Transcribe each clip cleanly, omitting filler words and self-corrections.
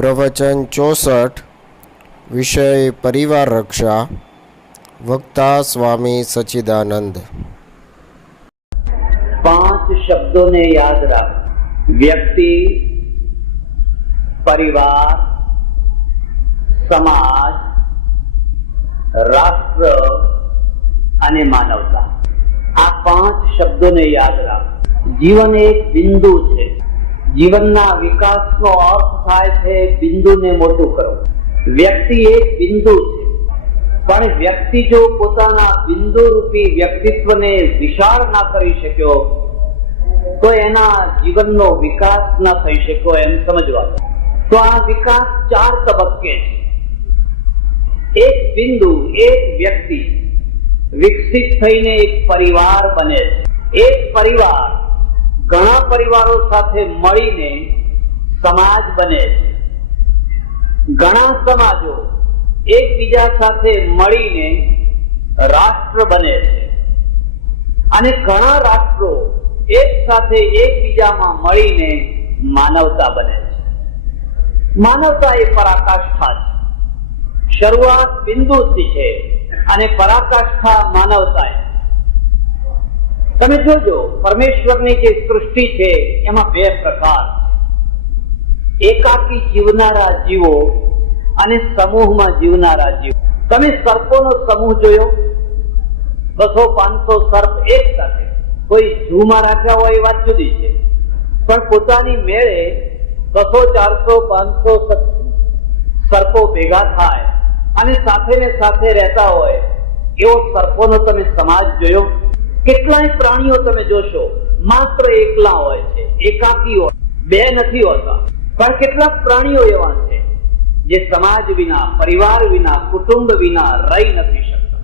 प्रवचन 64 विषय परिवार रक्षा। वक्ता स्वामी सच्चिदानंद। 5 शब्दों ने याद रख। व्यक्ति, परिवार, समाज, राष्ट्र અને માનવતા। આ 5 શબ્દોને યાદ રાખ। જીવન એક બિંદુ છે। જીવનના વિકાસનો અર્થ થાય છે બિંદુને મોટું કરવું। વ્યક્તિ એક બિંદુ છે, પણ વ્યક્તિ જો પોતાના બિંદુ રૂપી વ્યક્તિત્વને વિશાળ ના કરી શક્યો તો એના જીવનનો વિકાસ ના થઈ શક્યો એમ સમજવા। તો આ વિકાસ 4 તબક્કે છે। એક બિંદુ, એક વ્યક્તિ વિકસિત થઈને એક પરિવાર બને છે। એક પરિવાર ઘણા પરિવારો સાથે મળીને સમાજ બને છે। ઘણા સમાજો એકબીજા સાથે મળીને રાષ્ટ્ર બને છે અને ઘણા રાષ્ટ્રો એક સાથે એકબીજામાં મળીને માનવતા બને છે। માનવતા એ પરાકાષ્ઠા છે। શરૂઆત બિંદુથી છે અને પરાકાષ્ઠા માનવતા। તમે જોજો, પરમેશ્વરની જે સૃષ્ટિ છે એમાં 2 પ્રકાર છે। એકાકી જીવનારા જીવો અને સમૂહમાં જીવનારા જીવો। તમે સર્પોનો સમૂહ જોયો? 200-500 સર્પ એક સાથે, કોઈ ઝૂમાં રાખ્યા હોય એ વાત જુદી છે, પણ પોતાની મેળે 200-400-500 સર્પો ભેગા થાય અને સાથે ને સાથે રહેતા હોય એવો સર્પોનો તમે સમાજ જોયો? કેટલાય પ્રાણીઓ તમે જોશો માત્ર એકલા હોય છે, એકાકી હોય, 2 નથી હોતા। પણ કેટલાક પ્રાણીઓ એવા છે જે સમાજ વિના, પરિવાર વિના, કુટુંબ વિના રહી નથી શકતા।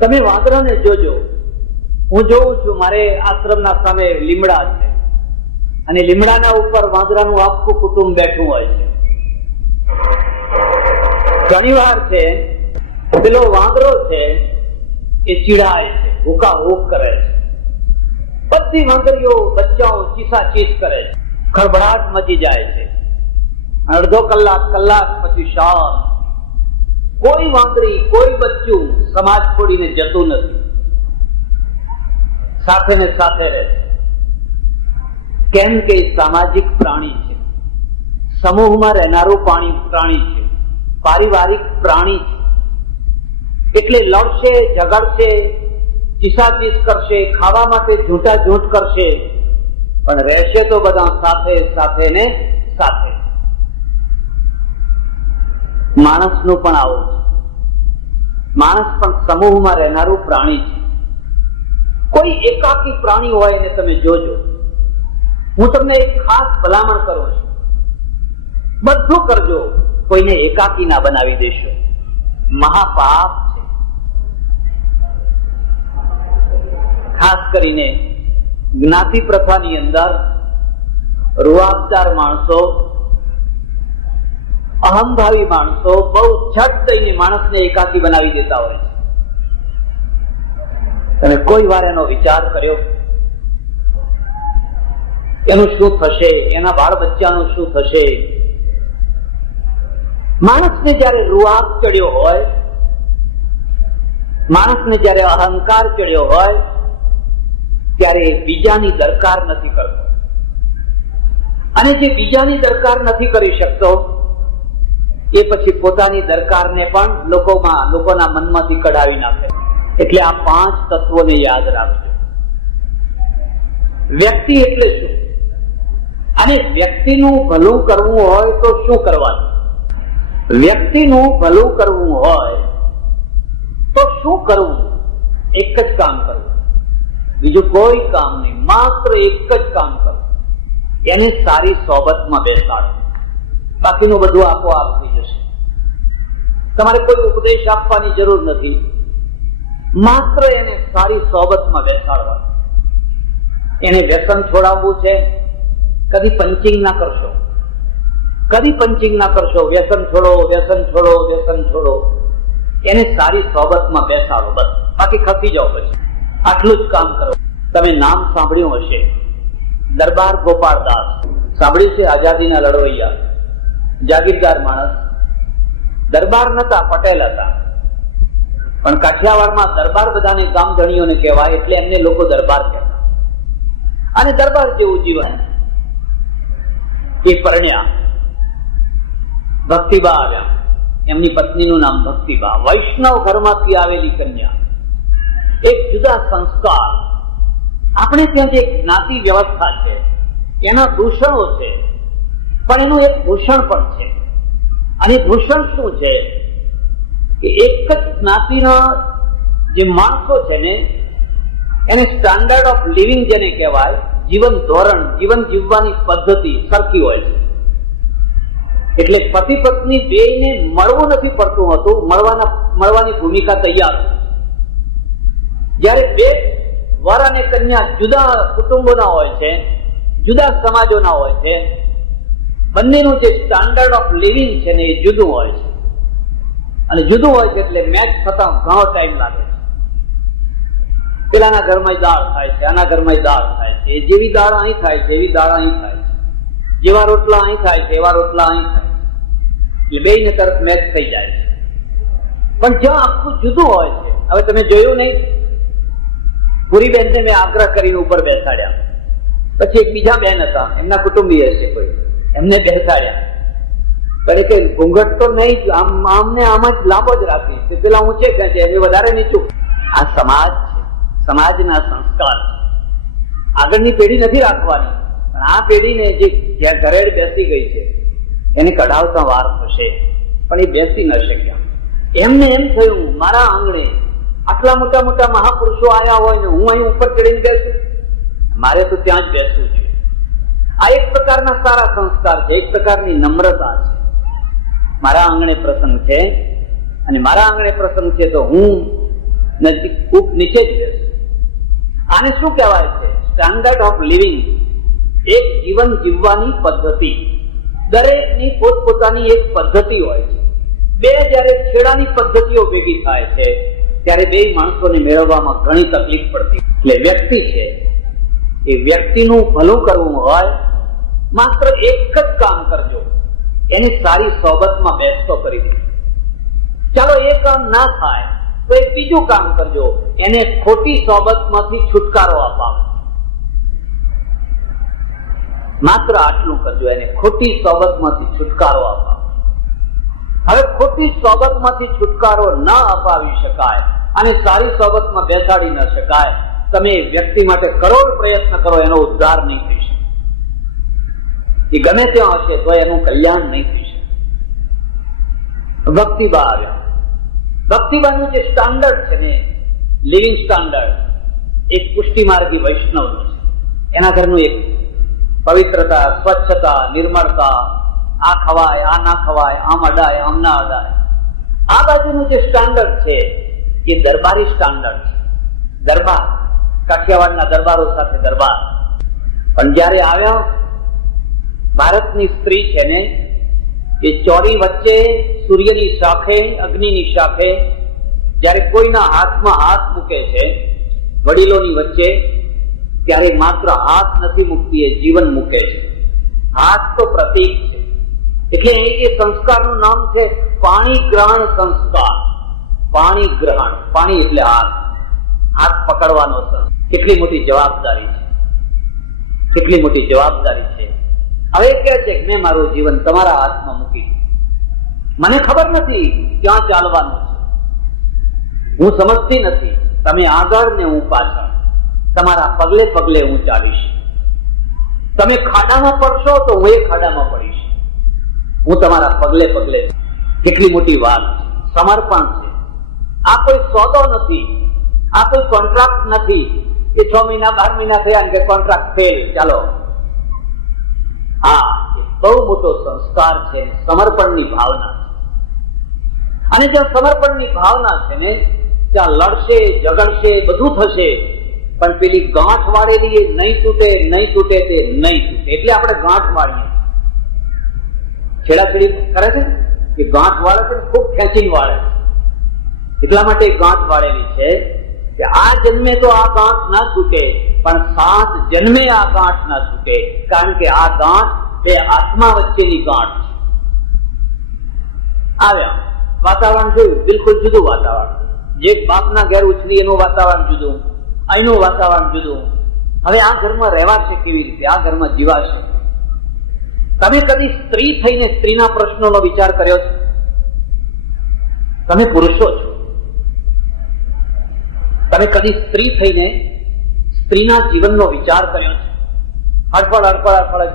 તમે વાંદરાને જોજો। હું જોઉં છું, મારે આશ્રમના સામે લીમડા છે અને લીમડાના ઉપર વાંદરાનું આખું કુટુંબ બેઠું હોય છે। ઘણી વાર છે પેલો વાંદરો છે એ ચીડાય છે, હુકા હુક કરે છે। બધી વાંદરીઓ બચ્ચાઓ ચીસાચીસ કરે છે, ખળભળાટ મચી જાય છે। અડધો કલાક પછી શાંત। કોઈ વાંદરી, કોઈ બચ્ચું સમાજ છોડીને જતું નથી, સાથે ને સાથે રહે છે। કેમ કે સામાજિક પ્રાણી છે, સમૂહમાં રહેનારું પ્રાણી છે, પારિવારિક પ્રાણી છે। એટલે લડશે, ઝઘડશે, ચીસાચીસ કરશે, ખાવા માટે ઝૂંટાઝૂંટ કરશે, પણ રહેશે તો બધા સાથે સાથે ને સાથે। માણસનું પણ આવું છે। માણસ પણ સમૂહમાં રહેનારું પ્રાણી છે। કોઈ એકાકી પ્રાણી હોય ને તમે જોજો। હું તમને એક ખાસ ભલામણ કરું છું, બધું કરજો, કોઈને એકાકી ના બનાવી દેશો। મહાપાપ છે। ખાસ કરીને જ્ઞાતિ પ્રથાની અંદર રૂઆબદાર માણસો, અહંભાવી માણસો બહુ ઝટ દઈને માણસને એકાકી બનાવી દેતા હોય છે। તમે કોઈ વાર એનો વિચાર કર્યો એનું શું થશે, એના બાળ બચ્ચાનું શું થશે? માણસને જયારે રૂઆબ ચડ્યો હોય, માણસને જયારે અહંકાર ચડ્યો હોય ત્યારે બીજાની દરકાર નથી કરતો, અને જે બીજાની દરકાર નથી કરી શકતો એ પછી પોતાની દરકારને પણ લોકોના મનમાંથી કઢાવી નાખે। એટલે આ 5 તત્વોને યાદ રાખજો। વ્યક્તિ એટલે શું, અને વ્યક્તિનું ભલું કરવું હોય તો શું કરવાનું? વ્યક્તિનું ભલું કરવું હોય તો શું કરવું? એક જ કામ કરવું, બીજું કોઈ કામ નહીં, માત્ર એક જ કામ કરવું। એને સારી સોબતમાં બેસાડો, બાકીનું બધું આપોઆપ થઈ જશે। તમારે કોઈ ઉપદેશ આપવાની જરૂર નથી, માત્ર એને સારી સોબતમાં બેસાડવા। એને વ્યસન છોડાવવું છે, કદી પંચિંગ ના કરશો, કદી પંચિંગ ના કરશો। વ્યસન છોડો, વ્યસન છોડો, વ્યસન છોડો। એને સારી સોબતમાં બેસાડો, બસ, બાકી ખસી જાઓ પછી। આટલું જ કામ કરો। તમે નામ સાંભળ્યું હશે, દરબાર ગોપાળદાસ, સાંભળ્યું છે? આઝાદીના લડવૈયા। જાગીરદાર માણસ, દરબાર નતા, પટેલ હતા, પણ કાઠિયાવાડમાં દરબાર બધાને ગામધણીઓને કહેવાય એટલે એમને લોકો દરબાર કહેતા. અને દરબાર જેવું જીવન. એ પરણ્યા, ભક્તિબા આવ્યા, એમની પત્નીનું નામ ભક્તિબા, વૈષ્ણવ ઘરમાંથી આવેલી કન્યા, એક જુદા સંસ્કાર. આપણે ત્યાં જે જ્ઞાતિ વ્યવસ્થા છે એના દૂષણો છે, પણ એનું એક ભૂષણ પણ છે. અને ભૂષણ શું છે કે એક જ જ્ઞાતિના જે માણસો છે ને એને સ્ટાન્ડર્ડ ઓફ લિવિંગ જેને કહેવાય, જીવન ધોરણ, જીવન જીવવાની પદ્ધતિ સરખી હોય છે. એટલે પતિ પત્ની બેયને મળવું નથી પડતું હતું, મળવાની ભૂમિકા તૈયાર. જયારે બે વર અને કન્યા જુદા કુટુંબોના હોય છે, જુદા સમાજોના હોય છે, બંનેનું જે સ્ટાન્ડર્ડ ઓફ લિવિંગ છે ને એ જુદું હોય છે. અને જુદું હોય છે એટલે મેચ થતા ઘણો ટાઈમ લાગે છે. પેલાના ઘરમાં દાળ થાય છે, આના ઘરમાં દાળ થાય છે, જેવી દાળ અહીં થાય છે એવી દાળ અહીં થાય છે, જેવા રોટલા અહીં થાય છે એવા રોટલા અહીં થાય છે. એટલે બેયને તરફ મેચ થઈ જાય છે. પણ જ્યાં આખું જુદું હોય છે, હવે તમે જોયું નહીં, પુરીબેનને મેં આગ્રહ કરીને ઉપર બેસાડ્યા, પછી એક બીજા બેન હતા, એમના કુટુંબી હશે કોઈ, એમને બેસાડ્યા, પણ કે ઘૂંઘટ તો નહીં, આમને આમ જ લાંબો જ રાખીશ, પેલા ઊંચે ખેંચે એ વધારે નીચું. આ સમાજ છે, સમાજના સંસ્કાર છે. આગળની પેઢી નથી રાખવાની, પણ આ પેઢીને જે જ્યાં ઘરેડ બેસી ગઈ છે એને કઢાવતા વાર થશે, પણ એ બેસી ન શક્યા. એમને એમ થયું મારા આંગણે આટલા મોટા મોટા મહાપુરુષો આવ્યા હોય ને હું અહીં ઉપર ચડીને બેસું, મારે તો ત્યાં જ બેસવું છે. આ એક પ્રકારના સારા સંસ્કાર છે, એક પ્રકારની નમ્રતા છે. મારા આંગણે પ્રસંગ છે અને મારા આંગણે પ્રસંગ છે તો હું ખૂબ નીચે જ બેસું. આને શું કહેવાય છે? સ્ટાન્ડર્ડ ઓફ લિવિંગ, એક જીવન જીવવાની પદ્ધતિ. દરેકની પોતપોતાની એક પદ્ધતિ હોય છે. બે જયારે છેડાની પદ્ધતિઓ ભેગી થાય છે ત્યારે બે માણસોને મેળવવામાં ઘણી તકલીફ પડતી. એટલે વ્યક્તિ છે એ વ્યક્તિનું ભલું કરવું હોય, માત્ર એક જ કામ કરજો, એની સારી સોબતમાં બેસતો કરી દે. ચાલો એ કામ ના થાય તો એક બીજું કામ કરજો, એને ખોટી સોબતમાંથી છુટકારો અપાવો. માત્ર આટલું કરજો, એને ખોટી સોબતમાંથી છુટકારો અપાવો. હવે ખોટી સોબતમાંથી છુટકારો ન અપાવી શકાય અને સારી સોબતમાં બેસાડી ન શકાય, તમે વ્યક્તિ માટે કરોડ પ્રયત્ન કરો, એનો ઉદ્ધાર નહીં થઈ શકે. એ ગમે ત્યાં હશે તો એનું કલ્યાણ નહીં થઈ શકે. ભક્તિબા આવ્યા. ભક્તિબાનું જે સ્ટાન્ડર્ડ છે ને, લિવિંગ સ્ટાન્ડર્ડ, એક પુષ્ટિ માર્ગી વૈષ્ણવનું છે. એના ઘરનું એક પવિત્રતા, સ્વચ્છતા, નિર્મળતા, આ ખવાય આ ના ખવાય, આમ અડાય આમ ના અડાય. આ બાજુનું જે સ્ટાન્ડર્ડ છે એ દરબારી સ્ટાન્ડર્ડ છે. દરબાર, કાઠિયાવાડના દરબારો સાથે દરબાર. પણ જયારે આવ્યા, ભારતની સ્ત્રી છે ને એ ચોરી વચ્ચે સૂર્યની શાખે, અગ્નિની શાખે, જયારે કોઈના હાથમાં હાથ મૂકે છે વડીલોની વચ્ચે, ત્યારે માત્ર હાથ નથી મૂકતી, એ જીવન મૂકે છે. હાથ તો પ્રતીક છે. એટલે એ સંસ્કારનું નામ છે પાણી ગ્રહણ સંસ્કાર. પાણી ગ્રહણ, પાણી એટલે હાથ, હાથ પકડવાનો સંસ્કાર. કેટલી મોટી જવાબદારી છે, કેટલી મોટી જવાબદારી છે. હવે કહે છે કે મેં મારું જીવન તમારા હાથમાં મૂકી, મને ખબર નથી ક્યાં ચાલવાનું છે, હું સમજતી નથી, તમે આગળ ને હું પાછળ, તમારા પગલે પગલે હું ચાલીશ. તમે ખાડામાં પડશો તો હું એ ખાડામાં પડીશ, હું તમારા પગલે પગલે. કેટલી મોટી વાત, સમર્પણ છે. આ કોઈ સોદો નથી, આ કોઈ કોન્ટ્રાક્ટ નથી કે 6 મહિના 12 મહિના થયા કે કોન્ટ્રાક્ટ ફેલ, ચાલો. આ બહુ મોટો સંસ્કાર છે, સમર્પણની ભાવના. અને જ્યાં સમર્પણની ભાવના છે ને ત્યાં લડશે, ઝઘડશે, બધું થશે, પણ પેલી ગાંઠ વાળેલી એ નહીં તૂટે, નહીં તૂટે, તે નહીં તૂટે. એટલે આપણે ગાંઠ વાળીએ, છેડાછેડી કરે છે કે ગાંઠ વાળે છે, ખૂબ ખેંચીને વાળે છે. એટલા માટે ગાંઠ વાળેલી છે કે આ જન્મે તો આ ગાંઠ ના તૂટે, પણ 7 જન્મે આ ગાંઠ ના તૂટે. કારણ કે આ ગાંઠ બે આત્મા વચ્ચેની ગાંઠ છે. આવ્યા, વાતાવરણ જોયું, બિલકુલ જુદું વાતાવરણ. જે બાપના ઘેર ઉછરી એનું વાતાવરણ જુદું, અહીંનું વાતાવરણ જુદું. હવે આ ઘરમાં રહેવાશે કેવી રીતે, આ ઘરમાં જીવાશે? તમે કદી સ્ત્રી થઈને સ્ત્રીના પ્રશ્નોનો વિચાર કર્યો છે? તમે પુરુષો છો, તમે કદી સ્ત્રી થઈને સ્ત્રીના જીવનનો વિચાર કર્યો છે? હડફડ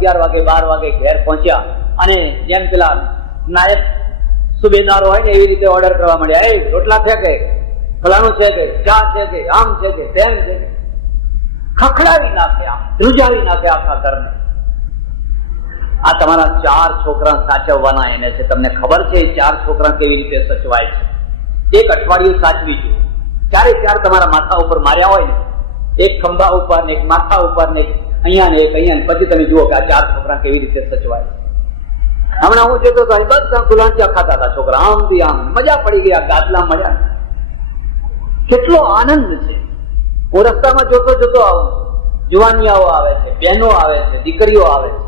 11 વાગે 12 વાગે ઘેર પહોંચ્યા અને જેમ પેલા નાયક સુબેદારો હોય ને એવી રીતે ઓર્ડર કરવા માંડ્યા, એ રોટલા છે કે, ફલાણું છે કે, ચા છે કે, આમ છે કે, તેમ છે કે. ખખડાવી નાખે, આમ ધ્રુજાવી નાખે આખા ઘરને. આ તમારા 4 છોકરા સાચવવાના એને છે. તમને ખબર છે 4 છોકરા કેવી રીતે સચવાય છે? એક અઠવાડિયું સાચવી જુઓ. 4 તમારા માથા ઉપર માર્યા હોય ને, એક ખંભા ઉપર ને એક માથા ઉપર ને અહીંયા ને એક અહીંયા, પછી તમે જુઓ કે આ 4 છોકરા કેવી રીતે સચવાય. હમણાં હું જોતો હતો, બધા ગુલાંટિયા ખાતા હતા છોકરા, આમથી આમ. મજા પડી ગઈ. આ ગાદલા મળ્યા, કેટલો આનંદ છે. હું રસ્તામાં જોતો આવું, જુવાનિયાઓ આવે છે, બહેનો આવે છે, દીકરીઓ આવે છે,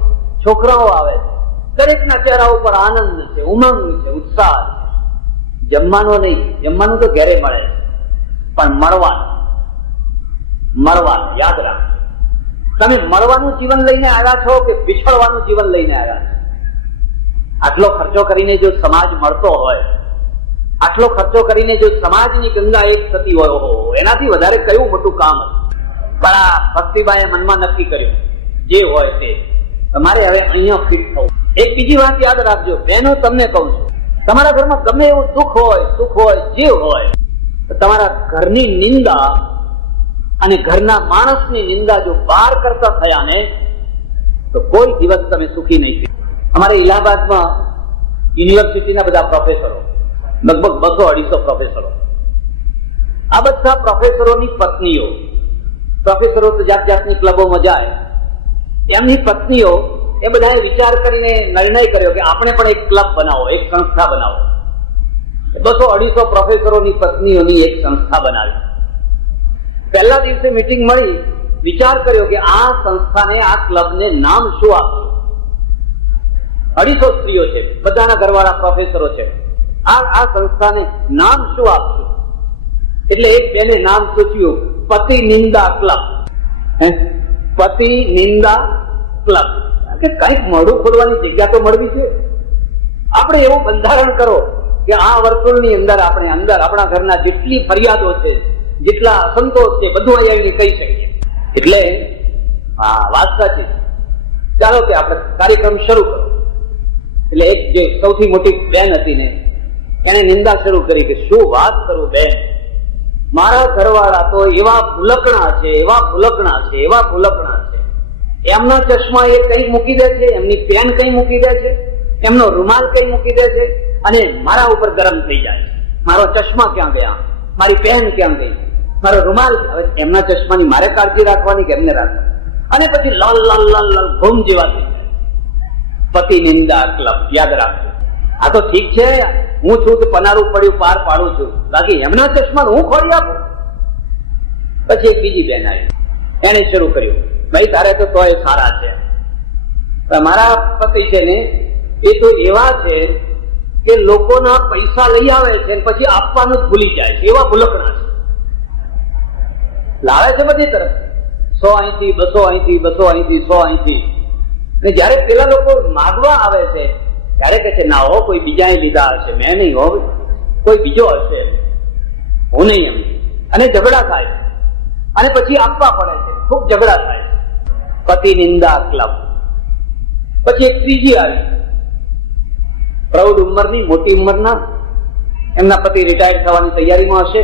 છોકરાઓ આવે છે. દરેકના ચહેરા ઉપર આનંદ છે, ઉમંગ છે, ઉત્સાહ છે. જમવાનો નહીં, જમવાનું તો ઘરે મળે છે, પણ મળવાનું યાદ રાખજો. તમે મળવાનું જીવન લઈને આવ્યા છો કે બિછડવાનું જીવન લઈને આવ્યા છો? આટલો ખર્ચો કરીને જો સમાજ મળતો હોય, આટલો ખર્ચો કરીને જો સમાજની ગંગા એક થતી હોય, એનાથી વધારે કયું મોટું કામ હતું? પણ આ ભક્તિબાઈએ મનમાં નક્કી કર્યું, જે હોય તે તમારે હવે અહીંયા ફિટ થવું. એક બીજી વાત યાદ રાખજો બહેનો, તમને કહું છું, તમારા ઘરમાં ગમે એવું દુઃખ હોય, સુખ હોય, જે હોય, તો તમારા ઘરની નિંદા અને ઘરના માણસની નિંદા જો બહાર કરતા થયા ને, તો કોઈ દિવસ તમે સુખી નહીં થઈ. અમારે ઇલાહાબાદમાં યુનિવર્સિટીના બધા પ્રોફેસરો, લગભગ 200-250 પ્રોફેસરો, આ બધા પ્રોફેસરોની પત્નીઓ, પ્રોફેસરો તો જાત જાતની ક્લબોમાં જાય, એમની પત્નીઓ એ બધાએ વિચાર કરીને નિર્ણય કર્યો કે આપણે પણ એક ક્લબ બનાવો, એક સંસ્થા બનાવો. 200-250 પ્રોફેસરોની પત્નીઓની એક સંસ્થા બનાવી. પહેલા દિવસે મીટિંગ મળી, વિચાર કર્યો કે આ સંસ્થાને, આ ક્લબને નામ શું આપશું? 250 સ્ત્રીઓ છે, બધાના ઘરવાળા પ્રોફેસરો છે. આ સંસ્થાને નામ શું આપશું? એટલે એક બેને નામ સૂચ્યું, પતિ નિંદા ક્લબ. પતિ નિંદા ક્લબ. કે કઈક મોઢું ખોલવાની જગ્યા તો મળવી છે. આપણે એવું બંધારણ કરો કે આ વર્તુળની અંદર આપણે આપણા ઘરના જેટલી ફરિયાદો છે, જેટલા અસંતોષ છે, બધું અહીંયા કહી શકીએ. એટલે હા, વાત સાચી. ચાલો કે આપણે કાર્યક્રમ શરૂ કરો. એટલે એક જે સૌથી મોટી બેન હતી ને, એને નિંદા શરૂ કરી કે શું વાત કરું બેન, મારા ઘરવાળા તો એવા ભૂલકણા છે, એવા ભૂલકણા છે, એવા ભૂલકણા છે. એમના ચશ્મા એ કઈ મૂકી દે છે, એમની પેન કઈ મૂકી દે છે, એમનો રૂમાલ કઈ મૂકી દે છે, અને મારા ઉપર ગરમ થઈ જાય છે. મારો ચશ્મા ક્યાં ગયા, મારી પેન ક્યાં ગઈ, મારો રૂમાલ. હવે એમના ચશ્માની મારે કાળજી રાખવાની કે એમને રાખવાની? અને પછી લાલ લાલ લાલ લાલ ભૂમ જેવા થઈ જાય. પતિ નિંદા ક્લબ, યાદ રાખજો. આ તો ઠીક છે, હું છું તો પનારું પડ્યું પાર પાડું છું, બાકી એમના ચશ્મા હું ખોલી આપું. પછી એક બીજી બેન આવી, એને શરૂ કર્યું, ભાઈ તારે તો તોય સારા છે, મારા પતિ છે ને એ તો એવા છે કે લોકોના પૈસા લઈ આવે છે પછી આપવાનું જ ભૂલી જાય છે, એવા ભૂલકણા છે. લાવે છે બધી તરફ, 100 અહીંથી, 200 અહીંથી, 200 અહીંથી, 100 અહીંથી. અને જયારે પેલા લોકો માગવા આવે છે ત્યારે કે છે ના હો, કોઈ બીજાએ લીધા હશે, મેં નહીં હો, કોઈ બીજો હશે, હું નહીં એમ. અને ઝઘડા થાય અને પછી આપવા પડે છે, ખૂબ ઝઘડા થાય. પતિ નિંદા ક્લબ. પછી એક ત્રીજી આવી, પ્રૌઢ ઉંમરની, મોટી ઉંમરના, એમના પતિ રિટાયર થવાની તૈયારીમાં હશે.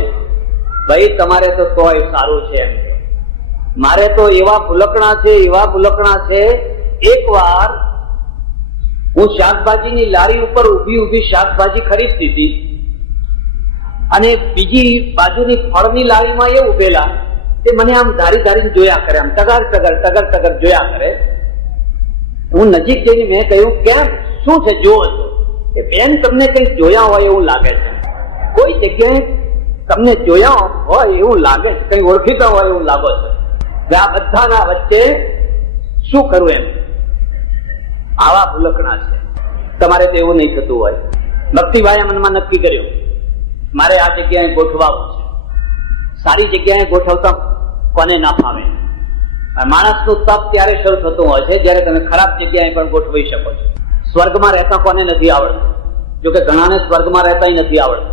ભાઈ તમારે તો તોય સારું છે એમ, મારે તો એવા ભૂલકણા છે, એવા ભૂલકણા છે. એક વાર હું શાકભાજીની લારી ઉપર ઊભી શાકભાજી ખરીદતી હતી અને બીજી બાજુની ફળની લારીમાં એ ઉભેલા, તે મને આમ ધારીને જોયા કરે, આમ ટગર જોયા કરે. હું નજીક જઈને મેં કહ્યું કેમ, શું છે, જોવો છો? એ બેન તમને કઈ જોયા હોય એવું લાગે છે, કોઈ જગ્યાએ તમને જોયા હોય એવું લાગે છે, કઈ ઓળખીતા હોય એવું લાગો છે. આ બધાના વચ્ચે શું કરવું એમ? આવા ભૂલકણા છે. તમારે તો એવું નહીં થતું હોય. ભક્તિભાઈએ મનમાં નક્કી કર્યું, મારે આ જગ્યાએ ગોઠવાવું છે. સારી જગ્યાએ ગોઠવતા કોને ના ફાવે. માણસનું તપ ત્યારે શરૂ થતું હોય છે જ્યારે તમે ખરાબ જગ્યાએ પણ ગોઠવી શકો છો. સ્વર્ગમાં રહેતા કોને નથી આવડતું? જોકે ઘણાને સ્વર્ગમાં રહેતા નથી આવડતું,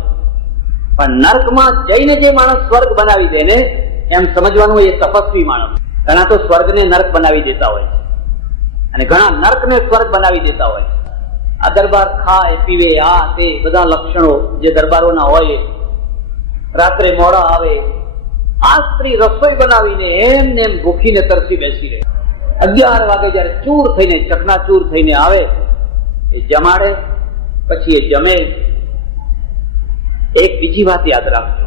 પણ નર્કમાં જઈને જે માણસ સ્વર્ગ બનાવી દે ને, એમ સમજવાનું એ તપસ્વી માણસ. ઘણા તો સ્વર્ગને નર્ક બનાવી દેતા હોય છે, અને ઘણા નર્કને સ્વર્ગ બનાવી દેતા હોય છે. આ દરબાર ખાય પીવે, આ તે બધા લક્ષણો જે દરબારોના હોય. રાત્રે મોડા આવે, આ સ્ત્રી રસોઈ બનાવીને એમને એમ ભૂખીને તરસી બેસી રહે. 11 વાગે જયારે ચૂર થઈને ચકનાચૂર થઈને આવે, એ જમાડે, પછી એ જમે. એક બીજી વાત યાદ રાખજો,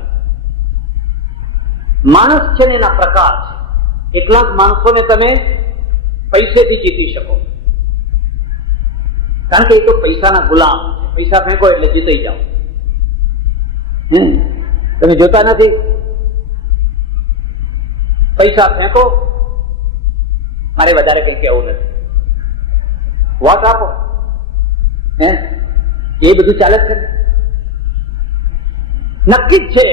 માણસ છે ને એના પ્રકાર છે. કેટલાક માણસોને તમે પૈસેથી જીતી શકો, કારણ કે એ તો પૈસાના ગુલામ છે. પૈસા ફેંકો એટલે જીતી જાઓ. તમે જોતા નથી? પૈસા ફેંકો, મારે વધારે કઈ કહેવું નથી, વોટ આપો, એ બધું ચાલે છે. નક્કી જ છે,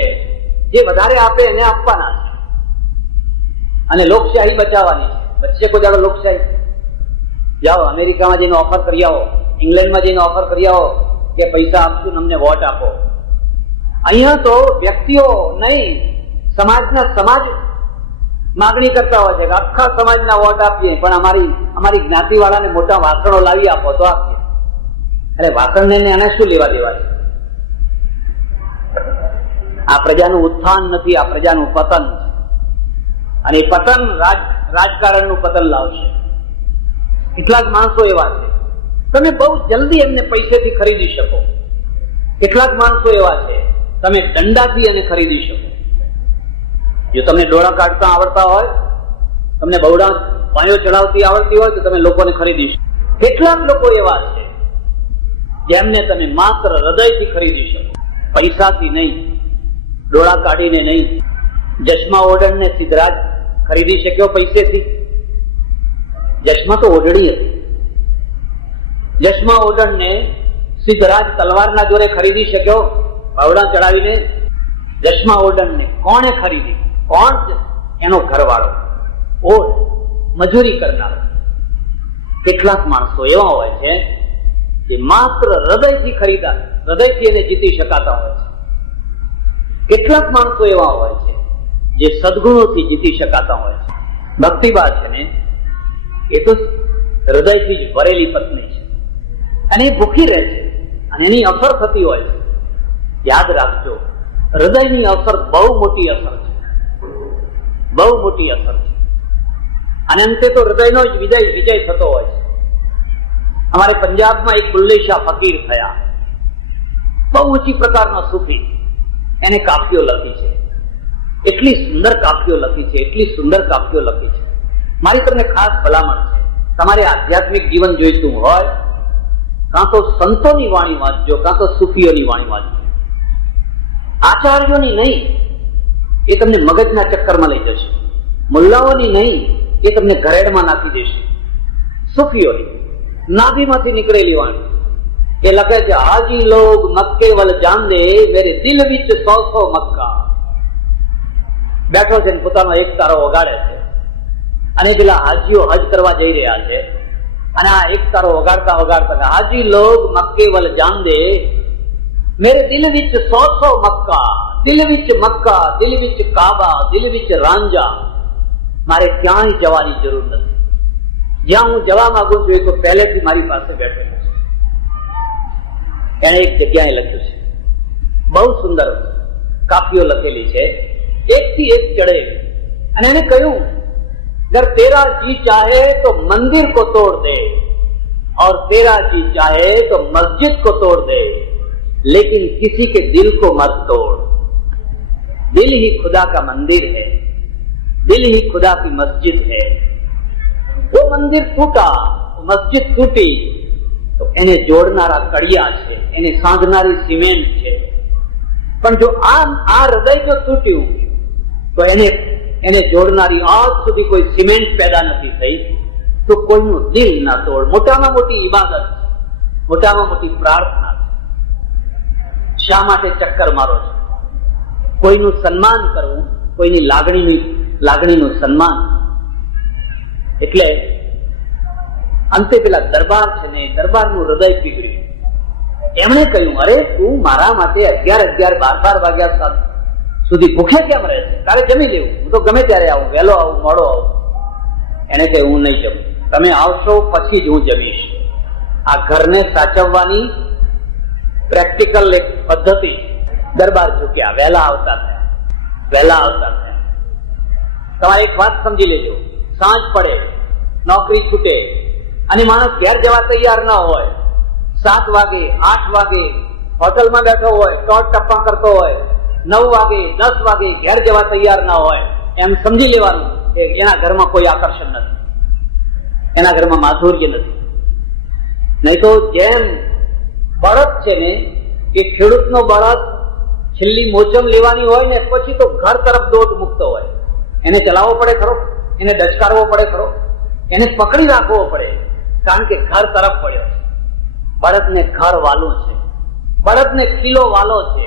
જે વધારે આપે એને આપવાના છે, અને લોકશાહી બચાવવાની છે. વચ્ચે કોઈ દાડો લોકશાહી? જાઓ અમેરિકામાં જઈને ઓફર કરી આવો, ઇંગ્લેન્ડમાં જઈને ઓફર કરી આવો કે પૈસા આપશું, અમને વોટ આપો. અહીંયા તો વ્યક્તિઓ નહીં, સમાજ માગણી કરતા હોય છે કે આખા સમાજના વોટ આપીએ, પણ અમારી જ્ઞાતિ વાળાને મોટા વાસણો લાવી આપો તો આપીએ. એટલે વાસણને એને શું લેવા દેવા છે? આ પ્રજાનું ઉત્થાન નથી, આ પ્રજાનું પતન છે. અને એ પતન રાજકારણનું પતન લાવશે. કેટલાક માણસો એવા છે, તમે બહુ જલ્દી એમને પૈસેથી ખરીદી શકો. કેટલાક માણસો એવા છે, તમે દંડાથી એને ખરીદી શકો. જો તમને ડોળા કાઢતા આવડતા હોય, તમને બહુડા પાયો ચડાવતી આવડતી હોય, તો તમે લોકોને ખરીદી શકો. કેટલાક લોકો એવા છે જેમને તમે માત્ર હૃદયથી ખરીદી શકો, પૈસાથી નહીં, ડોળા કાઢીને નહીં. જશમા ઓઢણને સિદ્ધરાજ ખરીદી શક્યો પૈસેથી? જશમા તો ઓઢણી હતી. જશમા ઓઢણને સિદ્ધરાજ તલવારના જોરે ખરીદી શક્યો બાવડા ચડાવીને? જશમા ઓઢણને કોણે ખરીદી? કોણ? એનો ઘરવાળો, ઓઢ મજૂરી કરનારો. કેટલાક માણસો એવા હોય છે જે માત્ર હૃદયથી ખરીદા, હૃદયથી એને જીતી શકાતા હોય છે. કેટલાક માણસો એવા હોય છે જે સદગુણોથી જીતી શકાતા હોય છે. ભક્તિબા છે ને, એ તો હૃદયથી જ ભરેલી પત્ની છે, અને એ ભૂખી રહે છે, અને એની અસર થતી હોય છે. યાદ રાખજો, હૃદયની અસર બહુ મોટી અસર છે, બહુ મોટી અસર છે. અને અંતે તો હૃદયનો જ વિજય થતો હોય છે. અમારે પંજાબમાં એક બુલ્લે શાહ ફકીર થયા, બહુ ઊંચી પ્રકારના સૂફી. એને કાફીઓ લખી છે, એટલી સુંદર કાફીઓ લખી છે, એટલી સુંદર કાફીઓ લખી છે. મારી તમને ખાસ ભલામણ છે, તમારે આધ્યાત્મિક જીવન જોઈતું હોય, કાં તો સંતોની વાણી વાંચજો, કાં તો સૂફીઓની વાણી વાંચજો. આચાર્યોની નહીં, એ તમને મગજના ચક્કરમાં લઈ જશે. મુલ્લાઓની નહીં, એ તમને ઘરેડમાં નાખી દેશે. સૂફીઓની નાભીમાંથી નીકળેલી વાણી. એ લખે છે, હાજી લોગ મક્કે વલ જાંદે મેરે દિલ વિચ 100 મક્કા. બેઠો છે, પોતાનો એક તારો વગાડે છે, અને પેલા હાજીઓ હજ કરવા જઈ રહ્યા છે, અને આ એક તારો વગાડતા વગાડતા, હાજી લોગ મક્કે વલ જાંદે મેરે દિલ વિચ 100 મક્કા, દિલ વિચ મક્કા, દિલ વિચ કાબા, દિલ વિચ રાંજા. મારે ક્યાંય જવાની જરૂર નથી. જ્યાં હું જવા માંગુ છું એ તો પહેલેથી મારી પાસે બેઠેલો છે. એને એક જગ્યાએ લખ્યું છે, બહુ સુંદર કાપીઓ લખેલી છે, એકથી એક ચડે. અને એને કહ્યું, અગર તેરા જી ચાહે તો મંદિર કો તોડ દે, और तेरा जी चाहे तो मस्जिद को तोड़ दे, लेकिन किसी के दिल को मत तोड़. दिल ही खुदा का मंदिर है, दिल ही खुदा की मस्जिद है. वो मंदिर टूटा, मस्जिद तूटी, તો એને જોડનારા કડિયા છે, એને સાંધનારી સિમેન્ટ છે. પણ જો આ હૃદય જો તૂટ્યું, તો એને જોડનારી આજ સુધી કોઈ સિમેન્ટ પેદા નથી થઈ. તો કોઈનું દિલ ના તોડ. મોટામાં મોટી ઇબાદત, મોટામાં મોટી પ્રાર્થના. શા માટે ચક્કર મારો છો? કોઈનું સન્માન કરવું, કોઈની લાગણીનું સન્માન. એટલે અંતે પેલા દરબાર છે ને, દરબારનું હૃદય પીગળ્યું. એમણે કહ્યું, અરે તું મારા માટે 11, 12 વાગ્યા સુધી ભૂખે કેમ રહે છે? તારે જમી લેવું, હું તો ગમે ત્યારે આવું, વહેલો આવું, મોડો આવું. એને કહ્યું, હું નહીં જમું, તમે આવશો પછી જ હું જમીશ. આ ઘરને સાચવવાની પ્રેક્ટિકલ એક પદ્ધતિ. દરબાર ઝૂક્યા, વહેલા આવતા થયા. તમારે એક વાત સમજી લેજો, સાંજ પડે, નોકરી છૂટે અને માણસ ઘેર જવા તૈયાર ન હોય, 7 વાગે 8 વાગે હોટલમાં બેઠો હોય, ટોટ ટપ્પા કરતો હોય, 9 વાગે 10 વાગે ઘેર જવા તૈયાર ના હોય, એમ સમજી લેવાનું કે એના ઘરમાં કોઈ આકર્ષણ નથી, એના ઘરમાં માધુર્ય નથી. નહીં તો જેમ બળદ છે ને, એ ખેડૂતનો બળદ છેલ્લી મોચમ લેવાની હોય ને પછી તો ઘર તરફ દોટ મૂકતો હોય, એને ચલાવવો પડે ખરો, એને ડચકારવો પડે ખરો, એને પકડી રાખવો પડે, કારણ કે ઘર તરફ પડ્યો છે. બળદને ઘર વાલું છે, બળદને કિલ્લો વાલો છે,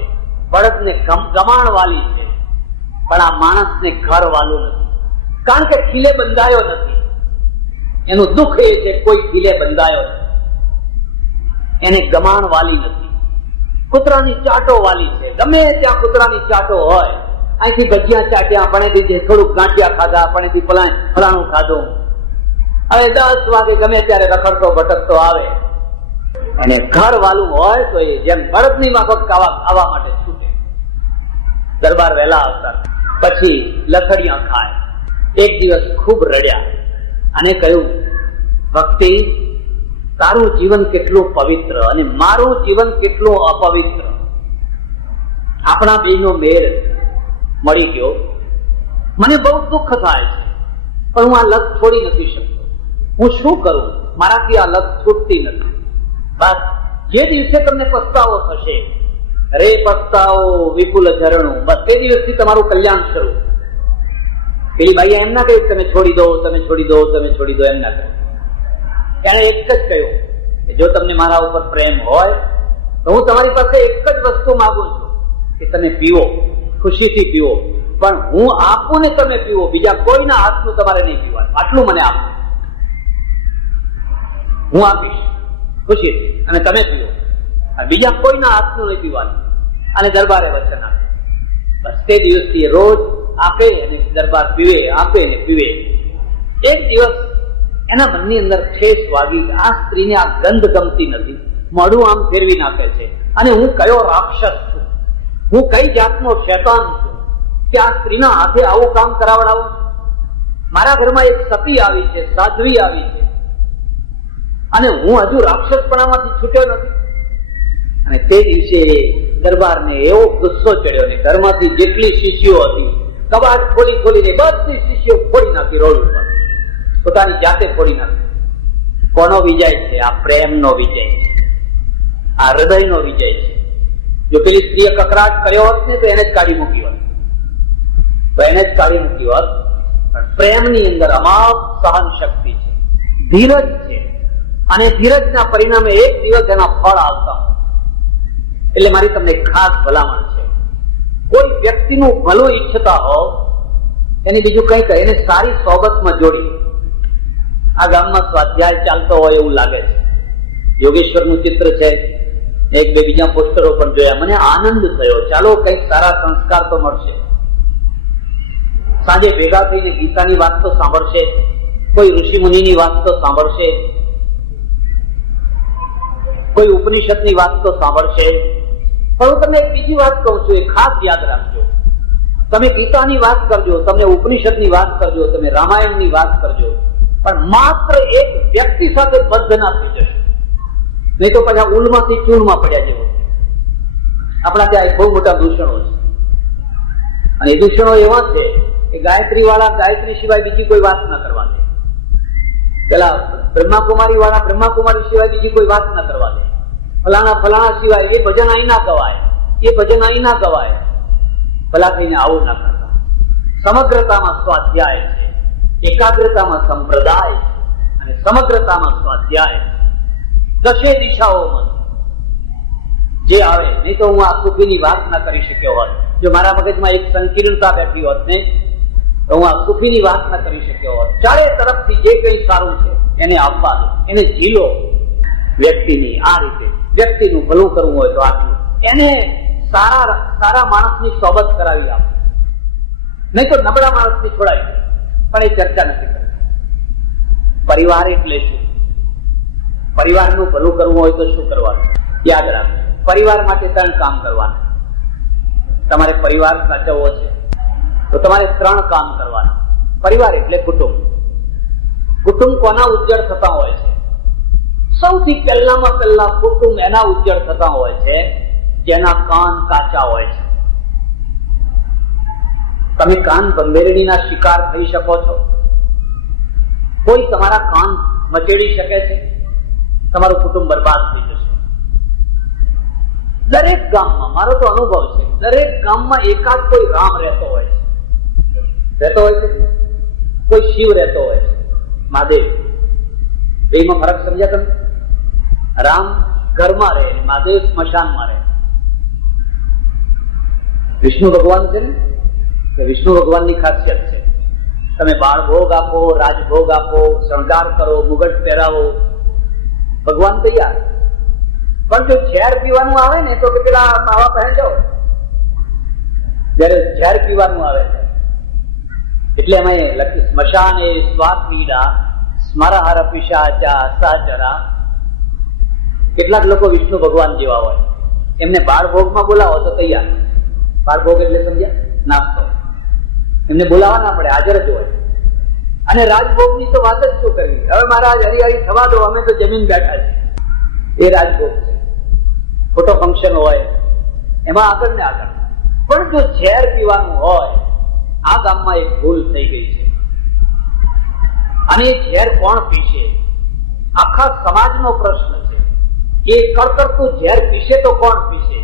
બળદને ગમાણ વાલી છે, પણ આ માણસને ઘર વાલું નથી, કારણ કે ખીલે બંધાયો નથી. એનું દુઃખ એ છે કોઈ ખીલે બંધાયો નથી, એને ગમાણ વાલી નથી, કૂતરાની ચાટો વાલી છે. ગમે ત્યાં કૂતરાની ચાટો હોય, અહીંથી ભજીયા ચાટ્યા, પણેથી થોડુંક ગાંઠિયા ખાધા, પણેથી ફલાણું ખાધું. હવે 10 વાગે ગમે ત્યારે રખડતો ભટકતો આવે. અને ઘર વાલું હોય તો એ જેમ બળદની માફક આવવા માટે છૂટે. દરબાર વહેલા આવતા, પછી લથડિયા ખાય. એક દિવસ ખૂબ રડ્યા અને કહ્યું, ભક્તિ, તારું જીવન કેટલું પવિત્ર અને મારું જીવન કેટલું અપવિત્ર. આપણા બેનો મેળ મળી ગયો. મને બહુ દુઃખ થાય છે, પણ હું આ લત છોડી નથી શકતો. હું શું કરું? મારાથી આ લત છૂટતી નથી. બસ જે દિવસે તમને પસ્તાવો થશે, રે પસ્તાવો વિપુલ ઝરણું, બસ તે દિવસથી તમારું કલ્યાણ શરૂ. પેલી ભાઈએ એમ ના કહ્યું તમે છોડી દો, તમે છોડી દો, તમે છોડી દો, એમ ના કહ્યું. એને એક જ કહ્યું કે જો તમને મારા ઉપર પ્રેમ હોય તો હું તમારી પાસે એક જ વસ્તુ માંગુ છું કે તમે પીવો, ખુશીથી પીવો, પણ હું આપું ને તમે પીવો, બીજા કોઈના હાથનું તમારે નહીં પીવાનું, આટલું મને આપો, હું આપીશ ખુશીથી અને તમે પીવો, બીજા કોઈના હાથનું નહીં પીવાનું. અને દરબારે વચન આપે. બસ તે દિવસથી રોજ આપે અને દરબાર પીવે, આપે ને પીવે. એક દિવસ એના મનની અંદર ઠેસ વાગી, આ સ્ત્રીને આ ગંધ ગમતી નથી, મોઢું આમ ફેરવી નાખે છે, અને હું કયો રાક્ષસ છું, હું કઈ જાતનો શૈતાન છું કે આ સ્ત્રીના હાથે આવું કામ કરાવડાવું. મારા ઘરમાં એક સતી આવી છે, સાધ્વી આવી છે, અને હું હજુ રાક્ષસપણામાંથી છૂટ્યો નથી. અને તે દિવસે દરબારને એવો ગુસ્સો ચડ્યો ને ઘરમાંથી જેટલી શિષ્યો હતી, કબાટ ખોલીને બધી શિષ્યો ફોડી નાખી, રોડ ઉપર પોતાની જાતે ફોડી નાખી. કોનો વિજય છે? આ પ્રેમનો વિજય છે, આ હૃદયનો વિજય છે. જો પેલી સ્ત્રીએ કકરાટ કર્યો હોત ને તો એને જ કાઢી મૂકી હોત, પણ પ્રેમની અંદર અમાપ સહન શક્તિ છે, ધીરજ છે, અને ધીરજના પરિણામે એક દિવસ એના ફળ આવતા. એટલે મારી તમને ખાસ ભલામણ છે, કોઈ વ્યક્તિનું ભલું ઈચ્છતા હો, એને બીજું કઈ કહે, એને સારી સોબતમાં જોડી. આ ગામમાં સ્વાધ્યાય ચાલતો હોય એવું લાગે છે, યોગેશ્વરનું ચિત્ર છે, એક બે બીજા પોસ્ટરો પણ જોયા, મને આનંદ થયો. ચાલો કઈક સારા સંસ્કાર તો મળશે. સાંજે ભેગા થઈને ગીતાની વાત તો સાંભળશે, કોઈ ઋષિ મુનિની વાત તો સાંભળશે, કોઈ ઉપનિષદની વાત તો સાંભળશે. પણ હું તમને એક બીજી વાત કહું છું, એ ખાસ યાદ રાખજો. તમે ગીતાની વાત કરજો, તમે ઉપનિષદની વાત કરજો, તમે રામાયણની વાત કરજો, પણ માત્ર એક વ્યક્તિ સાથે બદ્ધ ના થઈ જશે, નહીં તો પછી ઉલમાંથી ચૂરમાં પડ્યા જેવો. આપણા ત્યાં એક બહુ મોટા દૂષણો છે, અને એ દૂષણો એવા છે કે ગાયત્રી વાળા ગાયત્રી સિવાય બીજી કોઈ વાત ના કરવા દે, પેલા બ્રહ્માકુમારી વાળા બ્રહ્માકુમારી સિવાય બીજી કોઈ વાત ના કરવા દે, ફલાણા સિવાય એ ભજન અહીં ના ગવાય, એ ભજન અહીં ના ગવાય. ભલા થઈને આવું ના કરતા. સમગ્રતામાં સ્વાધ્યાય છે, એકાગ્રતામાં સંપ્રદાય છે, અને સમગ્રતામાં સ્વાધ્યાય છે. દશે દિશાઓમાં જે આવે, નહીં તો હું આ સુખીની વાત ના કરી શક્યો હોત. જો મારા મગજમાં એક સંકીર્ણતા બેઠી હોત ને તો હું આ સુખીની વાત ના કરી શક્યો હોત. ચારે તરફથી જે કંઈ સારું છે એને આપવા દો, એને જીલો. વ્યક્તિની આ રીતે વ્યક્તિનું ભલું કરવું હોય તો આટલું, એને સારા માણસની સોબત કરાવી આપો, નહીં તો નબળા માણસથી છોડાવી. પણ એ ચર્ચા નથી કરતી. પરિવાર એટલે શું? પરિવારનું ભલું કરવું હોય તો શું કરવાનું? યાદ રાખો, પરિવાર માટે 3 કામ કરવાના. તમારે પરિવાર સાચવવો છે તો તમારે 3 કામ કરવાના. પરિવાર એટલે કુટુંબ. કુટુંબ કોના ઉજ્જળ થતા હોય છે? સૌથી પહેલામાં પહેલા કુટુંબ એના ઉજ્જળ થતા હોય છે જેના કાન કાચા હોય છે. તમે કાન બંબેરણીના શિકાર થઈ શકો છો? કોઈ તમારા કાન મચેડી શકે છે? તમારું કુટુંબ બરબાદ થઈ જશે. દરેક ગામમાં, મારો તો અનુભવ છે, દરેક ગામમાં એકાદ કોઈ રામ રહેતો હોય છે. કોઈ શિવ રહેતો હોય છે, મહાદેવ. બેમાં ફરક સમજ્યા તમે? રામ ઘરમાં રહે, મહાદેવ સ્મશાનમાં રહે. વિષ્ણુ ભગવાન છે ને, કે વિષ્ણુ ભગવાનની ખાસિયત છે, તમે બાળ ભોગ આપો, રાજભોગ આપો, શણગાર કરો, મુગટ પહેરાવો, ભગવાન તૈયાર. પણ જો ઝેર પીવાનું આવે ને તો કે પેલા માવા પહે જાઓ. જયારે ઝેર પીવાનું આવે એટલે એમાં લખી સ્મશાન એ સ્વાદ પીડા સ્મરહર પિશાચા સહચરા. કેટલાક લોકો વિષ્ણુ ભગવાન જેવા હોય, એમને બાળ ભોગમાં બોલાવો તો તૈયાર. બાળ ભોગ એટલે સમજ્યા? નાસ્તો. એમને બોલાવવા ના પડે, હાજર જ હોય. અને રાજભોગની તો વાત જ શું કરવી. હવે મહારાજ હરિહરી થવા દો, અમે તો જમીન બેઠા છે. એ રાજભોગ છે. ખોટો ફંક્શન હોય એમાં આગળ ને આગળ. પણ જો ઝેર પીવાનું હોય, આ ગામમાં એક ભૂલ થઈ ગઈ છે. અને એ ઝેર કોણ પીશે? આખા સમાજનો પ્રશ્ન છે. એ કડકડતું ઝેર પીશે તો કોણ પીશે?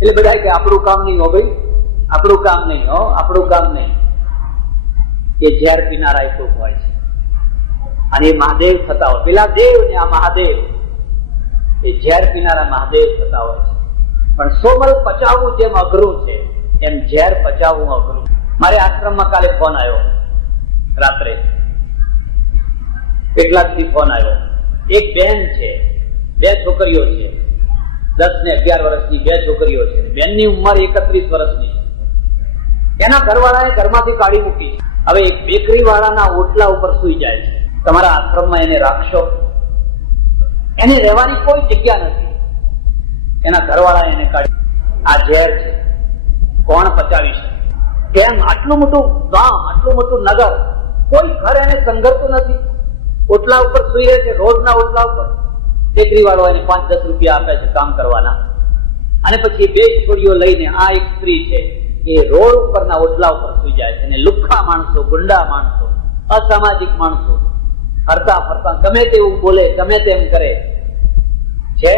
એટલે બધા કે આપણું કામ નહીં હો ભાઈ, આપણું કામ નહીં હો, આપણું કામ નહીં. એ ઝેર પીનારા એક હોય છે. અને એ મહાદેવ થતા હોય, પેલા દેવ ને આ મહાદેવ, એ ઝેર પીનારા મહાદેવ થતા હોય છે. પણ સોમલ પચાવવું જેમ અઘરું છે એમ ઝેર પચાવવું અઘરું. મારે આશ્રમમાં કાલે ફોન આવ્યો, રાત્રે કેટલાક થી ફોન આવ્યો. એક બેન છે, 2 છોકરીઓ છે, 10 ને 11 વર્ષની 2 છોકરીઓ છે. બેનની ઉંમર 31 વર્ષની છે. એના ઘરવાળાએ ઘરમાંથી કાઢી મૂકી. હવે એક બેકરી વાળાના ઓટલા ઉપર સુઈ જાય છે. તમારા આશ્રમમાં એને રાખશો? એને રહેવાની કોઈ જગ્યા નથી. એના ઘરવાળાએ એને કાઢી. આ ઝેર છે, કોણ પચાવી શકે? કેમ? આટલું મોટું ગામ, આટલું મોટું નગર, કોઈ ઘર એને સંઘરતું નથી. ઓટલા ઉપર સુઈ રહે છે, રોજના ઓટલા ઉપર. બેકરી વાળો એને 5-10 રૂપિયા આપે છે કામ કરવાના. અને પછી 2 છોડીઓ લઈને આ એક સ્ત્રી છે, એ રોડ ઉપરના ઓટલા ઉપર સુઈ જાય છે. અને લુખ્ખા માણસો, ગુંડા માણસો, અસામાજિક માણસો હરતા ફરતા ગમે તેવું બોલે, ગમે તેમ કરે છે.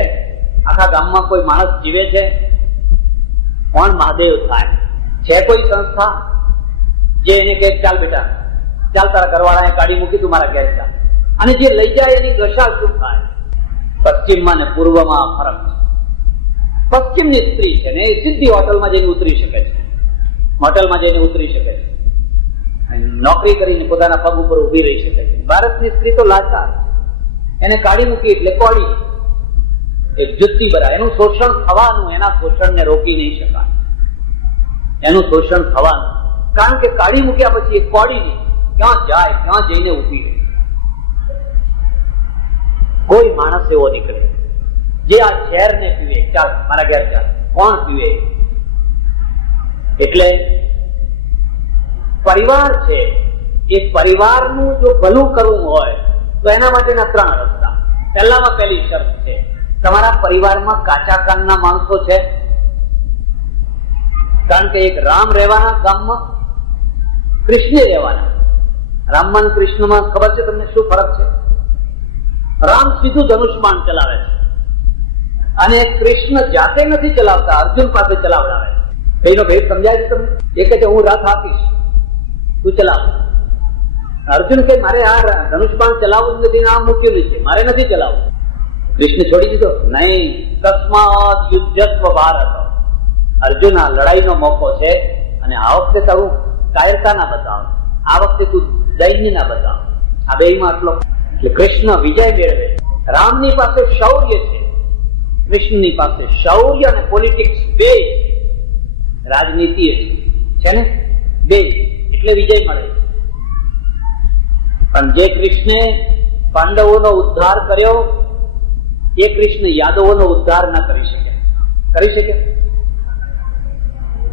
આખા ગામમાં કોઈ માણસ જીવે છે? કોણ મહાદેવ થાય? છે કોઈ સંસ્થા જે એને કહે ચાલ બેટા, ચાલ તારા ઘરવાળાએ કાઢી મૂકી, તું મારા ઘેર ચાલ? અને જે લઈ જાય એની દશા શું થાય? પશ્ચિમમાં ને પૂર્વમાં ફરક છે. પશ્ચિમની સ્ત્રી છે ને એ સીધી હોટલમાં જઈને ઉતરી શકે છે, હોટલમાં જઈને ઉતરી શકે છે, નોકરી કરીને પોતાના પગ ઉપર ઉભી રહી શકે છે. ભારતની સ્ત્રી તો લાચાર, એને કાઢી મૂકી એટલે કોડી, એક જુત્તી બરા. એનું શોષણ થવાનું, એના શોષણને રોકી નહીં શકાય. એનું શોષણ થવાનું, કારણ કે કાઢી મૂક્યા પછી એ કોડી નહીં, ક્યાં જાય, ક્યાં જઈને ઉભી રહે. કોઈ માણસ એવો નીકળે જે આ ઝેર ને પીવે, ચાલ મારા ઘેર ચાલ, કોણ પીવે? એટલે પરિવાર છે, એ પરિવારનું જો ભલું કરવું હોય તો એના માટેના 3 રસ્તા. પહેલામાં પહેલી શરત છે, તમારા પરિવારમાં કાચા કાનના માણસો છે? કારણ કે એક રામ રહેવાના ગામમાં, કૃષ્ણ રહેવાના. રામમાં કૃષ્ણમાં ખબર છે તમને શું ફરક છે? રામ સીધું ધનુષ્માન ચલાવે છે અને કૃષ્ણ જાતે નથી ચલાવતા, અર્જુન પાસે ચલાવડાવે છે. એનો ભેદ સમજાય છે તમને? એ કહે છે હું રથ આપીશ, તું ચલાવ. અર્જુન કે મારે આ ધનુષ્માન ચલાવવું નથી, નામ મૂકેલું છે, મારે નથી ચલાવવું. કૃષ્ણ છોડી દીધો? નહીં. તસ્માદ યુદ્ધસ્વ ભારત. અર્જુન, આ લડાઈનો મોકો છે અને આ વખતે તારું કાયરતા ના બતાવ, આ વખતે તું દૈન્ય ના બતાવ. આ બેમાં આટલો એટલે કૃષ્ણ વિજય મેળવે. રામની પાસે શૌર્ય છે, કૃષ્ણની પાસે શૌર્ય અને પોલિટિક્સ બે, રાજનીતિ છે ને બે, એટલે વિજય મળે. પણ જે કૃષ્ણે પાંડવોનો ઉદ્ધાર કર્યો એ કૃષ્ણ યાદવોનો ઉદ્ધાર ના કરી શકે. કરી શકે?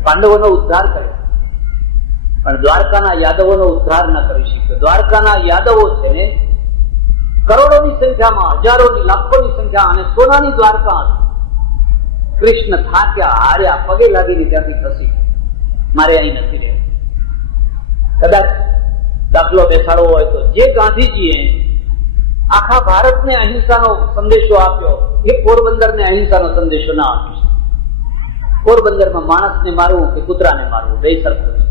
પાંડવોનો ઉદ્ધાર કર્યો પણ દ્વારકાના યાદવોનો ઉદ્ધાર ના કરી શક્યો. દ્વારકાના યાદવો છે ને કરોડોની સંખ્યામાં, હજારોની, લાખોની સંખ્યા અને સોનાની દ્વારકા. કૃષ્ણ થાક્યા, હાર્યા, પગે લાગીને ત્યાંથી ખસી, મારે અહીં નથી રહેવું. કદાચ દાખલો બેસાડવો હોય તો જે ગાંધીજીએ આખા ભારતને અહિંસાનો સંદેશો આપ્યો એ પોરબંદરને અહિંસાનો સંદેશો ના આપ્યો. પોરબંદરમાં માણસને મારવું કે કૂતરાને મારવું બે સરખું છે.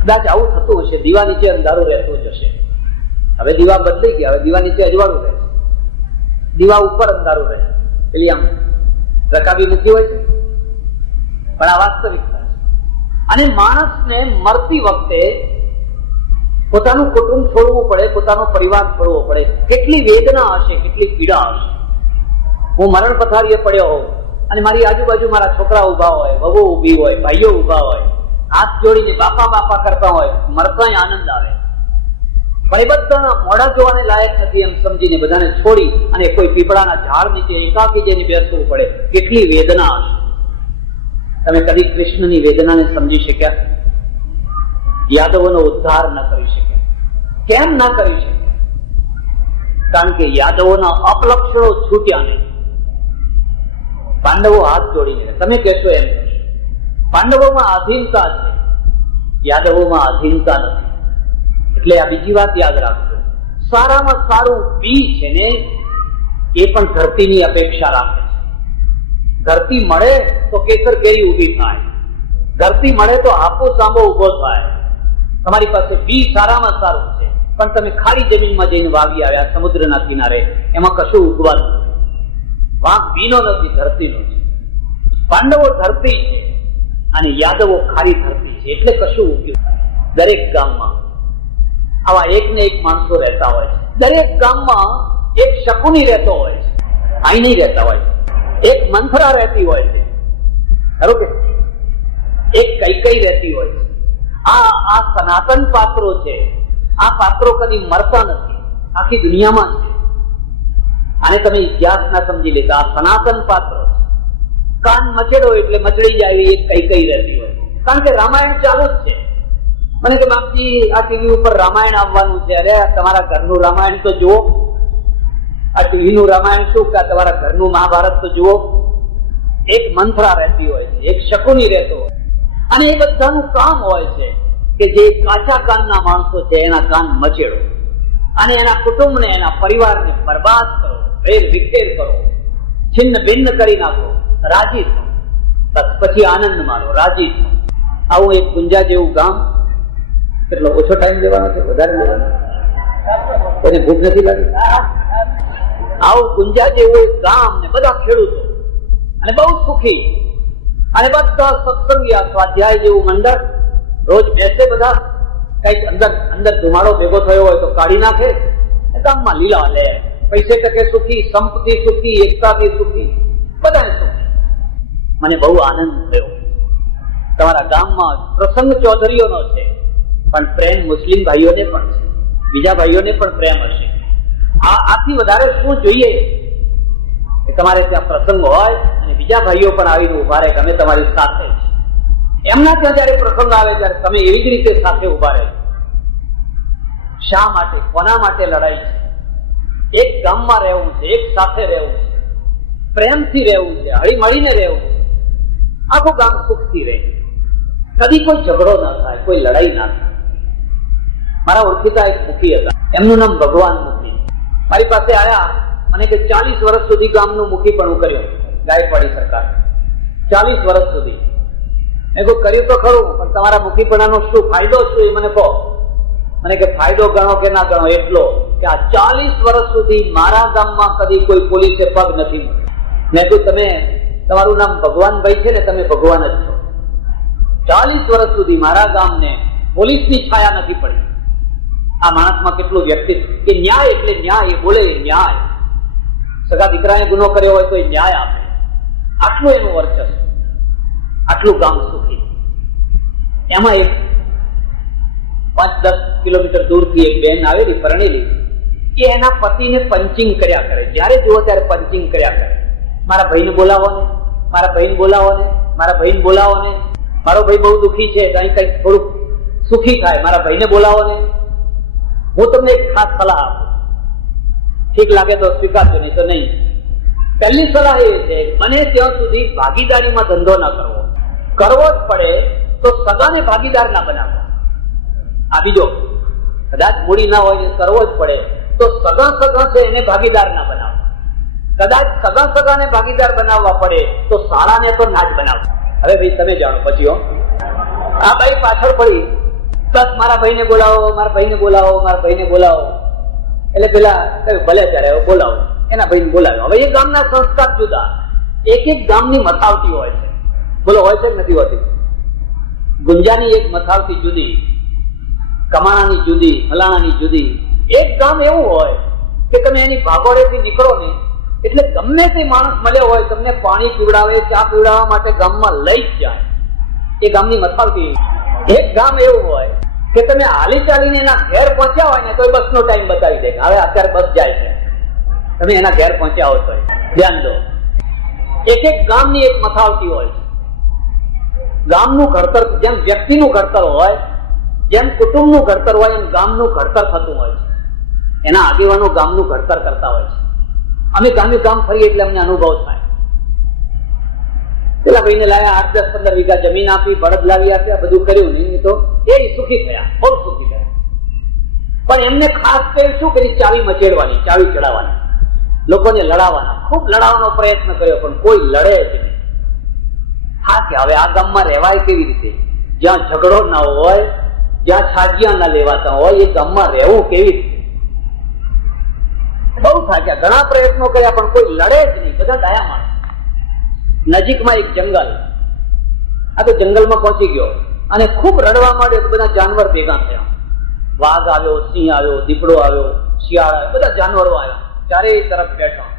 કદાચ આવું થતું હશે, દીવા નીચે અંધારું રહેતું જ હશે. હવે દીવા બદલાઈ ગયા, હવે દીવા નીચે અજવાળું રહે, દીવા ઉપર અંધારું રહે. પેલી આમ રકાબી મૂકી હોય છે, પણ આ વાસ્તવિકતા છે. અને માણસને મરતી વખતે પોતાનું કુટુંબ છોડવું પડે, પોતાનો પરિવાર છોડવો પડે. કેટલી વેદના હશે, કેટલી પીડા હશે. હું મરણ પથારીએ પડ્યો હોઉં અને મારી આજુબાજુ મારા છોકરા ઉભા હોય, વહુ ઉભી હોય, ભાઈઓ ઉભા હોય, હાથ જોડીને બાપા બાપા કરતા હોય, મરતાય આનંદ આવે. પણ એ બધાના મોઢા જોવાને લાયક નથી એમ સમજીને બધાને છોડી અને કોઈ પીપળાના ઝાડ નીચે એકાકી જઈને બેસવું પડે. કેટલી વેદના હશે. તમે કદી કૃષ્ણની વેદનાને સમજી શક્યા? યાદવોનો ઉદ્ધાર ન કરી શક્યા. કેમ ના કરી શક્યા? કારણ કે યાદવોના અપલક્ષણો છૂટ્યા નહીં. પાંડવો હાથ જોડીને, તમે કહેશો એમ કહેશો, પાંડવોમાં આધીનતા છે, યાદવોમાં આધીનતા નથી. એટલે આ બીજી વાત યાદ રાખજો, સારામાં સારું બી છે ને એ પણ ધરતીની અપેક્ષા રાખે છે. ધરતી મળે તો કેસર કેરી ઉભી થાય, ધરતી મળે તો હાપુસ આંબો ઉભો થાય. તમારી પાસે બી સારામાં સારું છે પણ તમે ખારી જમીનમાં જઈને વાવી આવ્યા સમુદ્રના કિનારે, એમાં કશું ઉગવાનું નથી. વાંક બીનો નથી, ધરતીનો છે. પાંડવો ધરતી છે અને યાદવો ખારી ધરતી છે, એટલે કશું ઉગ્યું. દરેક ગામમાં આવા એક ને એક માણસો રહેતા હોય છે. દરેક ગામમાં એક શકુની રહેતો હોય છે, અહીં નહીં રહેતા હોય છે. એક મંથરા રહેતી હોય છે, ખરું કે? એક કૈકઈ રહેતી હોય છે. આ સનાતન પાત્રો છે. આ પાત્રો કદી મરતા નથી, આખી દુનિયામાં છે. આને તમે ઇતિહાસ ના સમજી લેતા. આ સનાતન પાત્રો છે. કાન મચેડો એટલે મચડી જાય એક કૈકઈ રહેતી હોય. કારણ કે રામાયણ ચાલુ જ છે. મને કે બાપજી આ ટીવી ઉપર રામાયણ આવવાનું છે. અરે તમારા ઘરનું રામાયણ તો જુઓ. આ ટીવી નું રામાયણ શું, કે તમારા ઘરનું મહાભારત તો જુઓ. એક મંથરા રહેતી હોય છે, એક શકુની રહેતો હોય. અને એ બધાનું કામ હોય છે કે જે કાચા કાનના માણસો છે એના કાન મચેડો અને એના કુટુંબને, એના પરિવારને બરબાદ કરો, વેર વિખેર કરો, છિન્ન ભિન્ન કરી નાખો, રાજી થો, બસ પછી આનંદ મારો, રાજી થો. આવું એક ગુંજા જેવું ગામ. કેટલો ઓછો ટાઈમ લેવાનો છે, વધારે લેવાનો? કોઈને ભૂખ નથી લાગી? આવું ગુંજા જેવું એક ગામ ને બધા ખેડૂતો અને બહુ સુખી અને બધા સત્સંગી, સ્વાધ્યાય જેવું મંડળ. રોજ બેસે બધા, કઈક અંદર ધુમાડો ભેગો થયો હોય તો કાઢી નાખે. ગામમાં લીલા લે, પૈસે ટકે સુખી, સંપત્તિ સુખી, એકતાથી સુખી, બધા સુખી. મને બહુ આનંદ થયો. તમારા ગામમાં પ્રસંગ ચૌધરીઓનો છે પણ પ્રેમ મુસ્લિમ ભાઈઓને પણ છે, બીજા ભાઈઓને પણ પ્રેમ હશે. આથી વધારે શું જોઈએ કે તમારે ત્યાં પ્રસંગ હોય અને બીજા ભાઈઓ પણ આવીને ઉભા રહે કે અમે તમારી સાથે છે. એમના ત્યાં જયારે પ્રસંગ આવે ત્યારે તમે એવી જ રીતે સાથે ઉભા રહે. શા માટે, કોના માટે લડાઈ છે? એક ગામમાં રહેવું છે, એક સાથે રહેવું છે, પ્રેમથી રહેવું છે, હળી મળીને રહેવું છે. આખું ગામ સુખથી રહે, કદી કોઈ ઝઘડો ના થાય, કોઈ લડાઈ ના થાય. મારા ઓળખીતા એક મુખી હતા, એમનું નામ ભગવાન મુખી. મારી પાસે આયા, મને કે 40 વર્ષ સુધી ગામનું મુખીપણું કર્યું, ગાયકવાડી સરકાર 40 વર્ષ સુધી. મેં કર્યું તો ખરું, પણ તમારા મુખીપણાનો શું ફાયદો શું એ મને કહો. મને કે ફાયદો ગણો કે ના ગણો એટલો કે આ 40 વર્ષ સુધી મારા ગામમાં કદી કોઈ પોલીસે પગ નથી મૂક્યો. મેં કીધું તમે તમારું નામ ભગવાનભાઈ છે ને, તમે ભગવાન જ છો. 40 વર્ષ સુધી મારા ગામને પોલીસની છાયા નથી પડી. આ માણસમાં કેટલું વ્યક્તિત્વ કે ન્યાય એટલે ન્યાય, એ બોલે ન્યાય. સગા દીકરાએ ગુનો કર્યો હોય તો એ ન્યાય આપે. આટલું એનું વર્ચસ્વ, આટલું ગામ સુખી. એમાં એક 5-10 કિલોમીટર દૂરથી એક બેન આવેલી, પરણેલી, એ એના પતિને પંચિંગ કર્યા કરે. જયારે જુઓ ત્યારે પંચિંગ કર્યા કરે. મારા ભાઈને બોલાવો ને, મારા ભાઈને બોલાવો ને, મારા ભાઈને બોલાવો ને, મારો ભાઈ બહુ દુઃખી છે, કઈ કઈક થોડુંક સુખી થાય, મારા ભાઈને બોલાવો ને. હું તમને એક ખાસ સલાહ આપું, ઠીક લાગે તો સ્વીકારજો, નહીં તો નહીં. પહેલી સલાહ એ છે, બને ત્યાં સુધી ભાગીદારીમાં ધંધો ના કરવો. કરવો જ પડે તો સગાને ભાગીદાર ના બનાવો. આ બીજો, કદાચ મૂડી ના હોય ને કરવો જ પડે તો સગા છે એને ભાગીદાર ના બનાવો. કદાચ સગાને ભાગીદાર બનાવવા પડે તો સાળાને તો ના જ બનાવો. હવે ભાઈ તમે જાણો પછી. આ ભાઈ પાછળ પડી, બસ મારા ભાઈને બોલાવો, મારા ભાઈને બોલાવો, મારા ભાઈને બોલાવો. એટલે પેલા કહ્યું ભલે ત્યારે હવે બોલાવો, એના ભાઈને બોલાવ્યો. હવે એ ગામના સંસ્કાર જુદા, એક એક ગામની મથાવટી હોય છે. બોલો હોય છે કે નથી હોતી? ગુંજાની એક મથાવટી જુદી, કમાણાની જુદી, ફલાણાની જુદી. એક ગામ એવું હોય કે તમે એની ભાગોળેથી નીકળો ને એટલે ગમે તે માણસ મળ્યો હોય તમને પાણી પીવડાવે, ચા પીવડાવવા માટે ગામમાં લઈ જ જાય. એ ગામની મથાવટી. એક ગામ એવું હોય કે તમે હાલી ચાલીને એના ઘેર પહોંચ્યા હોય ને તો બસનો ટાઈમ બતાવી દે, હવે અત્યારે બસ જાય છે, તમે એના ઘેર પહોંચ્યા હો તો. ધ્યાન દો, એક એક ગામની એક મથાવટી હોય છે. ગામનું ઘડતર, જેમ વ્યક્તિનું ઘડતર હોય, જેમ કુટુંબનું ઘડતર હોય, એમ ગામનું ઘડતર થતું હોય છે. એના આગેવાનો ગામનું ઘડતર કરતા હોય છે. અમે ગામ ફરીએ એટલે અમને અનુભવ થાય. પેલા ભાઈને લાવ્યા, 8-10-15 વીઘા જમીન આપી, બળદ લાવી આપ્યા, બધું કર્યું ને તો એ સુખી થયા, બહુ સુખી થયા. પણ એમને ખાસ તો શું કરી, ચાવી મચેડવાની, ચાવી ચડાવવાની, લોકોને લડાવવાના. ખૂબ લડાવવાનો પ્રયત્ન કર્યો પણ કોઈ લડે જ નહીં. હા, કે હવે આ ગામમાં રહેવાય કેવી રીતે? જ્યાં ઝઘડો ના હોય, જ્યાં છાજિયા ના લેવાતા હોય, એ ગામમાં રહેવું કેવી રીતે? બહુ થાક્યા, ઘણા પ્રયત્નો કર્યા પણ કોઈ લડે જ નહીં, બધા દયા માણસ. નજીકમાં એક જંગલ, આ તો જંગલમાં પહોંચી ગયો અને ખૂબ રડવા માંડ્યો તો બધા જાનવર ભેગા થયા. વાઘ આવ્યો, સિંહ આવ્યો, દીપડો આવ્યો, શિયાળ આવ્યો, બધા જાનવરો આવ્યા, ચારે તરફ બેઠા.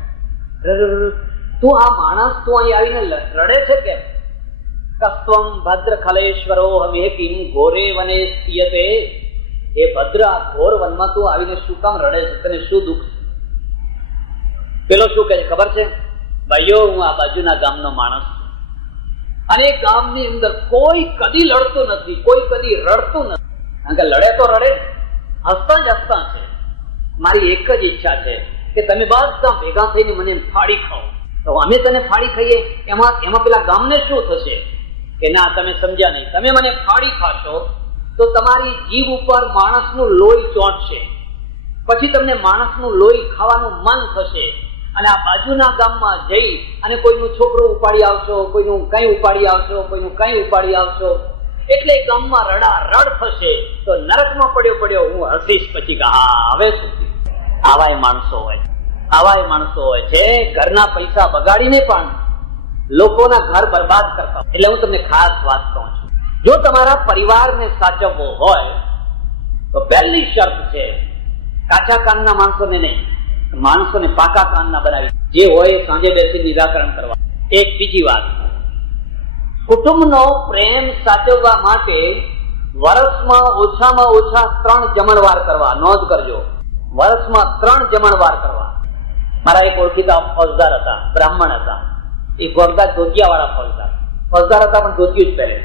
તું આ માણસ તું અહીં આવીને રડે છે કે? કસ્ત્વમ ભદ્ર ખલેશ્વરો હમે કિમ ઘોરે વને સ્થિયતે. એ ભદ્ર, આ ઘોર વનમાં તું આવીને શું કામ રડે છે? તને શું દુઃખ છે? પેલો શું કહે છે ખબર છે? ભાઈઓ, હું આ બાજુના ગામનો માણસ છું અને એ ગામની અંદર કોઈ કદી લડતું નથી, કોઈ કદી રડતું નથી. કારણ કે લડે તો રડે, હસતા જ હસતા છે. મારી એક જ ઈચ્છા છે કે તમે બધા ભેગા થઈને મને ફાડી ખાઓ. તો અમે તને ફાડી ખાઈએ, એમાં પેલા ગામને શું થશે? કે ના, તમે સમજ્યા નહીં. તમે મને ફાડી ખાશો તો તમારી જીભ ઉપર માણસનું લોહી ચોંટશે, પછી તમને માણસનું લોહી ખાવાનું મન થશે અને આ બાજુના ગામમાં જઈ અને કોઈનું છોકરું ઉપાડી આવશો, કોઈનું કઈ ઉપાડી આવશો, કોઈનું કઈ ઉપાડી આવશો, એટલે ગામમાં રડ થશે. તો નરકમાં પડ્યો હું હસીશ પછી કે હા, હવે શું? આવાય માણસો હોય છે, ઘરના પૈસા બગાડીને પણ લોકોના ઘર બરબાદ કરતા. એટલે હું તમને ખાસ વાત કહું છું, જો તમારા પરિવારને સાચવવો હોય તો પહેલી શરત છે, કાચા કાનના માણસોને નહીં, માણસોને પાકા કાનના બનાવી, જે હોય એ સાંજે બેસી નિરાકરણ કરવા. એક બીજી વાત, કુટુંબનો પ્રેમ સાચવવા માટે વર્ષમાં ઓછામાં ઓછા 3 જમણવાર કરવા. નોંધ કરજો, વર્ષમાં 3 જમણવાર કરવા. મારા એક ઓળખીતા ફોજદાર હતા, બ્રાહ્મણ હતા. એ ગોરદાર ધોતિયા વાળા ફોજદાર હતા, પણ ધોતિયું જ પહેરે.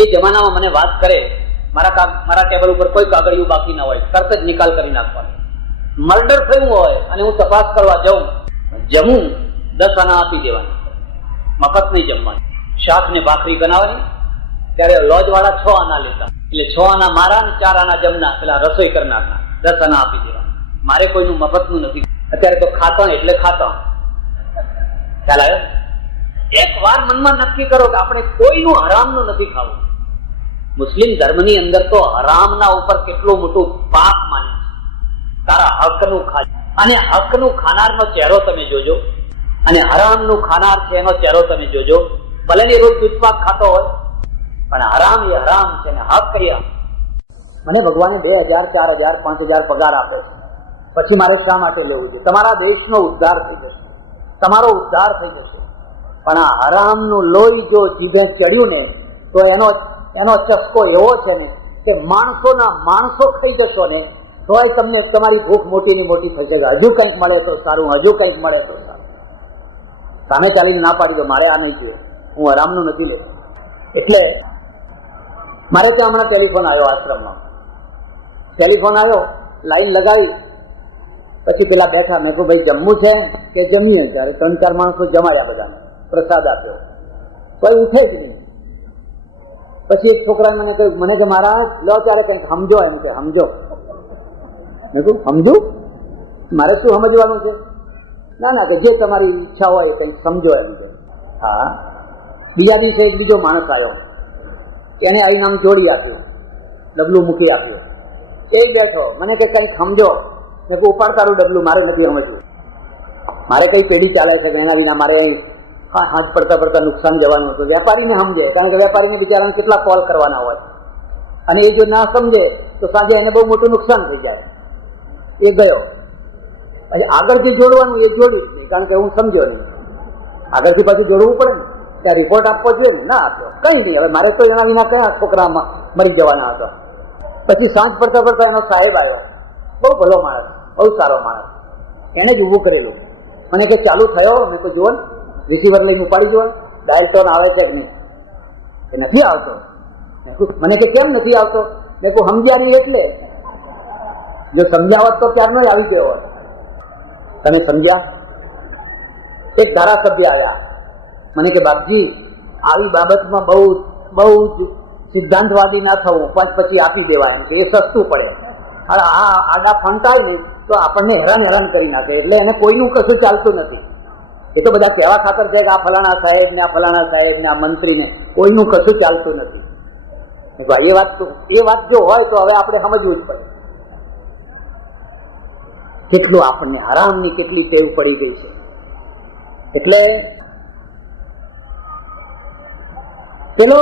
એ જમાનામાં મને વાત કરે, મારા ટેબલ ઉપર કોઈ કાગળિયું બાકી ના હોય, તરત જ નિકાલ કરી નાખવાનો. મર્ડર થયું હોય અને હું તપાસ કરવા જમું 10 આના આપી દેવાના, મફત નહીં જમવાનું. શાક ને ભાખરી બનાવવાની, ત્યારે લોજ વાળા 6 આના લેતા, એટલે 6 આના મારા ને 4 આના જમના, પેલા રસોઈ કરનારના 10 આના આપી દેવાના. મારે કોઈનું મફતનું નથી. અત્યારે તો ખાતા એટલે ખાતા. ખ્યાલ આવ્યો? એક વાર મનમાં નક્કી કરો કે આપણે કોઈનું હરામનું નથી ખાવું. મુસ્લિમ ધર્મની અંદર તો હરામના ઉપર કેટલું મોટું પાપ માને તારા હકનું ખા અને હકનું ખાનારનો ચહેરો તમે જોજો અને હરામનું ખાનાર છે એનો ચહેરો તમે જોજો. ભલે ને રોજ દૂધ પાક ખાતો હોય પણ હરામ એ હરામ છે ને હક કઈ. મને ભગવાને 2000, 4000, 5000 પગાર આપે છે, પછી મારે શા માટે લેવું છે? તમારા દેશનો ઉદ્ધાર થઈ જશે, તમારો ઉદ્ધાર થઈ જશે. પણ આ હરામનું લોહી જો જીભે ચડ્યું ને તો એનો ચસ્કો એવો છે ને કે માણસો ખાઈ જશો ને તોય તમને તમારી ભૂખ મોટી ની મોટી થઈ જશે. હજુ કંઈક મળે તો સારું, હજુ કંઈક મળે તો સારું. સામે ચાલીને ના પાડી દો, મારે આ નહીં જોઈએ, હું હરામનું નથી લેતો. એટલે મારે ત્યાં હમણાં ટેલિફોન આવ્યો, આશ્રમમાં ટેલિફોન આવ્યો, લાઈન લગાવી, પછી પેલા બેઠા. મેં કહું ભાઈ જમવું છે કે જમીએ? ત્યારે 3-4 માણસો જમાયા, બધાને પ્રસાદ આપ્યો, કોઈ ઉઠે જ નહીં. પછી એક છોકરાને મને કહ્યું, મને કે મારા લો ત્યારે કંઈક સમજો. એમ કે સમજો? મેં કહું સમજુ? મારે શું સમજવાનું છે? ના કે જે તમારી ઈચ્છા હોય કંઈક સમજો. એમ કે હા. બીજા દિવસે એક બીજો માણસ આવ્યો, એને આવીને આમ જોડી આપ્યું, ડબલું મૂકી આપ્યું. એ બેઠો, મને કે કંઈક સમજો. મેં કહું ઉપાડ તારું ડબલું, મારે નથી સમજવું. મારે કઈ પેઢી ચાલે છે એના વિના મારે હાથ પડતા નુકસાન જવાનું હતું. વેપારીને સમજે, કારણ કે વેપારીને બિચારાને કેટલા કોલ કરવાના હોય, અને એ જો ના સમજે તો સાંજે એને બહુ મોટું નુકસાન થઈ જાય. એ ગયો. પછી આગળથી જોડવાનું એ જોડ્યું નહીં, કારણ કે હું સમજ્યો નહીં. આગળથી પાછું જોડવું પડે ને, ત્યાં રિપોર્ટ આપવો જોઈએ ને, ના આપ્યો. કઈ નહીં, હવે મારે તો એના વિના કયા છોકરામાં મરી જવાના હતો. પછી સાંજ પડતા એનો સાહેબ આવ્યો, બહુ ભલો માણસ, બહુ સારો માણસ. એને જ ઊભું કરેલું. મને કે ચાલુ થયો? મેં કહ્યું જુઓ ને, રિસીવર લઈને ઉપાડી જુઓ, ડાયલ ટોન આવે છે કે નહીં? નથી આવતો. મને કે કેમ નથી આવતો? મેં કહું સમજ્યા નહીં એટલે. જો સમજાવત તો ત્યારનો જ આવી ગયો હોત. તમે સમજ્યા? એક ધારાસભ્ય આવ્યા, મને કે બાપજી આવી બાબતમાં બહુ સિદ્ધાંતવાદી ના થવું, પછી આપી દેવાય, એમ કે એ સસ્તું પડે. આ આડા ફંટાય નહીં તો આપણને હેરાન કરી નાખે. એટલે એને કોઈનું કશું ચાલતું નથી. એ તો બધા કહેવા ખાતર છે કે આ ફલાણા સાહેબ ને આ ફલાણા સાહેબ ને આ મંત્રીને, કોઈનું કશું ચાલતું નથી. એ વાત જો હોય તો હવે આપણે સમજવું જ પડે. કેટલું આપણને હરામની કેટલી ટેવ પડી ગઈ છે. એટલે પેલો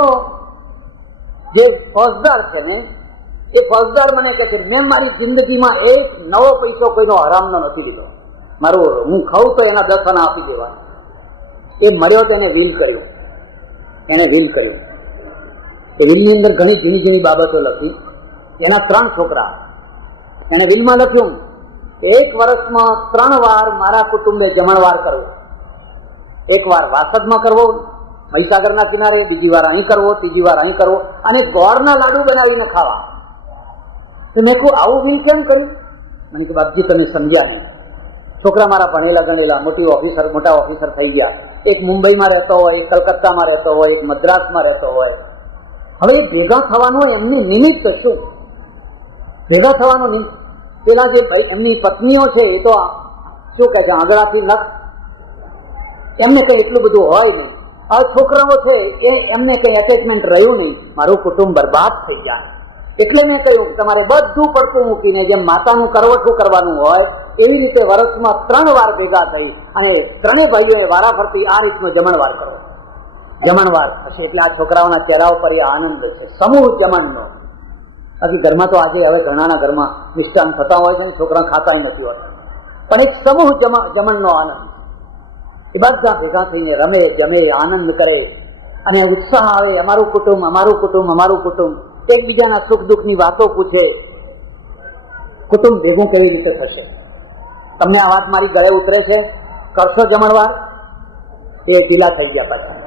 જે ફોજદાર છે ને, એ ફોજદાર મને કહે છે મેં મારી જિંદગીમાં એક નવો પૈસો કોઈનો હરામનો નથી લીધો. મારું હું ખાઉં તો એના 10 આના આપી દેવા. એ મર્યો તો એને વિલ કર્યું. એ વિલની અંદર ઘણી જૂની બાબતો લખી. એના 3 છોકરા. એને વિલમાં લખ્યું 1 વર્ષમાં 3 વાર મારા કુટુંબે જમણવાર કરવો. 1 વાર વાસદમાં કરવો, મહીસાગરના કિનારે, બીજી વાર અહીં કરવો, ત્રીજી વાર અહીં કરવો, અને ગોળના લાડુ બનાવીને ખાવા. તો મેં કહું આવું વિલ કેમ કર્યું? મને કે બાપજી તમે સમજ્યા નહીં. છોકરા મારા ભણેલા ગણેલા મોટા ઓફિસર થઈ ગયા. એક મુંબઈમાં રહેતો હોય, એક કલકત્તામાં રહેતો હોય, એક મદ્રાસમાં રહેતો હોય. હવે ભેગા થવાનું એમની નિમિત્ત શું? ભેગા થવાનું પેલા જે એમની પત્નીઓ છે એ તો શું કહે છે, આંગળાથી નખ, એમને કઈ એટલું બધું હોય નહીં. આ છોકરાઓ છે એમને કઈ એટેચમેન્ટ રહ્યું નહીં. મારું કુટુંબ બરબાદ થઈ જાય. એટલે મેં કહ્યું કે તમારે બધું પડતું મૂકીને જેમ માતાનું કરવટું કરવાનું હોય એવી રીતે વર્ષમાં 3 વાર ભેગા થઈ અને 3 ભાઈઓએ વારાફરતી આ રીતનો જમણવાર કરો. જમણવાર થશે એટલે આ છોકરાઓના ચહેરા ઉપર આનંદ છે, સમૂહ જમણનો. બાકી ઘરમાં તો આજે હવે ઘણાના ઘરમાં મિષ્ટાન થતા હોય છે ને, છોકરા ખાતા નથી હોતા, પણ એક સમૂહ જમણનો આનંદ. એ બધા ભેગા થઈને રમે, જમે, આનંદ કરે અને ઉત્સાહ આવે. અમારું કુટુંબ. એકબીજાના સુખ દુઃખની વાતો પૂછે. કુટુંબ ભેગું કેવી રીતે થશે? તમને આ વાત મારી ગળે ઉતરે છે? કરશો જમણવાર? એ ઢીલા થઈ ગયા પાછા.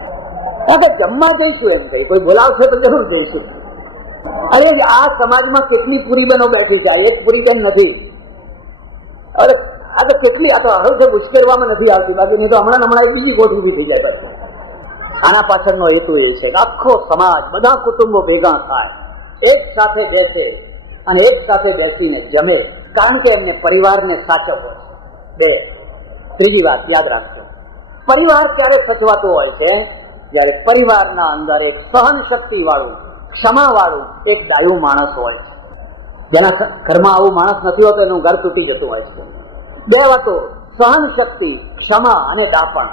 જમવા જઈશું એમ કહી, કોઈ બોલાવશે તો જરૂર જઈશું. અરે આ સમાજમાં કેટલી પૂરી બનો બેઠી છે, એક પૂરી બેન નથી. અરે આ તો કેટલી, આ તો હવે ઉશ્કેરવામાં નથી આવતી. બાકી નહીં તો હમણાં બીજી ગોઠવી થઈ જાય પાછું. આના પાછળનો હેતુ એ છે કે આખો સમાજ, બધા કુટુંબો ભેગા થાય, એક સાથે બેસે અને એક સાથે બેસીને જમે, કારણ કે એમને પરિવારને સાચવવો છે. 2. ત્રીજી વાત યાદ રાખજો, પરિવાર ક્યારે સચવાતો હોય છે? જયારે પરિવારના અંદર એક સહન શક્તિ વાળું, ક્ષમા વાળું એક ડાયું માણસ હોય છે. જેના ઘરમાં આવું માણસ નથી હોતો એનું ઘર તૂટી જતું હોય છે. બે વાતો, સહન શક્તિ, ક્ષમા અને દાપણ.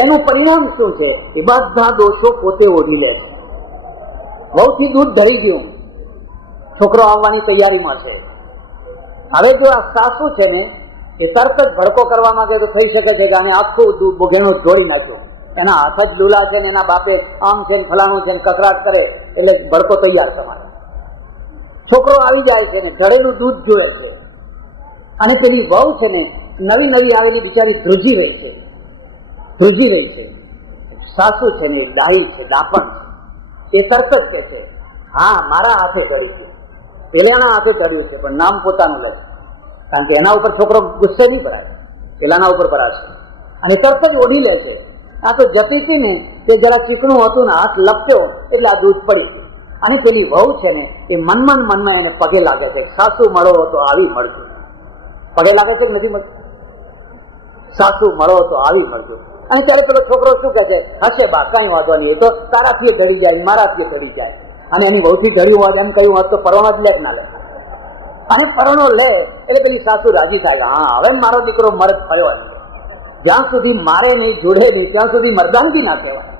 એનું પરિણામ શું છે? એ બધા દોષો પોતે ઓઢી લે છે. વહુથી દૂધ ઢળી ગયું, છોકરો આવવાની તૈયારીમાં છે. હવે જો આ સાસુ છે ને એ તરત જ ભડકો કરવા માંગે તો થઈ શકે છે કે આને આખું ઘેણું જોડી નાખ્યો, એના હાથ જ ડૂલા છે ને એના બાપે આમ છે ને ફલાણું છે ને કકરાટ કરે એટલે ભડકો તૈયાર તમારે. છોકરો આવી જાય છે ને ઘરેલું દૂધ જોડે છે, અને પેલી વહુ છે ને નવી નવી આવેલી બિચારી ધ્રુજી રહી છે. સાસુ છે ને ડાહી છે, દાપણ છે. એ તરત જ કે છે હા મારા હાથે ચડ્યું છે, પેલાના હાથે ચડ્યું છે, પણ નામ પોતાનું લે, કારણ કે એના ઉપર છોકરો ગુસ્સે નહીં ભરાય, પેલાના ઉપર ભરાશે. અને તરત જ ઓઢી લે છે. આ તો જતી હતી ને તે જરા ચીકણું હતું ને હાથ લપટ્યો એટલે આ દૂધ પડી ગયું. અને પેલી વહુ છે ને એ મનમાં એને પગે લાગે છે, સાસુ મળો તો આવી મળજો. પગે લાગે છે કે નથી મળતું? સાસુ મળો તો આવી મળજો. અને ત્યારે પેલો છોકરો શું કહે છે? હશે બા, કઈ વાંધો નહીં, એ તો તારાથી ઢળી જાય, મારાથી ઢળી જાય. અને એની વહુથી ઢળ્યું હોત એમ કહ્યું હોત તો પરોણો જ લે ના લે. અને પરોણો લે એટલે પેલી સાસુ રાજી થાય, હા હવે મારો દીકરો મરદ થયો. જ્યાં સુધી મારે નહીં, જોડે નહીં, ત્યાં સુધી મરદાનગી ના કહેવાય.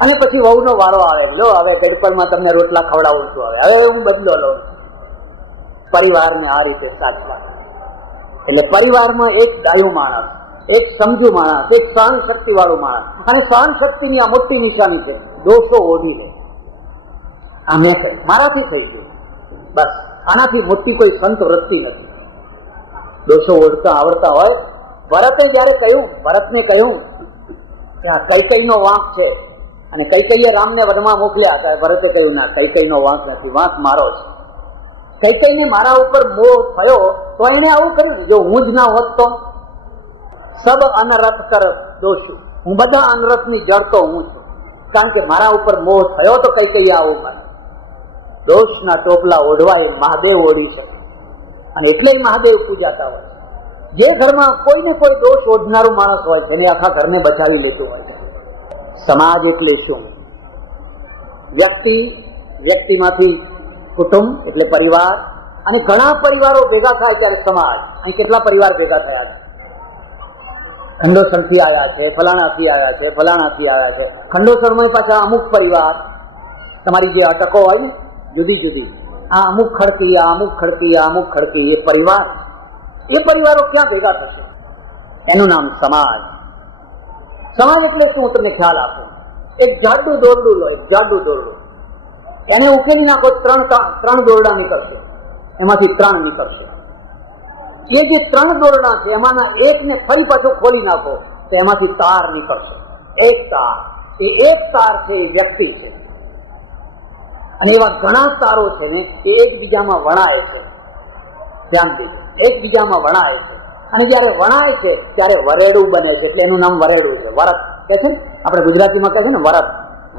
અને પછી વહુનો વારો આવે, લો હવે ગડપણમાં તમને રોટલા ખવડાવું છું, હવે હું બદલો લઉં છું. પરિવારને આ રીતે સાચવા. એટલે પરિવારમાં એક ડાયું માણસ, એક સમજુ માણસ, એક સહન શક્તિ વાળું માણસ. અને સહન શક્તિની આ મોટી નિશાની છે, દોષો ઓઢી લે. આ મેં કહ્યું મારાથી થઈ ગયું, બસ આનાથી મોટી કોઈ સંત વૃત્તિ નથી. દોષો ઓળખતા આવડતા હોય. ભરતે જયારે કહ્યું, ભરતને કહ્યું કે આ કૈકેયીનો વાંક છે, અને કૈકેયીએ રામને વનમાં મોકલ્યા હતા. ભરતે કહ્યું ના, કૈકેયીનો વાંક નથી, વાંક મારો છે. કૈકેયીને મારા ઉપર મોહ થયો તો એને આવું કર્યું. જો હું જ ના હોત તો સબ અનરથ કર દોષી, હું બધા અનરથની જડ તો હું છું. કારણ કે મારા ઉપર મોહ થયો તો કૈકેયી આવું કરે. દોષના ટોપલા ઓઢવાય મહાદેવ ઓઢી શકે, અને એટલે મહાદેવ પૂજાતા હોય. જે ઘરમાં કોઈ ને કોઈ દોષ ઓઢનારું માણસ હોય છે એને આખા ઘરને બચાવી લેતું હોય છે. સમાજ એટલે શું? વ્યક્તિમાંથી કુટુંબ એટલે પરિવાર, અને ઘણા પરિવારો ભેગા થાય ત્યારે સમાજ. અહીં કેટલા પરિવાર ભેગા થયા છે? ખંડોસરથી આવ્યા છે, ફલાણાથી આવ્યા છે, ફલાણાથી આવ્યા છે. ખંડોસરમાં પાછા અમુક પરિવાર, તમારી જે અટકો હોય ને જુદી જુદી, આ અમુક ખડકી, આ અમુક ખડકી, આ અમુક ખડકી, એ પરિવાર. એ પરિવારો ક્યાં ભેગા થશે? એનું નામ સમાજ. સમાજ એટલે શું? હું તમને ખ્યાલ આપું. એક જાડું દોરડું લો, એક જાડું દોરડું, એને ઉકેલી નાખો, ત્રણ દોરડા નીકળશે, એમાંથી 3 નીકળશે. એ જે 3 દોરડા છે એમાંના એકને ફરી પાછું ખોલી નાખો તો એમાંથી તાર નીકળશે. એક તાર, એ એક તાર છે એ વ્યક્તિ છે. અને એવા ઘણા તારો છે ને એ એકબીજામાં વણાય છે. ધ્યાન દીધું, એકબીજામાં વણાય છે. અને જયારે વણાય છે ત્યારે વરેડું બને છે, એટલે એનું નામ વરેડું છે. વરત કે છે ને, આપણે ગુજરાતીમાં કહે છે ને વરત,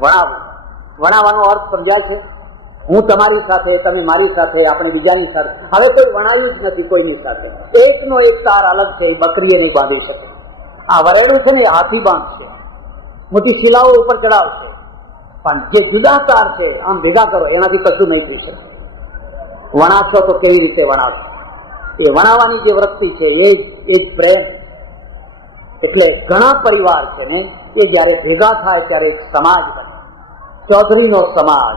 વણાવવું. વણાવવાનો અર્થ સમજાય છે? હું તમારી સાથે, તમે મારી સાથે, આપણે બીજાની સાથે. હવે કોઈ વણાવ્યું જ નથી કોઈની સાથે. એકનો એક તાર અલગ છે, એ બકરીએ નહીં બાંધી શકે. આ વરેડું છે ને એ હાથી બાંધશે, મોટી શિલાઓ ઉપર ચડાવશે. પણ જે જુદા તાર છે આમ ભેગા કરો એનાથી કશું નહીં થઈ શકે. વણાશો તો કેવી રીતે વણાશો? એ વણાવવાની જે વૃત્તિ છે એ જ પ્રેમ. એટલે ઘણા પરિવાર છે ને એ જયારે ભેગા થાય ત્યારે એક સમાજ બને. ચૌધરીનો સમાજ,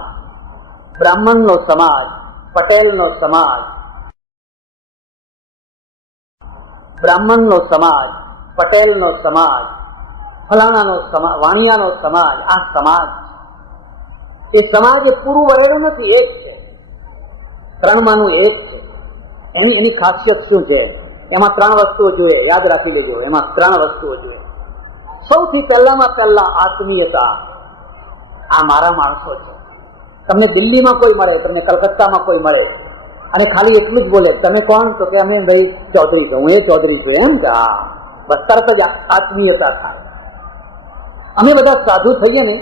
બ્રાહ્મણનો સમાજ, પટેલનો સમાજ, બ્રાહ્મણનો સમાજ, પટેલનો સમાજ, ફલાણાનો સમાજ, વાણિયાનો સમાજ. આ સમાજ, એ સમાજ એ પૂરું વરેડું નથી, એક છે. 3માંનું એક છે. એની ખાસિયત શું છે? એમાં 3 વસ્તુઓ જોઈએ, યાદ રાખી લેજો. એમાં 3 વસ્તુઓ જોઈએ. સૌથી પહેલામાં પહેલા આત્મીયતા. આ મારા માણસો છે. તમને દિલ્હીમાં કોઈ મળે, તમને કલકત્તામાં કોઈ મળે, અને ખાલી એટલું જ બોલે, તમે કોણ? તો કે અમે ભાઈ ચૌધરી છું, હું એ ચૌધરી છું. એમ કે હા, બસ તરત જ આત્મીયતા થાય. અમે બધા સાધુ થઈએ ને,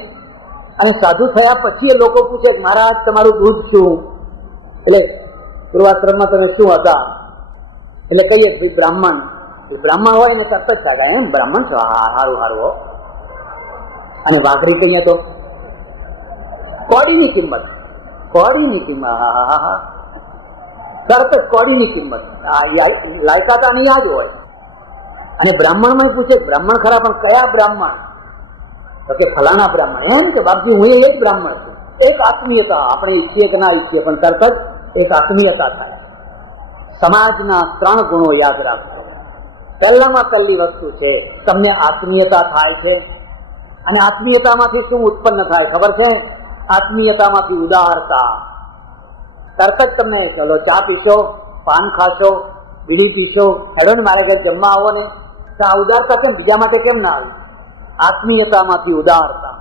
અને સાધુ થયા પછી એ લોકો પૂછે મહારાજ તમારું દૂધ શું? એટલે પૂર્વાશ્રમમાં તમે શું હતા? એટલે કહીએ ભાઈ બ્રાહ્મણ. બ્રાહ્મણ હોય ને તરત જ સાગા, એમ બ્રાહ્મણ છો? હા, સારું સારું હો. અને વાઘરી કહીએ તો કોડીની કિંમત, કોડીની કિંમત, હા, તરત જ કોડીની કિંમત. લાયકાત આની યાદ હોય. અને બ્રાહ્મણમાં પૂછે, બ્રાહ્મણ ખરા, પણ કયા બ્રાહ્મણ? તો કે ફલાણા બ્રાહ્મણ. એમ કે બાપજી હું એક બ્રાહ્મણ છું. એક આત્મીયતા, આપણે ઈચ્છીએ કે ના ઈચ્છીએ પણ તરત જ એક આત્મીયતા થાય. સમાજના 3 ગુણો યાદ રાખજો. પહેલામાં પહેલી વસ્તુ છે, તમને આત્મીયતા થાય છે. અને આત્મીયતામાંથી શું ઉત્પન્ન થાય ખબર છે? આત્મીયતામાંથી ઉદારતા. તરત જ તમને ચલો ચા પીશો, પાન ખાશો, બીડી પીશો, હેડો ને મારે ઘર જમવા આવો ને, તો આ ઉદારતા કેમ બીજા માટે કેમ ના આવી? આત્મીયતામાંથી ઉદારતા.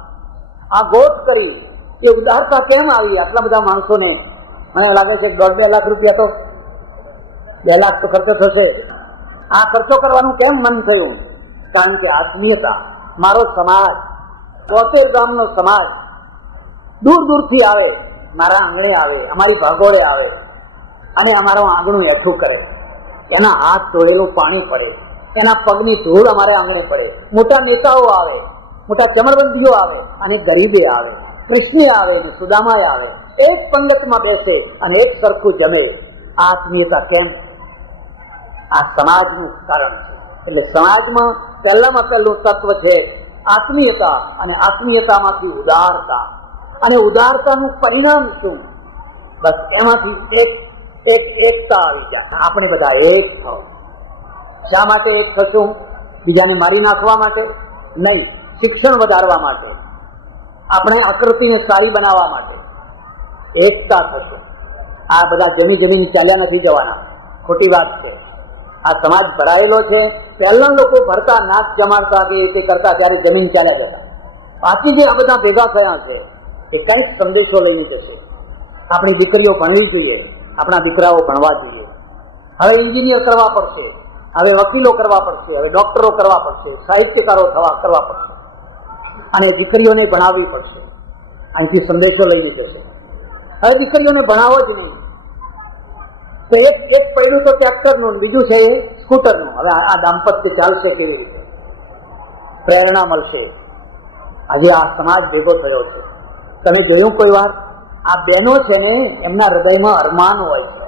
આ ગોઠ કરી એ ઉદારતા કેમ આવી આટલા બધા માણસોને? મને લાગે છે 1.5-2 લાખ રૂપિયા તો 2 લાખ તો ખર્ચો થશે. આ ખર્ચો કરવાનું કેમ મન થયું? કારણ કે આત્મીયતા. મારો સમાજ 73 ગામનો સમાજ દૂર દૂરથી આવે, મારા આંગણે આવે, અમારી ભાગોળે આવે અને અમારું આંગણું હેઠું કરે. એના હાથ ધોળેલું પાણી પડે, એના પગની ધૂળ અમારે આંગણે પડે. મોટા નેતાઓ આવે, મોટા ચમરબંધીઓ આવે અને ગરીબે આવે, કૃષ્ણે આવે ને સુદામાએ આવે, એક પંગતમાં બેસે અને એક સરખું જમે. આત્મીયતા કેમ? આ સમાજનું કારણ છે. એટલે સમાજમાં પહેલામાં પહેલું તત્વ છે આત્મીયતા, અને આત્મીયતામાંથી ઉદારતા. અને ઉદારતાનું પરિણામ શું? બસ એમાંથી એકતા આવી જાય. આપણે બધા એક થાવ. શા માટે એક થશું? બીજાને મારી નાખવા માટે નહીં, શિક્ષણ વધારવા માટે, આપણે આકૃતિને સારી બનાવવા માટે એકતા થશે. આ બધા જમીન ચાલ્યા નથી જવાના, ખોટી વાત છે. આ સમાજ ભરાયેલો છે. પહેલા લોકો ભરતા, નાક જમાડતા તે કરતા ત્યારે જમીન ચાલ્યા જતા. પાછી જે આ બધા ભેગા થયા છે એ કંઈક સંદેશો લઈને જશે. આપણી દીકરીઓ ભણવી જોઈએ, આપણા દીકરાઓ ભણવા જોઈએ. હવે એન્જિનિયર કરવા પડશે, હવે વકીલો કરવા પડશે, હવે ડોક્ટરો કરવા પડશે, સાહિત્યકારો કરવા પડશે, અને દીકરીઓને ભણાવવી પડશે. અહીંથી સંદેશો લઈને જશે. હવે દીકરીઓને ભણાવો જ નહીં તો એક પૈડું તો ટ્રેક્ટરનું, બીજું છે એ સ્કૂટરનું. હવે આ દાંપત્ય ચાલશે કેવી રીતે? પ્રેરણા મળશે. આજે આ સમાજ ભેગો થયો છે. તમે જોયું કોઈ વાર? આ બહેનો છે ને, એમના હૃદયમાં અરમાન હોય છે.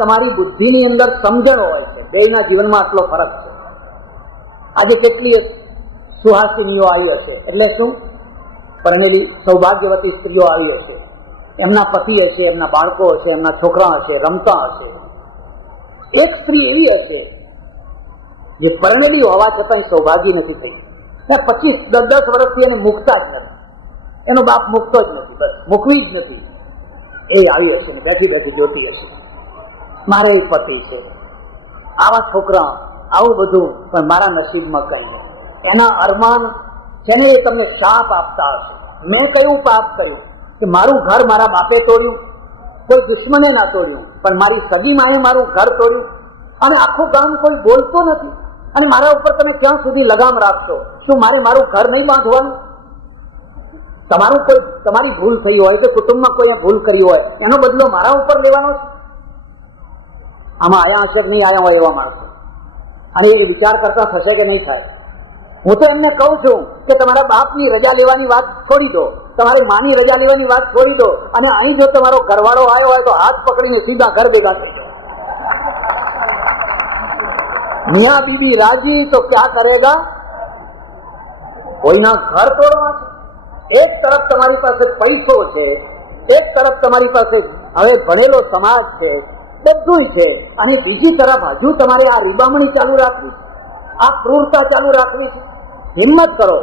તમારી બુદ્ધિની અંદર સમજણ હોય છે. બેયના જીવનમાં આટલો ફરક છે. આજે કેટલી સુહાસિનીઓ આવી હશે, એટલે શું? પરણેલી સૌભાગ્યવતી સ્ત્રીઓ આવી હશે. એમના પતિ હશે, એમના બાળકો હશે, એમના છોકરા હશે, રમતા હશે. એક સ્ત્રી એવી હશે જે પરણેલી હોવા છતાં સૌભાગ્ય નથી થઈ. 25-10 વર્ષથી એને મૂકતા જ નથી, એનો બાપ મૂકતો જ નથી, બસ મૂકવી જ નથી. એ આવી હશે ને બેઠી બેઠી જોતી હશે, મારો એક પતિ છે, આવા છોકરા, આવું બધું, પણ મારા નસીબમાં કઈ નહીં. એના અરમાન છે ને એ તમને શાપ આપતા હશે. મેં કયું પાપ કર્યું કે મારું ઘર મારા બાપે તોડ્યું? કોઈ દુશ્મને ના તોડ્યું, પણ મારી સગી માએ મારું ઘર તોડ્યું. અને આખું ગામ કોઈ બોલતો નથી, અને મારા ઉપર તમે ક્યાં સુધી લગામ રાખશો? શું મારે મારું ઘર નહીં બાંધવાનું? તમારી ભૂલ થઈ હોય કે કુટુંબમાં કોઈ ભૂલ કરી હોય, એનો બદલો મારા ઉપર લેવાનો છે? આમાં આયા હશે કે નહીં આયા હોય એવા માણસો, અને એ વિચાર કરતા થશે કે નહીં થાય? હું તો એમને કહું છું કે તમારા બાપની રજા લેવાની વાત છોડી દો, તમારી માની રજા લેવાની વાત છોડી દો, અને અહીં જો તમારો ઘરવાળો આવ્યો હોય તો હાથ પકડીને સીધા ઘર ભેગા થઈ જાઓ. મિયા બીબી રાજી તો ક્યાં કરેગા? કોઈના ઘર તોડવા છે. એક તરફ તમારી પાસે પૈસો છે, એક તરફ તમારી પાસે હવે ભણેલો સમાજ છે, બધું છે, અને બીજી તરફ હજુ તમારે આ રીબામણી ચાલુ રાખવી છે, આ ક્રૂરતા ચાલુ રાખવી છે. હિંમત કરો.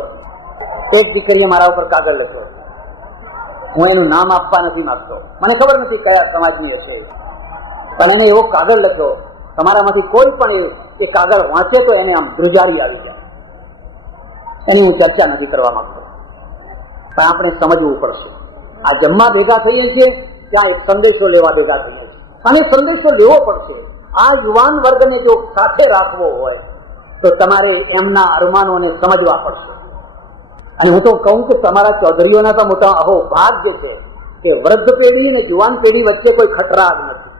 એક દીકરીએ મારા ઉપર કાગળ લખ્યો, હું એનું નામ આપવા નથી માંગતો, મને ખબર નથી કયા સમાજની હશે, પણ એને એવો કાગળ લખ્યો, તમારામાંથી કોઈ પણ એ કાગળ વાંચે તો એને આમ ધ્રુજારી આવી જાય. એની હું ચર્ચા નથી કરવા માંગતો, પણ આપણે સમજવું પડશે. આ જમવા ભેગા થઈએ છીએ ત્યાં એક સંદેશો લેવા ભેગા થઈએ છીએ, અને સંદેશો લેવો પડશે. આ યુવાન વર્ગને જો સાથે રાખવો હોય તો તમારે એમના અરમાનોને સમજવા પડશે. અને હું તો કહું કે તમારા ચૌધરીઓના તો મોટા અહો ભાગ્ય છે કે વૃદ્ધ પેઢી અને જુવાન પેઢી વચ્ચે કોઈ ખટરાગ નથી.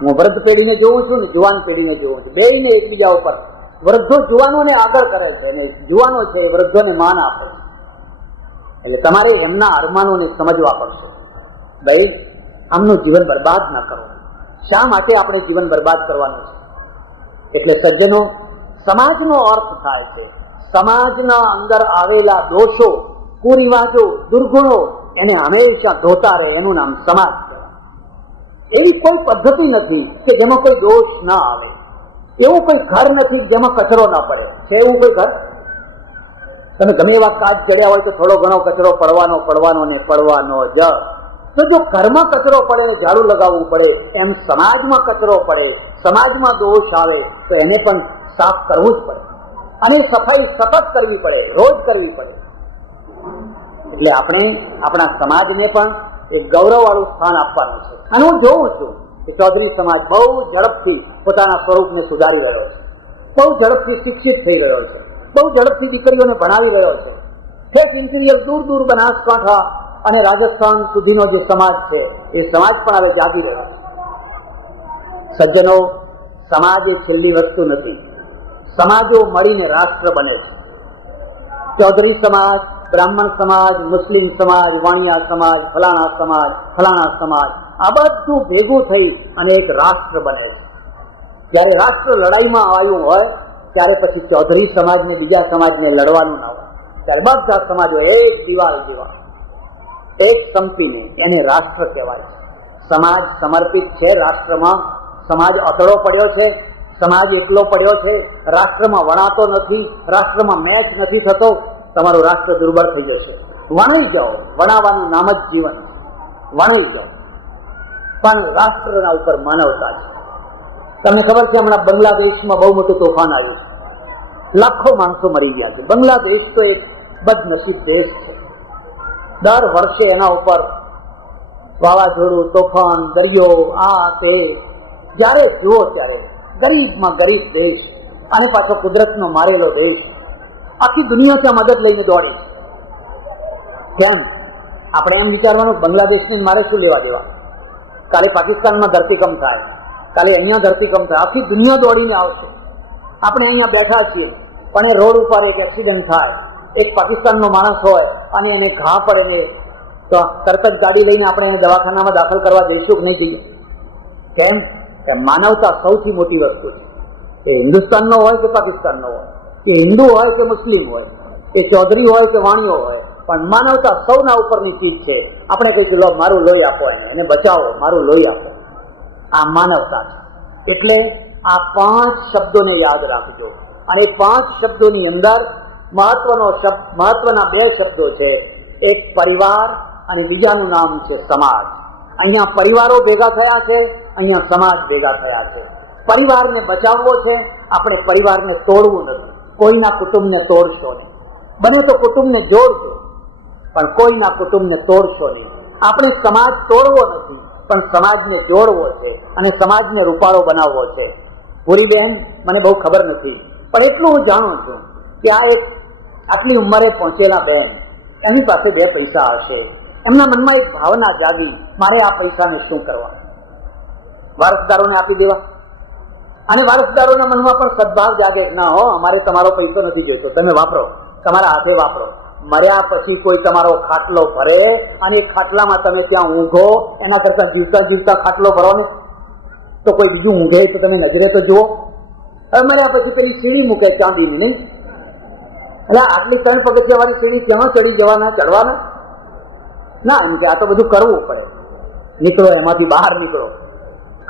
હું વૃદ્ધ પેઢીને જોઉં છું ને જુવાન પેઢીને જોઉં છું, બેયને એકબીજા ઉપર, વૃદ્ધો જુવાનોને આગળ કરે છે અને જુવાનો છે એ વૃદ્ધોને માન આપે છે. એટલે તમારે એમના અરમાનોને સમજવા પડશે. ભાઈ, આમનું જીવન બરબાદ ન કરો. શા માટે આપણે જીવન બરબાદ કરવાનું છે? એટલે સજ્જનો, સમાજનો અર્થ થાય છે સમાજના અંદર આવેલા દોષો, કુરિવાજો, દુર્ગુણો એને હંમેશા ધોતા રહે, એનું નામ સમાજ કહેવાય. એવી કોઈ પદ્ધતિ નથી કે જેમાં કોઈ દોષ ના આવે. એવું કોઈ ઘર નથી જેમાં કચરો ના પડે. છે એવું કોઈ ઘર? તમે ગમે એવા કાચ ચડ્યા હોય તો થોડો ઘણો કચરો પડવાનો ને પડવાનો જ. તો જો ઘરમાં કચરો પડે ને ઝાડુ લગાવવું પડે, એમ સમાજમાં કચરો પડે, સમાજમાં દોષ આવે તો એને પણ સાફ કરવું જ પડે. અને સફાઈ સતત કરવી પડે, રોજ કરવી પડે. એટલે આપણે આપણા સમાજને પણ એક ગૌરવવાળું સ્થાન આપવાનું છે. અને હું જોઉં છું કે ચૌધરી સમાજ બહુ ઝડપથી પોતાના સ્વરૂપને સુધારી રહ્યો છે, બહુ ઝડપથી શિક્ષિત થઈ રહ્યો છે, બહુ ઝડપથી દીકરીઓને ભણાવી રહ્યો છે. ઠેક ઇન્ટિરિયર દૂર દૂર બનાસકાંઠા અને રાજસ્થાન સુધીનો જે સમાજ છે એ સમાજ પણ હવે જાગી રહ્યો છે. સજ્જનો, સમાજ એ છેલ્લી વસ્તુ નથી. સમાજો મળીને રાષ્ટ્ર બને છે. ચૌધરી સમાજ, બ્રાહ્મણ સમાજ, મુસ્લિમ સમાજ, વાણિયા સમાજ, ફલાણા સમાજ, આ બધું ભેગું થઈ અને એક રાષ્ટ્ર બને છે. જયારે રાષ્ટ્ર લડાઈમાં આવ્યું હોય ત્યારે પછી ચૌધરી સમાજને બીજા સમાજને લડવાનું ના હોય. ત્યારે બધા સમાજો એક દિવાલ જેવા, એક સંપીને એને રાષ્ટ્ર કહેવાય છે. સમાજ સમર્પિત છે રાષ્ટ્રમાં. સમાજ અતડો પડ્યો છે, સમાજ એકલો પડ્યો છે, રાષ્ટ્રમાં વણાતો નથી, રાષ્ટ્રમાં મેચ નથી થતો. તમારું રાષ્ટ્ર દુર્બળ થઈ જશે. વણાઈ જાઓ, વણાવાનું નામ જ જીવન છે. વણાઈ જાઓ, પણ રાષ્ટ્રના ઉપર માનવતા છે. તમને ખબર છે, હમણાં બાંગ્લાદેશમાં બહુ મોટું તોફાન આવ્યું છે, લાખો માણસો મરી ગયા છે. બાંગ્લાદેશ તો એક બદનસીબ દેશ છે. દર વર્ષે એના ઉપર વાવાઝોડું, તોફાન, દરિયો, આ તે, જ્યારે જુઓ ત્યારે ગરીબમાં ગરીબ દેશ, અને પાછો કુદરતનો મારેલો દેશ. આખી દુનિયા ત્યાં મદદ લઈને દોડે છે. કેમ? આપણે એમ વિચારવાનું બાંગ્લાદેશને મારે શું લેવા દેવા? કાલે પાકિસ્તાનમાં ધરતીકંપ થાય, કાલે અહીંયા ધરતીકંપ થાય, આખી દુનિયા દોડીને આવશે. આપણે અહીંયા બેઠા છીએ, પણ એ રોડ ઉપર એક એક્સિડન્ટ થાય, એક પાકિસ્તાનનો માણસ હોય અને એને ઘા પડે ને તો તરત જ ગાડી લઈને આપણે એને દવાખાનામાં દાખલ કરવા દઈશું કે નહીં જઈએ? કેમ? કે માનવતા સૌથી મોટી વસ્તુ છે. એ હિન્દુસ્તાનનો હોય કે પાકિસ્તાનનો હોય, કે હિન્દુ હોય કે મુસ્લિમ હોય, એ ચૌધરી હોય કે વાણિયો હોય, પણ માનવતા સૌના ઉપરની ચીજ છે. આપણે કહીશું, લો મારું લોહી આપો, એને બચાવો, મારું લોહી આપો. આ માનવતા છે. એટલે આ 5 શબ્દોને યાદ રાખજો. અને 5 શબ્દોની અંદર મહત્વના 2 શબ્દો છે. એક પરિવાર અને બીજાનું નામ છે સમાજ. અહીંયા પરિવારો ભેગા થયા છે, અહીંયા સમાજ ભેગા થયા છે. પરિવારને બચાવવો છે, આપણે પરિવારને તોડવું નથી. કોઈના કુટુંબને તોડશો નહીં. બને તો કુટુંબને જોડજો, પણ કોઈના કુટુંબને તોડશો નહીં. આપણે સમાજ તોડવો નથી, પણ સમાજને જોડવો છે અને સમાજને રૂપાળો બનાવવો છે. પૂરી બહેન, મને બહુ ખબર નથી, પણ એટલું હું જાણું છું કે આ એક આટલી ઉંમરે પહોંચેલા બહેન, એની પાસે 2 પૈસા હશે. એમના મનમાં એક ભાવના જાગી, મારે આ પૈસાને શું કરવા? વારસદારોને આપી દેવા. અને વારસદારોના મનમાં પણ સદભાવ જાગે, ના હો, અમારે તમારો પૈસો નથી જોઈતો, તમે વાપરો, તમારા હાથે વાપરો. મર્યા પછી કોઈ તમારો ખાટલો ભરે અને ખાટલામાં તમે ત્યાં ઊંઘો, એના કરતા જીવતા જીવતા ખાટલો ભરો ને તો કોઈ બીજું ઊંઘે તો તમે નજરે તો જુઓ. હવે મર્યા પછી પેલી સીડી મૂકે ચાંદીની, નહીં? એટલે આટલી 3 પગથિયા વાળી સીડી ક્યાં ચડી જવાના, ચડવાના? ના, એમ કે આ તો બધું કરવું પડે. નીકળો, એમાંથી બહાર નીકળો.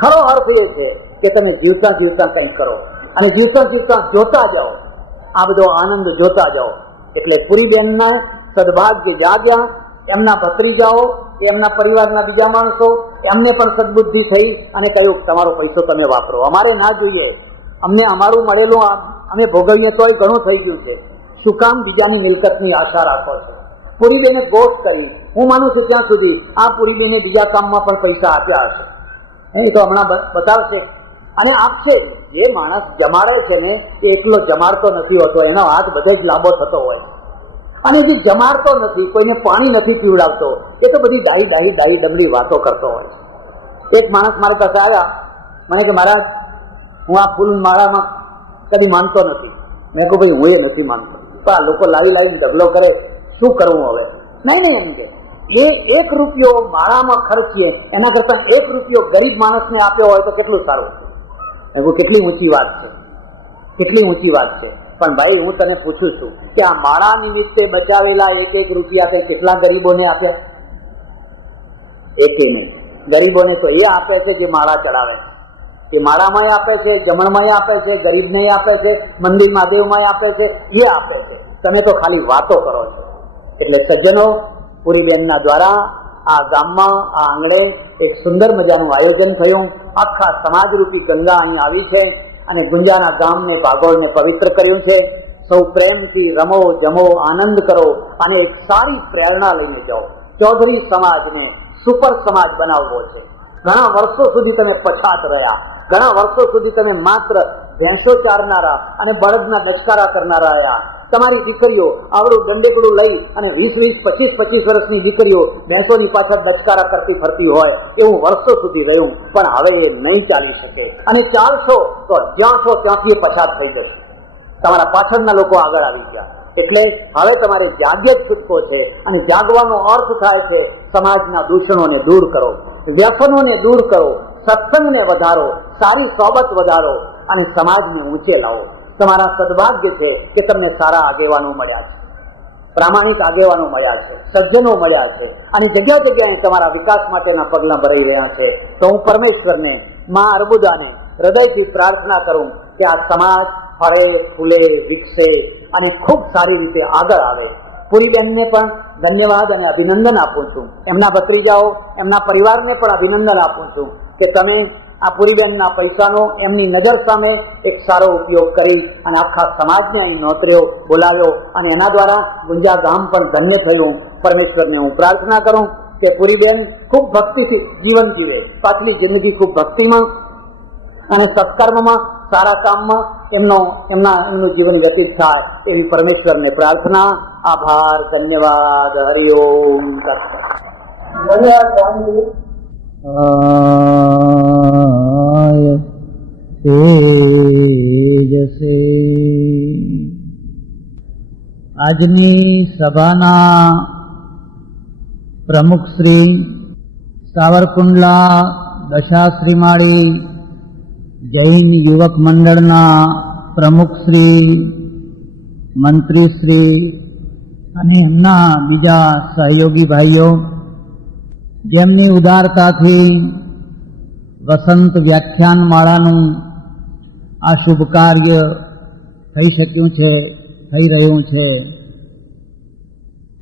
ખરો અર્થ એ છે કે તમે જીવતા જીવતા કંઈક કરો અને જીવતા જીવતા જોતા જાઓ, આ બધો આનંદ જોતા જાઓ. એટલે પુરીબેનના સદભાગ્ય જાગ્યા. એમના ભત્રીજાઓ, એમના પરિવારના બીજા માણસો, એમને પણ સદબુદ્ધિ થઈ અને કહ્યું, તમારો પૈસો તમે વાપરો, અમારે ના જોઈએ. અમને અમારું મળેલું અમે ભોગવીએ તોય ઘણું થઈ ગયું છે. શું કામ બીજાની મિલકતની આશા રાખો છો? પુરીબેને ગોઠ કરી. હું માનું છું ત્યાં સુધી આ પુરીબેને બીજા કામમાં પણ પૈસા આપ્યા હશે. એ તો હમણાં બતાવશે અને આપશે. જે માણસ જમાડે છે ને એ એકલો જમાડતો નથી હોતો, એનો હાથ બધે જ લાંબો થતો હોય. અને જે જમાડતો નથી, કોઈને પાણી નથી પીવડાવતો, એ તો બધી ડાહી ડમરી વાતો કરતો હોય. એક માણસ મારી પાસે આવ્યા, મને કે મહારાજ, હું આ ફૂલ માળામાં કદી માનતો નથી. મેં કહું, ભાઈ હું એ નથી માનતો, પણ આ લોકો લાવી ઢગલો કરે, શું કરવું હવે? નહીં એમ કે એ 1 રૂપિયો માળામાં ખર્ચીએ એના કરતા 1 રૂપિયો ગરીબ માણસને આપ્યો હોય તો કેટલું સારું. એવું કેટલી ઊંચી વાત છે, કેટલી ઊંચી વાત છે. પણ ભાઈ હું તને પૂછું છું કે આ માળા નિમિત્તે બચાવેલા 1 રૂપિયા તે કેટલા ગરીબોને આપ્યા? એકે નહીં. ગરીબોને તો એ આપે છે જે માળા ચડાવે છે, એ માળામાં આપે છે, જમણમાં આપે છે, ગરીબને આપે છે, મંદિર મહાદેવમાં આપે છે, એ આપે છે. તમે તો ખાલી વાતો કરો છો. એટલે સજ્જનો, પૂરીબેનના દ્વારા આ ગામમાં આ આંગણે એક સુંદર મજાનું આયોજન થયું. આખા સમાજરૂપી ગંગા અહીં આવી છે અને ગુંજાના ગામને ભાગોળને પવિત્ર કર્યું છે. સૌ પ્રેમથી રમો, જમો, આનંદ કરો અને એક સારી પ્રેરણા લઈને જાઓ. ચૌધરી સમાજને સુપર સમાજ બનાવવો છે. ઘણા વર્ષો સુધી તમે પછાત રહ્યા, ઘણા વર્ષો સુધી તમે માત્ર ભેંસો ચારનારા અને બળદના દચકારા કરનારા રહ્યા. તમારી દીકરીઓ આવડું દંડેકડું લઈ અને 20, 25 વર્ષની દીકરીઓ ભેંસોની પાછળ દચકારા કરતી ફરતી હોય એવું વર્ષો સુધી રહ્યું. પણ હવે એ નહીં ચાલી શકે અને ચાલશો તો જ્યાં છો ત્યાંથી પછાત થઈ જશે. તમારા પાછળના લોકો આગળ આવી ગયા. એટલે હવે તમારે જાગ્ય જ છૂટકો છે અને જાગવાનો અર્થ થાય છે સમાજના દૂષણોને દૂર કરો, વ્યસનોને દૂર કરો, સત્સંગને વધારો, સારી સોબત વધારો અને સમાજને ઊંચે લાવો. તમારા સદભાગ્ય છે કે તમને સારા આગેવાનો મળ્યા છે, પ્રામાણિક આગેવાનો મળ્યા છે, સજ્જનો મળ્યા છે અને જગ્યા જગ્યાએ તમારા વિકાસ માટેના પગલાં ભરાઈ રહ્યા છે. તો હું પરમેશ્વરને, મા અર્બુદાને હૃદયથી પ્રાર્થના કરું કે આ સમાજ ફળે, ફૂલે, વિકસે અને ખૂબ સારી રીતે આગળ આવે. પૂરીબેનને પણ ધન્યવાદ અને અભિનંદન આપું છું. એમના ભત્રીજાઓ, એમના પરિવારને પણ અભિનંદન આપું છું કે તમે આ પૂરીબેનના પૈસાનો એમની નજર સામે એક સારો ઉપયોગ કરી અને આખા સમાજને અહીં નોતર્યો, બોલાવ્યો અને એના દ્વારા ગુંજા ગામ પણ ધન્ય થયું. પરમેશ્વરને હું પ્રાર્થના કરું કે પૂરીબેન ખૂબ ભક્તિથી જીવન જીવે, પાછલી જિંદગી ખૂબ ભક્તિમાં અને સત્કર્મમાં, સારા કામમાં એમનું જીવન વ્યતીત થાય એવી પરમેશ્વરને પ્રાર્થના. આભાર, ધન્યવાદ, હરિઓમ. આજની સભાના પ્રમુખ શ્રી સાવરકુંડલા દશાશ્રીમાળી જૈન યુવક મંડળના પ્રમુખ શ્રી, મંત્રી શ્રી અને એમના બીજા સહયોગી ભાઈઓ, જેમની ઉદારતાથી વસંત વ્યાખ્યાન માળાનું આ શુભ કાર્ય થઈ શક્યું છે, થઈ રહ્યું છે,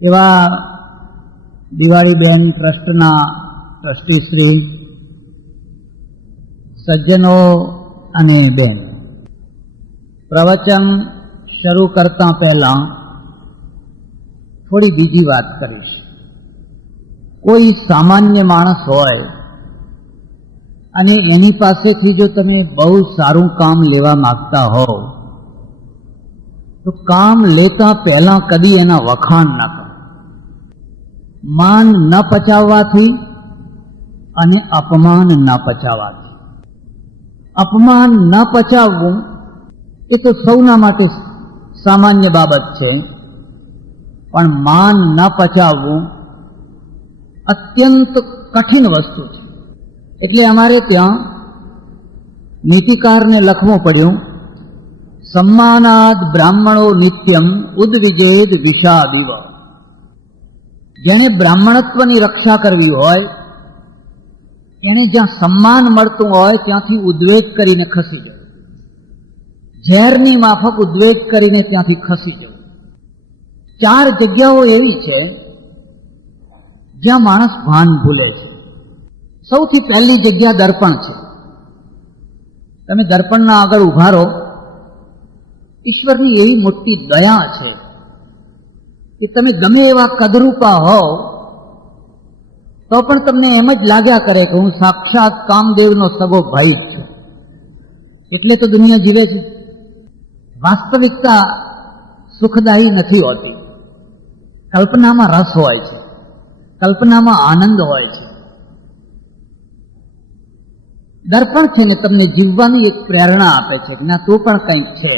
એવા દિવાળીબેન ટ્રસ્ટના ટ્રસ્ટી શ્રી, સજ્જનો અને બેન, પ્રવચન શરૂ કરતા પહેલા થોડી બીજી વાત કરીશ. કોઈ સામાન્ય માણસ હોય અને એની પાસેથી જો તમે બહુ સારું કામ લેવા માંગતા હો તો કામ લેતા પહેલા કદી એના વખાણ ના કરો. માન ન પચાવવાથી અને અપમાન ન પચાવવાથી. અપમાન ન પચાવવું એ તો સૌના માટે સામાન્ય બાબત છે, પણ માન ન પચાવવું અત્યંત કઠિન વસ્તુ છે. એટલે અમારે ત્યાં નીતિકારને લખવું પડ્યું, સમ્માનાદ બ્રાહ્મણો નિત્યમ ઉદ્વિજેદ વિષાદિવ. જેણે બ્રાહ્મણત્વની રક્ષા કરવી હોય એને જ્યાં સન્માન મળતું હોય ત્યાંથી ઉદ્વેગ કરીને ખસી જવું, ઝેરની માફક ઉદ્વેગ કરીને ત્યાંથી ખસી જવું. 4 જગ્યાઓ એવી છે જ્યાં માણસ ભાન ભૂલે છે. સૌથી પહેલી જગ્યા દર્પણ છે. તમે દર્પણના આગળ ઉભા રહો, ઈશ્વરની એવી મોટી દયા છે કે તમે ગમે એવા કદરૂપા હોવ તો પણ તમને એમ જ લાગ્યા કરે કે હું સાક્ષાત કામદેવનો સગો ભાઈ જ છું. એટલે તો દુનિયા જીવે છે. વાસ્તવિકતા સુખદાયી નથી હોતી. કલ્પનામાં રસ હોય છે, કલ્પનામાં આનંદ હોય છે. દર્પણ છે ને તમને જીવવાની એક પ્રેરણા આપે છે, ના તો પણ કંઈક છે.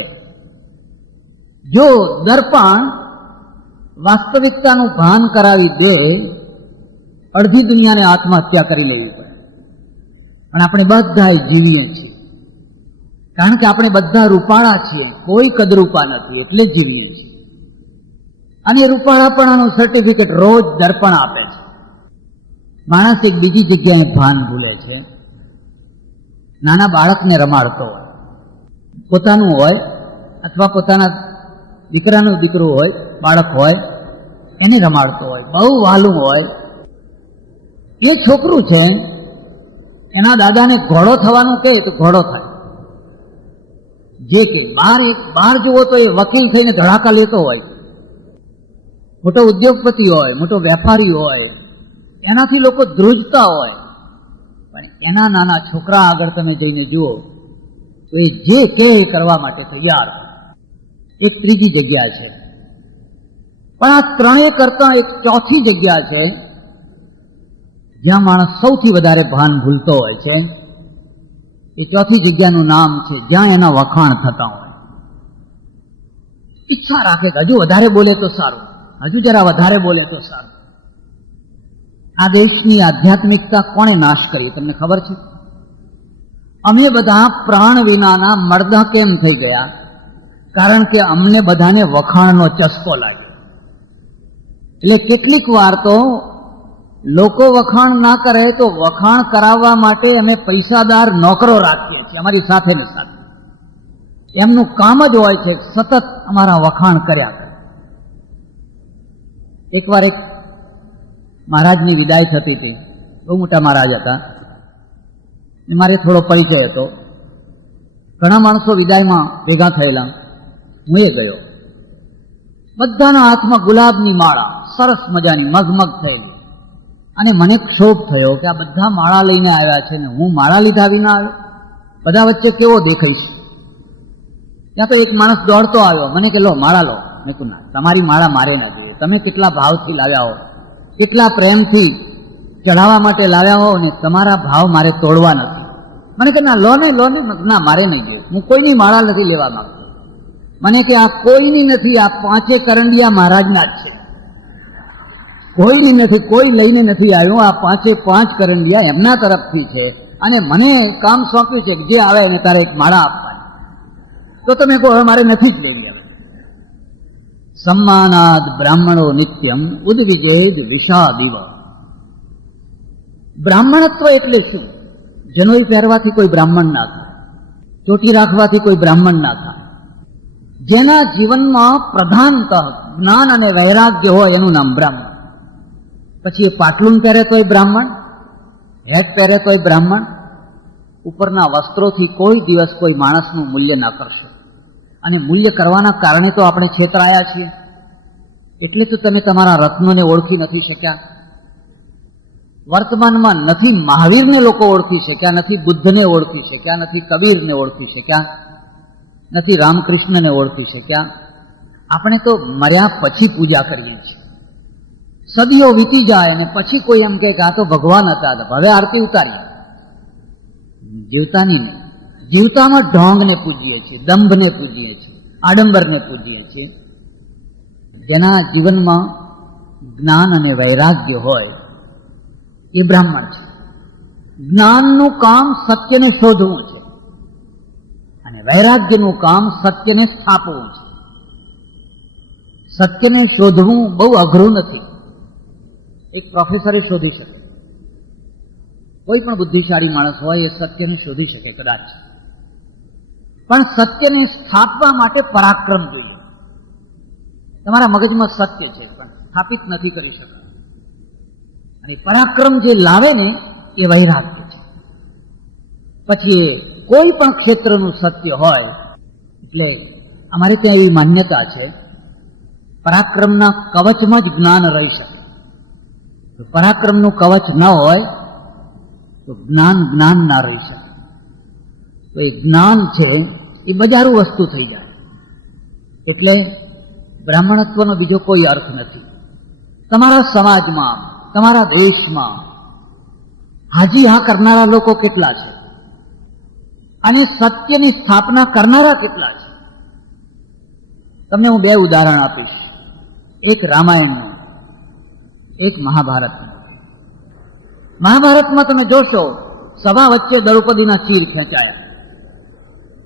જો દર્પણ વાસ્તવિકતાનું ભાન કરાવી દે, અડધી દુનિયાને આત્મહત્યા કરી લેવી પડે. પણ આપણે બધા જીવીએ છીએ, કારણ કે આપણે બધા રૂપાળા છીએ, કોઈ કદરૂપા નથી, એટલે જ જીવીએ છીએ. અને રૂપાળાપણાનું સર્ટિફિકેટ રોજ દર્પણ આપે છે. માણસ એક બીજી જગ્યાએ ભાન ભૂલે છે. નાના બાળકને રમાડતો હોય, પોતાનું હોય અથવા પોતાના દીકરાનું દીકરું હોય, બાળક હોય, એને રમાડતો હોય, બહુ વહાલું હોય. એ છોકરું છે, એના દાદાને ઘોડો થવાનું કહે તો ઘોડો થાય. જે કે બહાર જુઓ તો એ વકીલ થઈને ધડાકા લેતો હોય, મોટો ઉદ્યોગપતિ હોય, મોટો વેપારી હોય, એનાથી લોકો ધ્રુજતા હોય. પણ એના નાના છોકરા આગળ તમે જઈને જુઓ તો એ જે કે કરવા માટે તૈયાર. એક ત્રીજી જગ્યા છે, પણ આ ત્રણેય કરતા એક ચોથી જગ્યા છે જ્યાં માણસ સૌથી વધારે ભાન ભૂલતો હોય છે. એ ચોથી જગ્યાનું નામ છે જ્યાં એના વખાણ થતા હોય. ઈચ્છા રાખે કે હજુ વધારે બોલે તો સારું, હજુ જરા વધારે બોલે તો સારું. આ દેશની આધ્યાત્મિકતા કોણે નાશ કરી તમને ખબર છે? અમે બધા પ્રાણ વિનાના મરદા કેમ થઈ ગયા? કારણ કે અમને બધાને વખાણનો ચસ્કો લાગ્યો. એટલે કેટલીક વાર તો લોકો વખાણ ના કરે તો વખાણ કરાવવા માટે અમે પૈસાદાર નોકરો રાખીએ છીએ અમારી સાથે ને સાથે. એમનું કામ જ હોય છે સતત અમારા વખાણ કર્યા કરે. એકવાર એક મહારાજની વિદાય થતી હતી, બહુ મોટા મહારાજ હતા, મારે થોડો પરિચય હતો. ઘણા માણસો વિદાયમાં ભેગા થયેલા, હું એ ગયો. બધાના હાથમાં ગુલાબની માળા, સરસ મજાની મગમગ થયેલી. અને મને ક્ષોભ થયો કે આ બધા માળા લઈને આવ્યા છે ને હું માળા લીધા વિના આવ્યો. બધા વચ્ચે કેવો દેખાઈશ? ત્યાં તો એક માણસ દોડતો આવ્યો, મને કે લો માળા લો. મેં કહ્યું ના, તમારી માળા મારે ના જોઈએ. તમે કેટલા ભાવથી લાવ્યા હો, કેટલા પ્રેમથી ચઢાવવા માટે લાવ્યા હો, ને તમારા ભાવ મારે તોડવા નથી. મને કે ના લો ને, ના મારે નહીં જોઈએ, હું કોઈની માળા નથી લેવા માંગતો. મને કે આ કોઈની નથી, આ પાંચે કરંડિયા મહારાજના જ છે. કોઈની નથી, કોઈ લઈને નથી આવ્યું. આ પાંચે પાંચ કરંડિયા એમના તરફથી છે. અને મને કામ સોંપ્યું છે કે જે આવે એને તારે એક માળા આપવાની. તો તમે કહો હવે મારે નથી જ લઈ લેવા. સમ્માનાદ બ્રાહ્મણો નિત્યમ ઉદ્વિજેદ વિષાદિવ. બ્રાહ્મણત્વ એટલે શું? જનોઈ પહેરવાથી કોઈ બ્રાહ્મણ ના થાય, ચોટી રાખવાથી કોઈ બ્રાહ્મણ ના થાય. જેના જીવનમાં પ્રધાનતઃ જ્ઞાન અને વૈરાગ્ય હોય એનું નામ બ્રાહ્મણ. પછી એ પાટલું પહેરે તોય બ્રાહ્મણ, હેટ પહેરે તોય બ્રાહ્મણ. ઉપરના વસ્ત્રોથી કોઈ દિવસ કોઈ માણસનું મૂલ્ય ના કરશે. અને મૂલ્ય કરવાના કારણે તો આપણે છેતરાયા છીએ. એટલે તો તમે તમારા રત્નોને ઓળખી નથી શક્યા. વર્તમાનમાં નથી મહાવીરને લોકો ઓળખી શક્યા, નથી બુદ્ધને ઓળખી શક્યા, નથી કબીરને ઓળખી શક્યા, નથી રામકૃષ્ણને ઓળખી શક્યા. આપણે તો મર્યા પછી પૂજા કરીએ છીએ. સદીઓ વીતી જાય અને પછી કોઈ એમ કહે કે આ તો ભગવાન હતા, હવે આરતી ઉતારી. જીવતાની નહીં. જીવતામાં ઢોંગને પૂજીએ છીએ, દંભને પૂજીએ છીએ, આડંબરને પૂજીએ છીએ. જેના જીવનમાં જ્ઞાન અને વૈરાગ્ય હોય એ બ્રાહ્મણ છે. જ્ઞાનનું કામ સત્યને શોધવું છે અને વૈરાગ્યનું કામ સત્યને સ્થાપવું છે. સત્યને શોધવું બહુ અઘરું નથી. એક પ્રોફેસરે શોધી શકે, કોઈ પણ બુદ્ધિશાળી માણસ હોય એ સત્યને શોધી શકે કદાચ. પણ સત્યને સ્થાપવા માટે પરાક્રમ જોઈએ. તમારા મગજમાં સત્ય છે પણ સ્થાપિત નથી કરી શકતા. અને પરાક્રમ જે લાવે ને એ વૈરાગ્ય છે. પછી કોઈ પણ ક્ષેત્રનું સત્ય હોય એટલે અમારે ત્યાં એવી માન્યતા છે પરાક્રમના કવચમાં જ જ્ઞાન રહી શકે. પરાક્રમનું કવચ ન હોય તો જ્ઞાન ના રહી શકે. તો એ જ્ઞાન છે એ બજારું વસ્તુ થઈ જાય. એટલે બ્રાહ્મણત્વનો બીજો કોઈ અર્થ નથી. તમારા સમાજમાં, તમારા દેશમાં હાજી હા કરનારા લોકો કેટલા છે અને સત્યની સ્થાપના કરનારા કેટલા છે? તમને હું બે ઉદાહરણ આપીશ. એક રામાયણનું, એક મહાભારતનું. મહાભારતમાં તમે જોશો સભા વચ્ચે દ્રૌપદીના ચીર ખેંચાયા.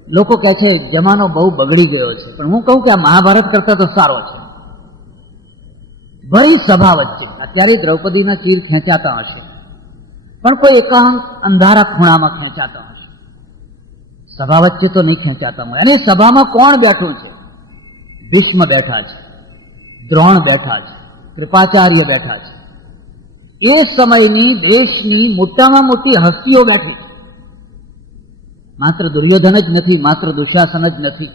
લોકો કહે છે જમાનો બહુ બગડી ગયો છે, પણ હું કહું કે આ મહાભારત કરતા તો સારો છે. ભરી સભા વચ્ચે અત્યારે દ્રૌપદીના ચીર ખેંચાતા હશે, પણ કોઈ એકાંત અંધારા ખૂણામાં ખેંચાતા હશે, સભા વચ્ચે તો નહીં ખેંચાતા હોય. અને સભામાં કોણ બેઠું છે? ભીષ્મ બેઠા છે, દ્રોણ બેઠા છે, કૃપાચાર્ય બેઠા છે. એ સમયની દેશની મોટામાં મોટી હસ્તીઓ બેઠી છે. માત્ર દુર્યોધન જ નથી, માત્ર દુશાસન જ નથી.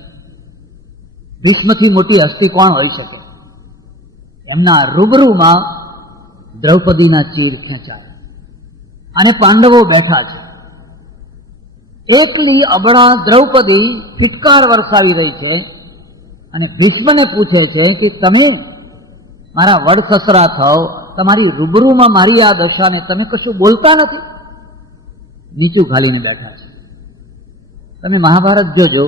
ભીષ્મથી મોટી હસ્તી કોણ હોઈ શકે? એમના રૂબરૂમાં દ્રૌપદીના ચીર ખેંચાય અને પાંડવો બેઠા છે. એકલી અબળા દ્રૌપદી ફિટકાર વરસાવી રહી છે અને ભીષ્મને પૂછે છે કે તમે મારા વડ સસરા થાઓ, તમારી રૂબરૂમાં મારી આ દશાને તમે કશું બોલતા નથી. નીચું ઘાલીને બેઠા છે. તમે મહાભારત જોજો,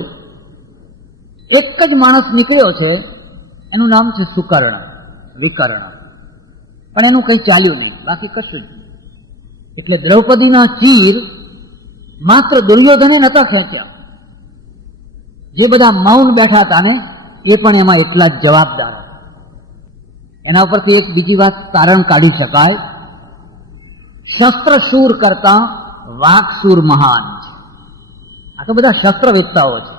એક જ માણસ નીકળ્યો છે, એનું નામ છે સુકર્ણ, વિકર્ણ, પણ એનું કંઈ ચાલ્યું નહીં, બાકી કશું જ નહીં. એટલે દ્રૌપદીના ચીર માત્ર દુર્યોધને નતા ખેંચ્યા, જે બધા મૌન બેઠા હતા ને એ પણ એમાં એટલા જ જવાબદાર. એના ઉપરથી એક બીજી વાત તારણ કાઢી શકાય, શસ્ત્રશૂર કરતા વાકશૂર મહાન છે. આ તો બધા શસ્ત્રવેત્તાઓ છે.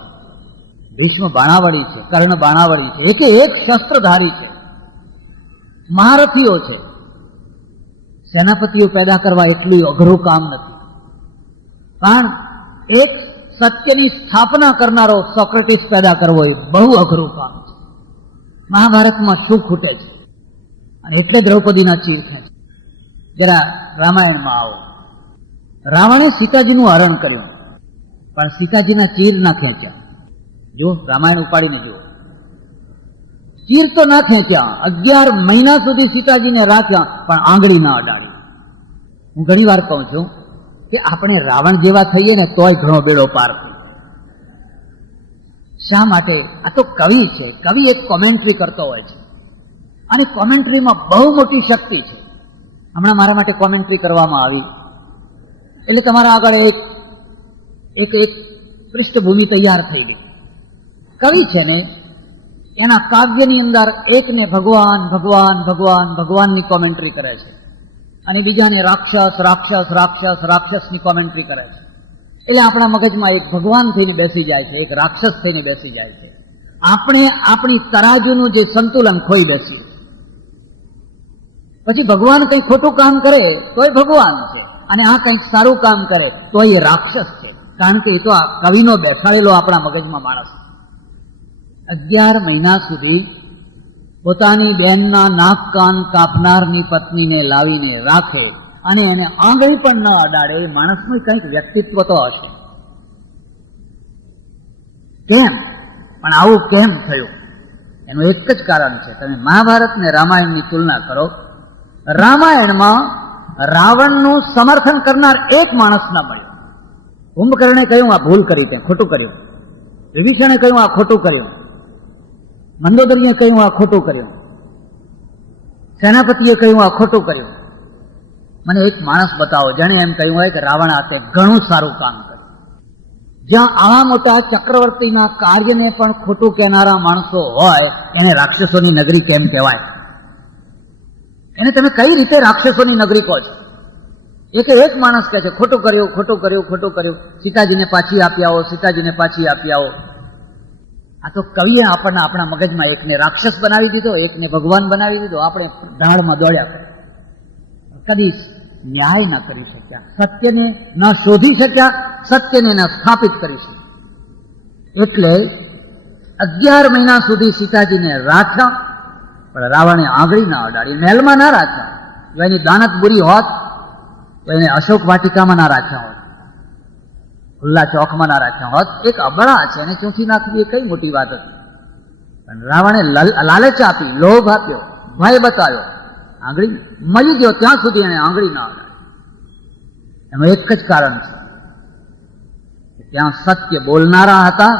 ભીષ્મ બાણાવળી છે, કર્ણ બાણાવળી છે, એકે એક શસ્ત્રધારી છે, મહારથીઓ છે. સેનાપતિઓ પેદા કરવા એટલું અઘરું કામ નથી, પણ એક સત્યની સ્થાપના કરનારો સોક્રેટિસ પેદા કરવો એ બહુ અઘરું કામ છે. મહાભારતમાં શું ખૂટે છે? અને એટલે દ્રૌપદીના ચીર ખેંચે. જરા રામાયણમાં આવો. રાવણે સીતાજીનું હરણ કર્યું, પણ સીતાજીના ચીર ના ખેંચ્યા. જો રામાયણ ઉપાડીને જુઓ, ચીર તો ના ખેંચ્યા. 11 મહિના સુધી સીતાજીને રાખ્યા, પણ આંગળી ના અડાડી. હું ઘણી વાર કહું છું કે આપણે રાવણ જેવા થઈએ ને તોય ઘણો બેડો પાર થયો. શા માટે? આ તો કવિ છે. કવિ એક કોમેન્ટ્રી કરતો હોય છે, અને કોમેન્ટ્રીમાં બહુ મોટી શક્તિ છે. હમણાં મારા માટે કોમેન્ટ્રી કરવામાં આવી, એટલે તમારા આગળ એક પૃષ્ઠભૂમિ તૈયાર થઈ ગઈ. કવિ છે ને એના કાવ્યની અંદર એકને ભગવાન ભગવાન ભગવાન ભગવાનની કોમેન્ટ્રી કરે છે, અને બીજાને રાક્ષસ રાક્ષસ રાક્ષસ રાક્ષસની કોમેન્ટ્રી કરે છે. એટલે આપણા મગજમાં એક ભગવાન થઈને બેસી જાય છે, એક રાક્ષસ થઈને બેસી જાય છે. આપણે આપણી તરાજુનું જે સંતુલન ખોઈ બેસીએ. પછી ભગવાન કંઈ ખોટું કામ કરે તોય ભગવાન છે, અને આ કંઈક સારું કામ કરે તો એ રાક્ષસ છે. કારણ કે એ તો આ કવિનો બેસાડેલો આપણા મગજમાં માણસ. 11 મહિના સુધી પોતાની બહેનના નાક કાન કાપનારની પત્નીને લાવીને રાખે અને એને આંગળી પણ ન અડાડે. એ માણસનું કંઈક વ્યક્તિત્વ તો હશે. કેમ? પણ આવું કેમ થયું? એનું એક જ કારણ છે. તમે મહાભારત ને રામાયણની તુલના કરો. રામાયણમાં રાવણનું સમર્થન કરનાર એક માણસ ના મળ્યો. કુંભકર્ણે કહ્યું આ ભૂલ કરી, તે ખોટું કર્યું. વિભીષણે કહ્યું આ ખોટું કર્યું. મંદોદરીએ કહ્યું આ ખોટું કર્યું. સેનાપતિએ કહ્યું આ ખોટું કર્યું. મને એક માણસ બતાવો જેને એમ કહ્યું હોય કે રાવણ આ તે ઘણું સારું કામ કર્યું. જ્યાં આવા મોટા ચક્રવર્તીના કાર્યને પણ ખોટું કહેનારા માણસો હોય એને રાક્ષસોની નગરી કેમ કહેવાય? એને તમે કઈ રીતે રાક્ષસોની નગરી કહો છો? એક માણસ કહે છે ખોટું કર્યું, ખોટું કર્યું, ખોટું કર્યું, સીતાજીને પાછી આપી આવો, સીતાજીને પાછી આપી આવો. આ તો કવિએ આપણને આપણા મગજમાં એકને રાક્ષસ બનાવી દીધો, એકને ભગવાન બનાવી દીધો. આપણે ઢાળમાં દોડ્યા. કદી ન્યાય ન કરી શક્યા, સત્યને ન શોધી શક્યા, સત્યને ન સ્થાપિત કરી શક્યા. એટલે 11 મહિના સુધી સીતાજીને રાખ્યા, પણ રાવણે આંગળી ના અડાડી. મહેલમાં ના રાખ્યા. જો એની દાનત બુરી હોત તો એને અશોક વાટિકામાં ના રાખ્યા હોત, ખુલ્લા ચોકમાં ના રાખ્યા હોત. એક અબળા છે, એને ચોંકી નાખવી એ કઈ મોટી વાત હતી. પણ રાવણે લાલચ આપી, લોભ આપ્યો, ભય બતાવ્યો. આંગળી મળી ગયો ત્યાં સુધી એને આંગળી ના અડાડી. એનું એક જ કારણ છે કે ત્યાં સત્ય બોલનારા હતા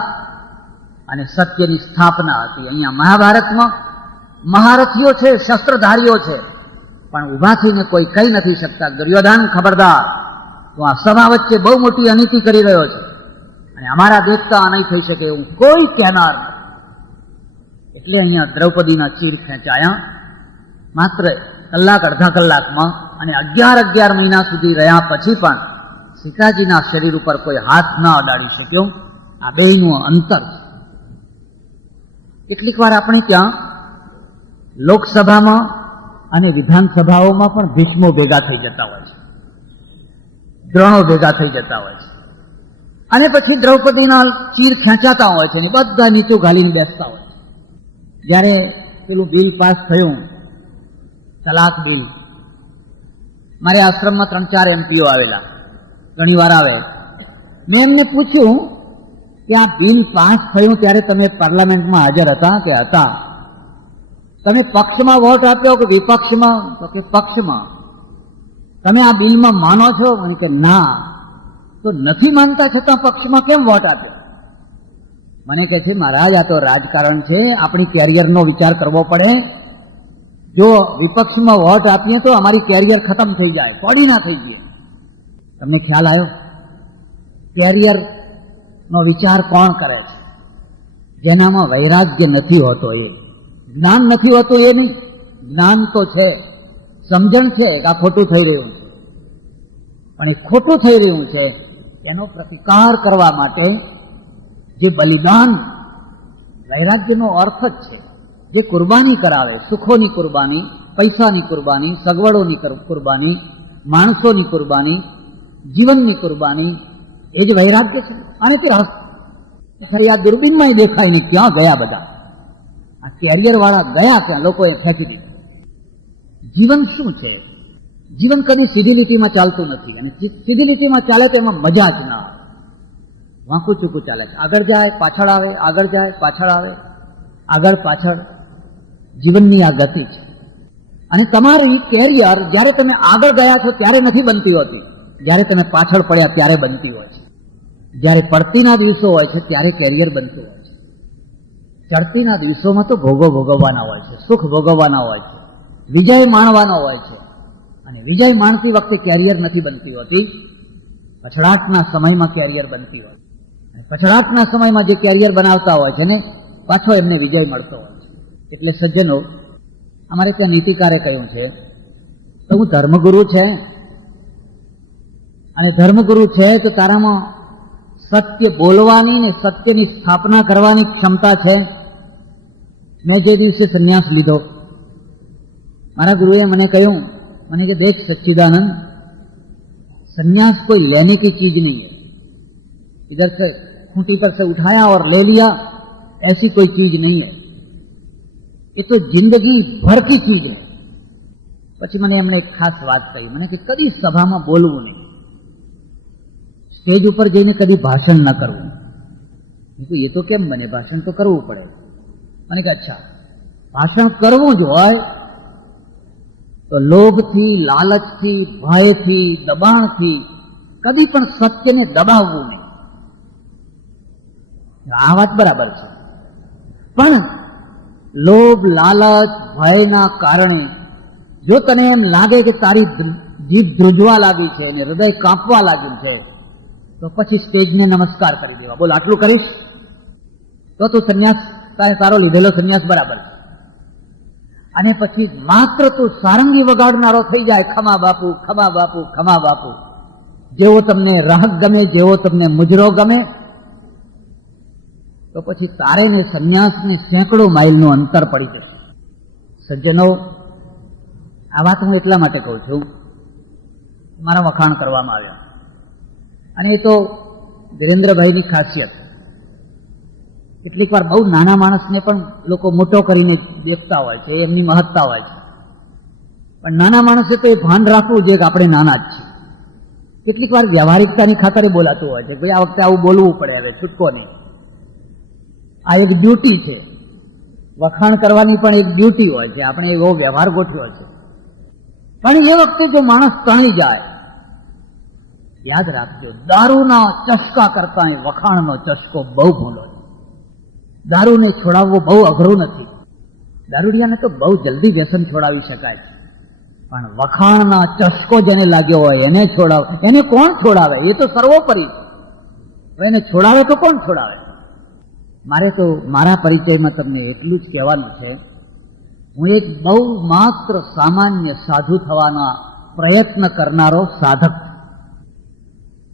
અને સત્યની સ્થાપના હતી. અહીંયા મહાભારતમાં મહારથીઓ છે, શસ્ત્રધારીઓ છે, પણ ઊભા થઈને કોઈ કહી નથી શકતા, દુર્યોધન ખબરદાર, તું આ સભા વચ્ચે બહુ મોટી અનીતિ કરી રહ્યો છે અને અમારા દેખતા નહીં થઈ શકે એવું કોઈ કહેનાર નથી. એટલે અહીંયા દ્રૌપદીના ચીર ખેંચાયા માત્ર કલાક અડધા કલાકમાં, અને 11 મહિના સુધી રહ્યા પછી પણ સીતાજીના શરીર ઉપર કોઈ હાથ ન અડાડી શક્યો. આ બેયનું અંતર છે. કેટલીક વાર આપણે ત્યાં લોકસભામાં અને વિધાનસભાઓમાં પણ ભીષ્મો ભેગા થઈ જતા હોય છે, દ્રોણો ભેગા થઈ જતા હોય છે, અને પછી દ્રૌપદીના ચીર ખેંચાતા હોય છે અને બધા નીચું ઘાલીને બેસતા હોય છે. જ્યારે પેલું બિલ પાસ થયું, તલાક બિલ, મારે આશ્રમમાં 3-4 એમપીઓ આવેલા, ઘણી વાર આવે. મેં એમને પૂછ્યું કે આ બિલ પાસ થયું ત્યારે તમે પાર્લામેન્ટમાં હાજર હતા કે હતા? તમે પક્ષમાં વોટ આપ્યો કે વિપક્ષમાં? તો કે પક્ષમાં. તમે આ બિલમાં માનો છો? મને કે ના. તો નથી માનતા છતાં પક્ષમાં કેમ વોટ આપ્યો? મને કહે છે મહારાજ આ તો રાજકારણ છે, આપણી કેરિયરનો વિચાર કરવો પડે. જો વિપક્ષમાં વોટ આપીએ તો અમારી કેરિયર ખતમ થઈ જાય, કોડી ના થઈ જાય. તમને ખ્યાલ આવ્યો? કેરિયરનો વિચાર કોણ કરે છે? જેનામાં વૈરાગ્ય નથી હોતો, એ જ્ઞાન નથી હોતું એ નહીં. જ્ઞાન તો છે, સમજણ છે કે આ ખોટું થઈ રહ્યું છે, પણ એ ખોટું થઈ રહ્યું છે એનો પ્રતિકાર કરવા માટે જે બલિદાન, વૈરાગ્યનો અર્થ જ છે જે કુરબાની કરાવે, સુખોની કુરબાની, પૈસાની કુરબાની, સગવડોની કુરબાની, માણસોની કુરબાની, જીવનની કુરબાની, એ જ વૈરાગ્ય છે. અને તે ખરી આ દૂરબીનમાં દેખાય ને ક્યાં ગયા બધા? આ કેરિયર વાળા ગયા ત્યાં લોકોએ ફેંકી દીધું. જીવન શું છે? જીવન કદી સીધી લીટીમાં ચાલતું નથી, અને સીધી લીટીમાં ચાલે તો એમાં મજા જ ના આવે. વાંકું ચૂકું ચાલે છે, આગળ જાય પાછળ આવે, આગળ જાય પાછળ આવે, આગળ પાછળ. જીવનની આ ગતિ છે. અને તમારી કેરિયર જ્યારે તમે આગળ ગયા છો ત્યારે નથી બનતી હોતી, જ્યારે તમે પાછળ પડ્યા ત્યારે બનતી હોય છે. જ્યારે પડતીના દિવસો હોય છે ત્યારે કેરિયર બનતું હોય છે. ચડતીના દિવસોમાં તો ભોગો ભોગવવાના હોય છે, સુખ ભોગવવાના હોય છે, વિજય માણવાનો હોય છે. અને વિજય માણતી વખતે કેરિયર નથી બનતી હોતી, પછડાટના સમયમાં કેરિયર બનતી હોય છે. પછડાટના સમયમાં જે કેરિયર બનાવતા હોય છે ને પાછો એમને વિજય મળતો હોય છે. એટલે સજ્જનો, અમારે ત્યાં નીતિકારે કહ્યું છે તો હું ધર્મગુરુ છે, અને ધર્મગુરુ છે તો તારામાં સત્ય બોલવાની ને સત્યની સ્થાપના કરવાની ક્ષમતા છે. મેં જે દિવસે સંન્યાસ લીધો, મારા ગુરુએ મને કહ્યું, મને કે દેખ सच्चिदानंद, संन्यास कोई लेने की चीज नहीं है, इधर से खूंटी पर से उठाया और ले लिया, ऐसी कोई चीज नहीं है, ये तो जिंदगी भर की चीज है. પછી મને એમણે એક ખાસ વાત કહી, મને કે કદી સભામાં બોલવું નહીં, સ્ટેજ ઉપર જઈને કદી ભાષણ ન કરવું. એ તો કેમ બને? ભાષણ તો કરવું પડે. મને કે અચ્છા, ભાષણ કરવું જ હોય તો લોભથી, લાલચથી, ભયથી, દબાણથી કદી પણ સત્યને દબાવવું નહીં. આ વાત બરાબર છે, પણ લોભ, લાલચ, ભયના કારણે જો તને એમ લાગે કે તારી જીભ ધ્રુજવા લાગી છે અને હૃદય કાંપવા લાગ્યું છે તો પછી સ્ટેજને નમસ્કાર કરી દેવા. બોલ આટલું કરીશ તો તું સંન્યાસ, તારો લીધેલો સંન્યાસ બરાબર છે. અને પછી માત્ર તું સારંગી વગાડનારો થઈ જાય, ખમા બાપુ, ખમા બાપુ, ખમા બાપુ. જેવો તમને રાહક ગમે, જેવો તમને મુજરો ગમે, તો પછી તારે ને સંન્યાસને સેંકડો માઇલનું અંતર પડી જશે. સજ્જનો, આ વાત હું એટલા માટે કહું છું, મારા વખાણ કરવામાં આવ્યા. અને એ તો ધીરેન્દ્રભાઈની ખાસિયત. કેટલીક વાર બહુ નાના માણસને પણ લોકો મોટો કરીને દેખતા હોય છે, એમની મહત્તા હોય છે. પણ નાના માણસે તો એ ભાન રાખવું જોઈએ કે આપણે નાના જ છીએ. કેટલીક વાર વ્યવહારિકતાની ખાતરે બોલાતું હોય છે, ભાઈ આ વખતે આવું બોલવું પડે, હવે છૂટકો નહીં. આ એક ડ્યુટી છે, વખાણ કરવાની પણ એક ડ્યુટી હોય છે. આપણે એવો વ્યવહાર ગોઠવ્યો છે. પણ એ વખતે જો માણસ તણી જાય, યાદ રાખજો, દારૂના ચસ્કા કરતા એ વખાણનો ચસ્કો બહુ ભૂલો છે. દારૂને છોડાવવો બહુ અઘરું નથી. દારૂડિયાને તો બહુ જલ્દી વ્યસન છોડાવી શકાય, પણ વખાણના ચસ્કો જેને લાગ્યો હોય એને એને કોણ છોડાવે? એ તો સર્વોપરી છે. એને છોડાવે તો કોણ છોડાવે? મારે તો મારા પરિચયમાં તમને એટલું જ કહેવાનું છે, હું એક બહુ માત્ર સામાન્ય સાધુ થવાના પ્રયત્ન કરનારો સાધક.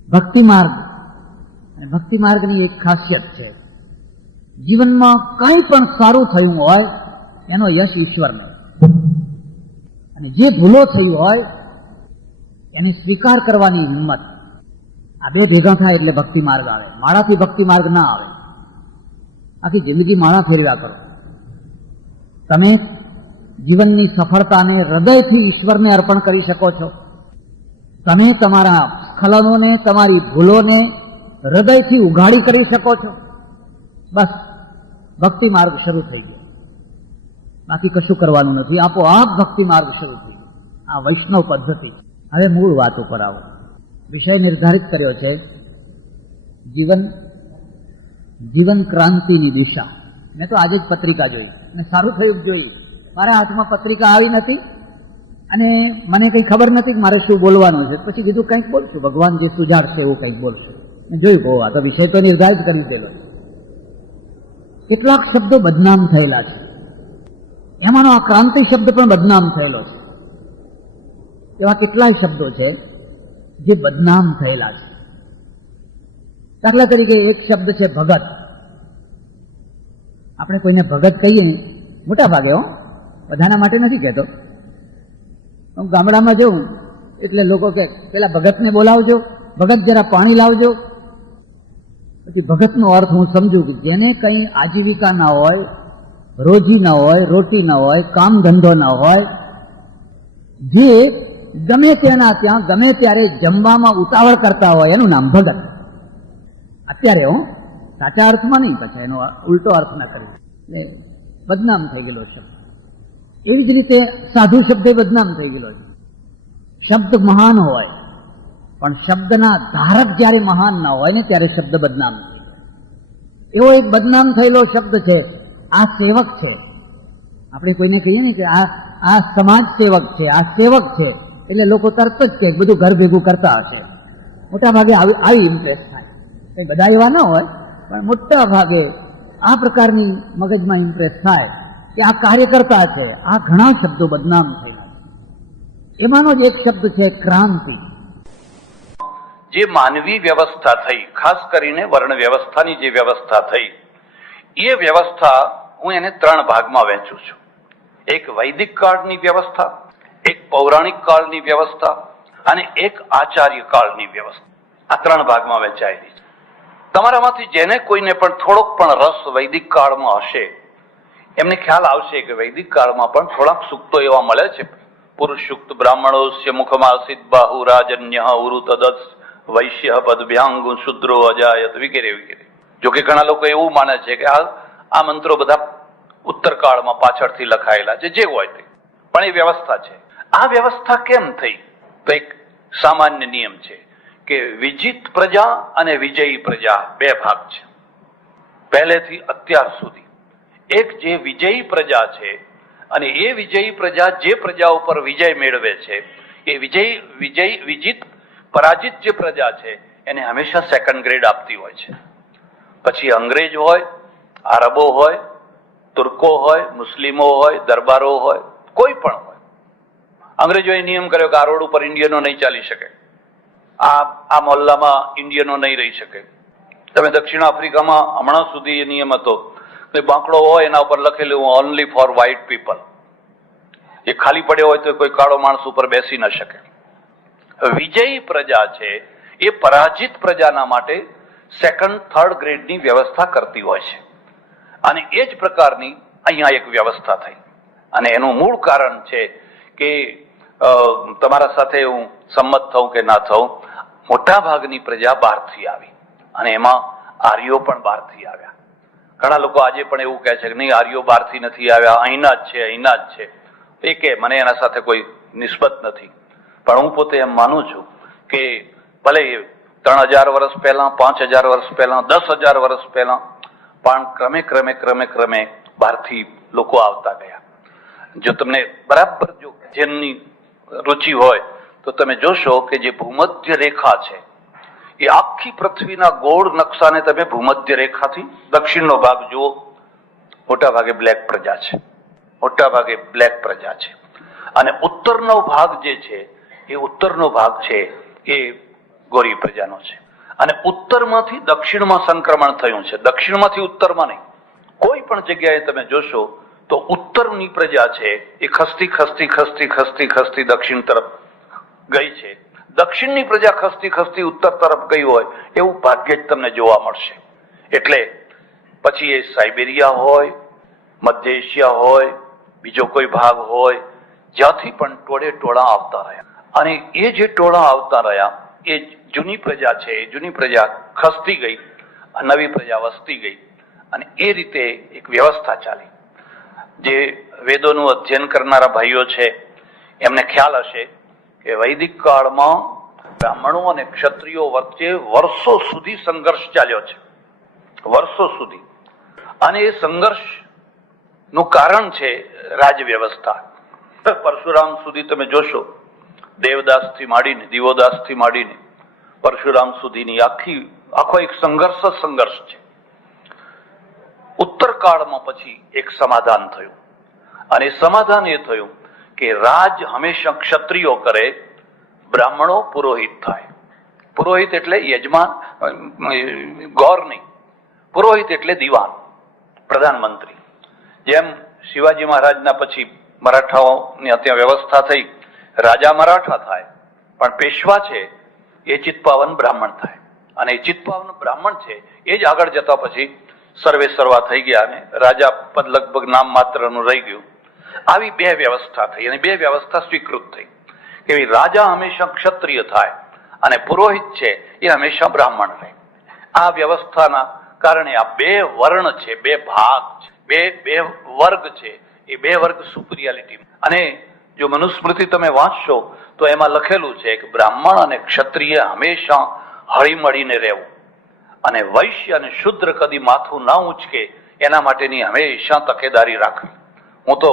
ભક્તિ માર્ગ, અને ભક્તિ માર્ગની એક ખાસિયત છે, જીવનમાં કંઈ પણ સારું થયું હોય એનો યશ ઈશ્વરને, અને જે ભૂલો થઈ હોય એને સ્વીકાર કરવાની હિંમત. આ બે ભેગા થાય એટલે ભક્તિ માર્ગ આવે. માળાથી ભક્તિ માર્ગ ના આવે. આખી જિંદગી માળા ફેરવ્યા કરો. તમે જીવનની સફળતાને હૃદયથી ઈશ્વરને અર્પણ કરી શકો છો. તમે તમારા સ્ખલનોને, તમારી ભૂલોને હૃદયથી ઉઘાડી કરી શકો છો. બસ ભક્તિ માર્ગ શરૂ થઈ ગયો. બાકી કશું કરવાનું નથી. આપોઆપ ભક્તિ માર્ગ શરૂ થઈ ગયો. આ વૈષ્ણવ પદ્ધતિ. હવે મૂળ વાત ઉપર આવો. વિષય નિર્ધારિત કર્યો છે જીવન ક્રાંતિની દિશા. મેં તો આજે જ પત્રિકા જોઈ અને સારું થયું જોઈ. મારા હાથમાં પત્રિકા આવી નથી અને મને કંઈ ખબર નથી કે મારે શું બોલવાનું છે. પછી કીધું કંઈક બોલશું, ભગવાન જે સુજાડશે એવું કંઈક બોલશું. જોયું બહુ, આ તો વિષય તો નિર્ધારિત કરી ગયેલો. કેટલાક શબ્દો બદનામ થયેલા છે, એમાંનો આ ક્રાંતિ શબ્દ પણ બદનામ થયેલો છે. એવા કેટલાય શબ્દો છે જે બદનામ થયેલા છે. દાખલા તરીકે એક શબ્દ છે ભગત. આપણે કોઈને ભગત કહીએ, મોટા ભાગે બધાના માટે નથી કહેતો. હું ગામડામાં જઉં એટલે લોકો કહે પેલા ભગતને બોલાવજો, ભગત જરા પાણી લાવજો. પછી ભગતનો અર્થ હું સમજુ કે જેને કંઈ આજીવિકા ના હોય, રોજી ના હોય, રોટી ના હોય, કામ ધંધો ના હોય, જે ગમે તેના ત્યાં ગમે ત્યારે જમવામાં ઉતાવળ કરતા હોય, એનું નામ ભગત. અત્યારે સાચા અર્થમાં નહીં, પછી એનો ઉલટો અર્થ ના કરી એટલે બદનામ થઈ ગયેલો છે. એવી જ રીતે સાધુ શબ્દ બદનામ થઈ ગયેલો છે. શબ્દ મહાન હોય પણ શબ્દના ધારક જયારે મહાન ના હોય ને ત્યારે શબ્દ બદનામ. એવો એક બદનામ થયેલો શબ્દ છે આ સેવક છે. આપણે કોઈને કહીએ ને કે આ સમાજ સેવક છે, આ સેવક છે, એટલે લોકો તરત જ કે બધું ઘર ભેગું કરતા હશે. મોટા ભાગે આવી ઇન્ટરેસ્ટ થાય. બધા એવા ના હોય પણ મોટા ભાગે આ પ્રકારની મગજમાં ઇમ્પ્રેસ થાય કે આ કાર્યકર્તા છે. આ ઘણા શબ્દો બદનામ થયેલા છે. એમાંનો જ એક શબ્દ છે ક્રાંતિ. જે માનવી વ્યવસ્થા થઈ, ખાસ કરીને વર્ણ વ્યવસ્થાની જે વ્યવસ્થા થઈ, એ વ્યવસ્થા હું એને 3 ભાગમાં વહેંચું છું. એક વૈદિક કાળની વ્યવસ્થા, એક પૌરાણિક કાળની વ્યવસ્થા અને એક આચાર્ય કાળની વ્યવસ્થા. આ 3 ભાગમાં વહેંચાયેલી છે. તમારામાંથી જેને કોઈને પણ થોડોક પણ રસ વૈદિક કાળમાં હશે એમને ખ્યાલ આવશે કે વૈદિક કાળમાં પણ થોડાક સૂક્તો એવા મળે છે. પુરુષ સૂક્ત, બ્રાહ્મણોસ્ય મુખમાસિત બાહુ રાજન્ય ઉરુતદસ વૈશ્ય પદભ્યાંગુ શુદ્રો અજાયત વગેરે વગેરે. જોકે ઘણા લોકો એવું માને છે કે આ મંત્રો બધા ઉત્તર કાળમાં પાછળથી લખાયેલા છે, જે હોય તે, પણ એ વ્યવસ્થા છે. આ વ્યવસ્થા કેમ થઈ? તો એક સામાન્ય નિયમ છે કે વિજિત પ્રજા અને વિજયી પ્રજા 2 ભાગ છે. પહેલેથી અત્યાર સુધી એક જે વિજયી પ્રજા છે, અને એ વિજયી પ્રજા જે પ્રજા ઉપર વિજય મેળવે છે, એ વિજિત પરાજિત જે પ્રજા છે એને હંમેશા સેકન્ડ ગ્રેડ આપતી હોય છે. પછી અંગ્રેજ હોય, આરબો હોય, તુર્કો હોય, મુસ્લિમો હોય, દરબારો હોય, કોઈ પણ હોય. અંગ્રેજોએ નિયમ કર્યો કે આ રોડ ઉપર ઇન્ડિયનો નહીં ચાલી શકે, આ મોહલ્લામાં ઇન્ડિયનો નહીં રહી શકે. તમે દક્ષિણ આફ્રિકામાં હમણાં સુધી એ નિયમ હતો કે બાંકડો હોય એના ઉપર લખેલું ઓનલી ફોર વ્હાઇટ પીપલ. એ ખાલી પડ્યો હોય તો કોઈ કાળો માણસ ઉપર બેસી ન શકે. વિજયી પ્રજા છે એ પરાજિત પ્રજાના માટે સેકન્ડ, થર્ડ ગ્રેડની વ્યવસ્થા કરતી હોય છે. અને એ જ પ્રકારની અહીંયા એક વ્યવસ્થા થઈ. અને એનું મૂળ કારણ છે કે તમારા સાથે હું સંમત થઉં કે ના થઉં, મોટા ભાગની પ્રજા બહારથી આવી અને એમાં આર્યો પણ બહારથી આવ્યા. ઘણા લોકો આજે પણ એવું કહે છે કે નહીં, આર્યો બહારથી નથી આવ્યા, અહીંના જ છે, અહીંના જ છે. એ કે મને એના સાથે કોઈ નિસ્બત નથી, પણ હું પોતે એમ માનું છું કે ભલે 3000 વર્ષ પહેલા, 5000 વર્ષ પહેલા, 10,000 વર્ષ પહેલા, પણ ક્રમે ક્રમે બહારથી લોકો આવતા ગયા. જો તમને બરાબર જો અધ્યયનની રુચિ હોય તો તમે જોશો કે જે ભૂમધ્ય રેખા છે એ આખી પૃથ્વીના ગોળ નકશાને તમે ભૂમધ્ય રેખાથી દક્ષિણનો ભાગ જુઓ, મોટા ભાગે બ્લેક પ્રજા છે, મોટા ભાગે બ્લેક પ્રજા છે. અને ઉત્તરનો ભાગ જે છે એ ઉત્તરનો ભાગ છે એ ગોરી પ્રજાનો છે. અને ઉત્તરમાંથી દક્ષિણમાં સંક્રમણ થયું છે, દક્ષિણમાંથી ઉત્તરમાં નહીં. કોઈ પણ જગ્યાએ તમે જોશો તો ઉત્તરની પ્રજા છે એ ખસતી ખસતી ખસતી ખસતી ખસતી દક્ષિણ તરફ ગઈ છે. દક્ષિણની પ્રજા ખસતી ખસતી ઉત્તર તરફ ગઈ હોય એવું ભાગ્યે જ તમને જોવા મળશે. એટલે પછી એ સાઇબેરિયા હોય, મધ્ય એશિયા હોય, બીજો કોઈ ભાગ હોય, જ્યાંથી પણ ટોળે ટોળા આવતા રહ્યા. અને એ જે ટોળા આવતા રહ્યા એ જૂની પ્રજા છે, એ જૂની પ્રજા ખસતી ગઈ, નવી પ્રજા વસતી ગઈ. અને એ રીતે એક વ્યવસ્થા ચાલી. જે વેદોનું અધ્યયન કરનારા ભાઈઓ છે એમને ખ્યાલ હશે કે વૈદિક કાળમાં બ્રાહ્મણો અને ક્ષત્રિયો વચ્ચે વર્ષો સુધી સંઘર્ષ ચાલ્યો છે, વર્ષો સુધી. અને એ સંઘર્ષનું કારણ છે રાજ વ્યવસ્થા. પરશુરામ સુધી તમે જોશો, દેવદાસથી માંડીને દિવોદાસથી માંડીને પરશુરામ સુધીની આખો એક સંઘર્ષ છે. ઉત્તર કાળમાં પછી એક સમાધાન થયું, અને સમાધાન એ થયું કે રાજ હંમેશા ક્ષત્રિયો કરે, બ્રાહ્મણો પુરોહિત થાય. પુરોહિત એટલે યજમાન, ગૌર નહીં, પુરોહિત એટલે દિવાન, પ્રધાનમંત્રી. જેમ શિવાજી મહારાજના પછી મરાઠાઓની ત્યાં વ્યવસ્થા થઈ, રાજા મરાઠા થાય, પણ પેશવા છે એ ચિત્પાવન બ્રાહ્મણ થાય. અને એ ચિત્પાવન બ્રાહ્મણ છે એ જ આગળ જતા પછી સર્વે સર્વા થઈ ગયા અને રાજા પદ લગભગ નામ માત્રનું રહી ગયું. આવી બે વ્યવસ્થા થઈ અને બે વ્યવસ્થા સ્વીકૃત થઈ કે રાજા હંમેશા ક્ષત્રિય થાય અને પુરોહિત છે એ હંમેશા બ્રાહ્મણ રહે. આ વ્યવસ્થાના કારણે આ બે વર્ણ છે, બે ભાગ છે, બે વર્ગ છે. એ બે વર્ગ સુપિરિયાલિટી. અને જો મનુસ્મૃતિ તમે વાંચશો તો એમાં લખેલું છે કે બ્રાહ્મણ અને ક્ષત્રિય હંમેશા હળી મળીને રહેવું, અને વૈશ્ય અને શુદ્ર કદી માથું ના ઊંચકે એના માટેની હંમેશા તકેદારી રાખવી. હું તો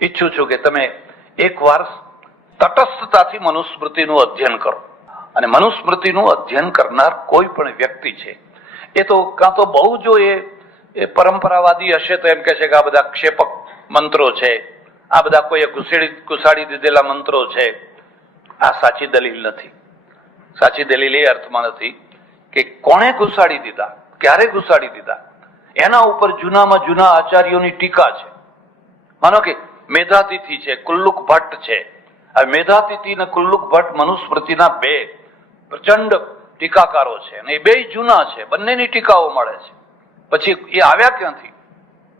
ઈચ્છું છું કે તમે એકવાર તટસ્થતાથી મનુસ્મૃતિનું અધ્યયન કરો. અને મનુસ્મૃતિનું અધ્યયન કરનાર કોઈ પણ વ્યક્તિ છે એ તો કાં તો બહુ જો એ પરંપરાવાદી હશે તો એમ કહે છે કે આ બધા ક્ષેપક મંત્રો છે, આ બધા કોઈએ ઘુસાડી દીધેલા મંત્રો છે. આ સાચી દલીલ નથી. સાચી દલીલ એ અર્થમાં નથી કે કોણે ઘુસાડી દીધા, ક્યારે ઘુસાડી દીધા, એના ઉપર જૂનામાં જૂના આચાર્યોની ટીકા છે. માનો કે મેધાતિથિ છે, કુલ્લુક ભટ્ટ છે. આ મેધાતિથિ અને કુલ્લુક ભટ્ટ મનુસ્મૃતિના બે પ્રચંડ ટીકાકારો છે અને એ બે જૂના છે, બંનેની ટીકાઓ મળે છે. પછી એ આવ્યા ક્યાંથી?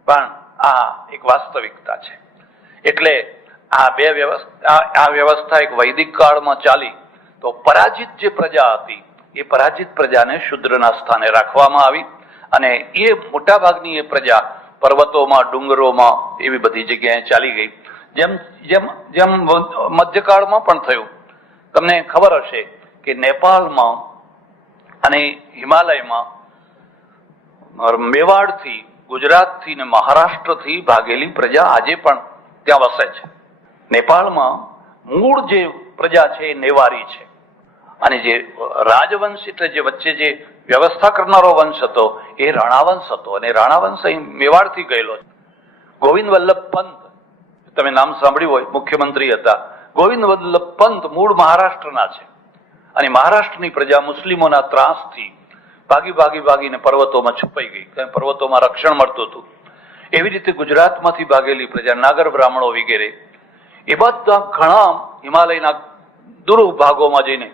પણ આ એક વાસ્તવિકતા છે. એટલે આ વ્યવસ્થા એક વૈદિક કાળમાં ચાલી તો પરાજિત જે પ્રજા હતી એ પરાજિત પ્રજાને શુદ્રના સ્થાને રાખવામાં આવી. અને એ મોટા ભાગની એ પ્રજા પર્વતોમાં, ડુંગરોમાં એવી બધી જગ્યાએ ચાલી ગઈ. જેમ જેમ જેમ મધ્યકાળમાં પણ થયું. તમને ખબર હશે કે નેપાળમાં અને હિમાલયમાં મેવાડથી, ગુજરાતથી ને મહારાષ્ટ્રથી ભાગેલી પ્રજા આજે પણ ત્યાં વસે છે. નેપાળમાં મૂળ જે પ્રજા છે એ નેવારી છે, અને જે રાજવંશ એટલે જે વચ્ચે જે વ્યવસ્થા કરનારો વંશ હતો એ રાણાવંશ હતો. અને રાણાવંશ અહીં મેવાડથી ગયેલો છે. ગોવિંદ વલ્લભ પંત, તમે નામ સાંભળ્યું હોય, મુખ્યમંત્રી હતા. ગોવિંદ વલ્લભ પંત મૂળ મહારાષ્ટ્રના છે. અને મહારાષ્ટ્રની પ્રજા મુસ્લિમોના ત્રાસથી ભાગીને પર્વતોમાં છુપાઈ ગઈ, પર્વતોમાં રક્ષણ મળતું હતું. એવી રીતે ગુજરાતમાંથી ભાગેલી પ્રજા, નાગર બ્રાહ્મણો વગેરે, એ બધા ઘણા હિમાલયના દૂર ભાગોમાં જઈને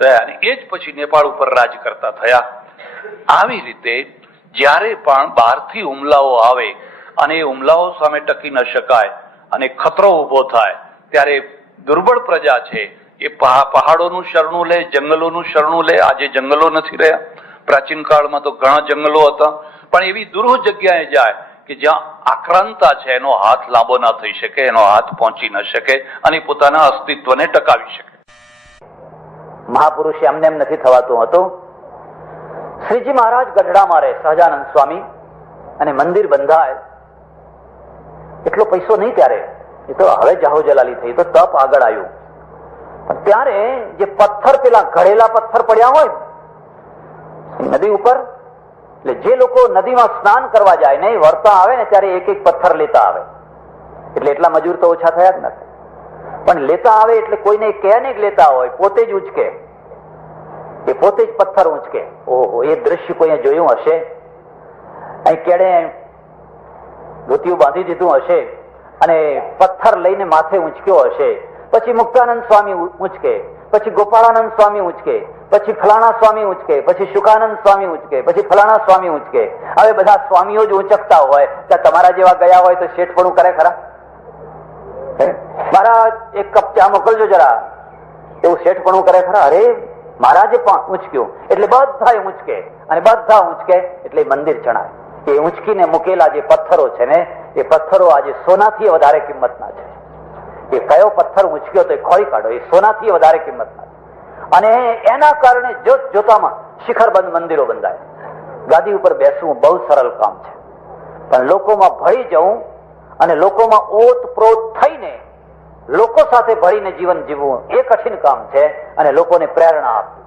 રહ્યા અને એ જ પછી નેપાળ ઉપર રાજ કરતા થયા. આવી રીતે જ્યારે પણ બહારથી હુમલાઓ આવે અને એ હુમલાઓ સામે ટકી ન શકાય અને ખતરો ઉભો થાય ત્યારે દુર્બળ પ્રજા છે એ પહાડોનું શરણું લે, જંગલોનું શરણું લે. આજે જંગલો નથી રહ્યા. પ્રાચીન કાળમાં તો ઘણા જંગલો હતા, પણ એવી દૂર જગ્યાએ જાય કે જ્યાં આક્રાંતા છે એનો હાથ લાંબો ના થઈ શકે, એનો હાથ પહોંચી ન શકે અને પોતાના અસ્તિત્વને ટકાવી શકે. મહાપુરુષે એમને એમ નથી થવાતું હતું. શ્રીજી મહારાજ ગઢડામાં રહે, સહજાનંદ સ્વામી, અને મંદિર બંધાય એટલો પૈસો નહીં ત્યારે, એ તો હવે જાહો જલાલી થઈ, તો તપ આગળ આવ્યું. પણ ત્યારે જે પથ્થર, પેલા ઘડેલા પથ્થર પડ્યા હોય નદી ઉપર, એટલે જે લોકો નદીમાં સ્નાન કરવા જાય ને, વરતા આવે ને ત્યારે એક એક પથ્થર લેતા આવે. એટલે એટલા મજૂર તો ઓછા થયા જ નથી, પણ લેતા આવે એટલે કોઈને કહે નહીં લેતા હોય, પોતે જ ઉંચકે, એ પોતે જ પથ્થર ઉંચકે. ઓહો, એ દ્રશ્ય કોઈએ જોયું હશે. અહીં કેડે ધોતિયું બાંધી દીધું હશે અને પથ્થર લઈને માથે ઉંચક્યો હશે. પછી મુક્તાનંદ સ્વામી ઉંચકે, પછી ગોપાળાનંદ સ્વામી ઉંચકે, પછી ફલાણા સ્વામી ઉંચકે, પછી શુકાનંદ સ્વામી ઉંચકે, પછી ફલાણા સ્વામી ઉંચકે. હવે બધા સ્વામીઓ જ ઉંચકતા હોય ત્યાં તમારા જેવા ગયા હોય તો શેઠપણું કરે ખરા? મારા એક કપ ચા મોકલજો જરા, એવું શેઠપણું કરે ખરા? અરે મહારાજે પણ ઉંચક્યું એટલે બધા ઉંચકે, અને બધા ઉંચકે એટલે મંદિર ચણાય. એ ઉંચકીને મૂકેલા જે પથ્થરો છે ને, એ પથ્થરો આજે સોનાથી વધારે કિંમતના છે. એ કયો પથ્થર ઉંચક્યો તો એ ખોળી કાઢો, એ સોનાથી વધારે કિંમતના છે. અને એના કારણે જોત જોતામાં શિખરબંધ મંદિરો બંધાય. ગાદી ઉપર બેસવું બહુ સરળ કામ છે, પણ લોકોમાં ભળી જવું અને લોકોમાં ઓતપ્રોત થઈને લોકો સાથે ભળીને જીવન જીવવું એ કઠિન કામ છે. અને લોકોને પ્રેરણા આપવી,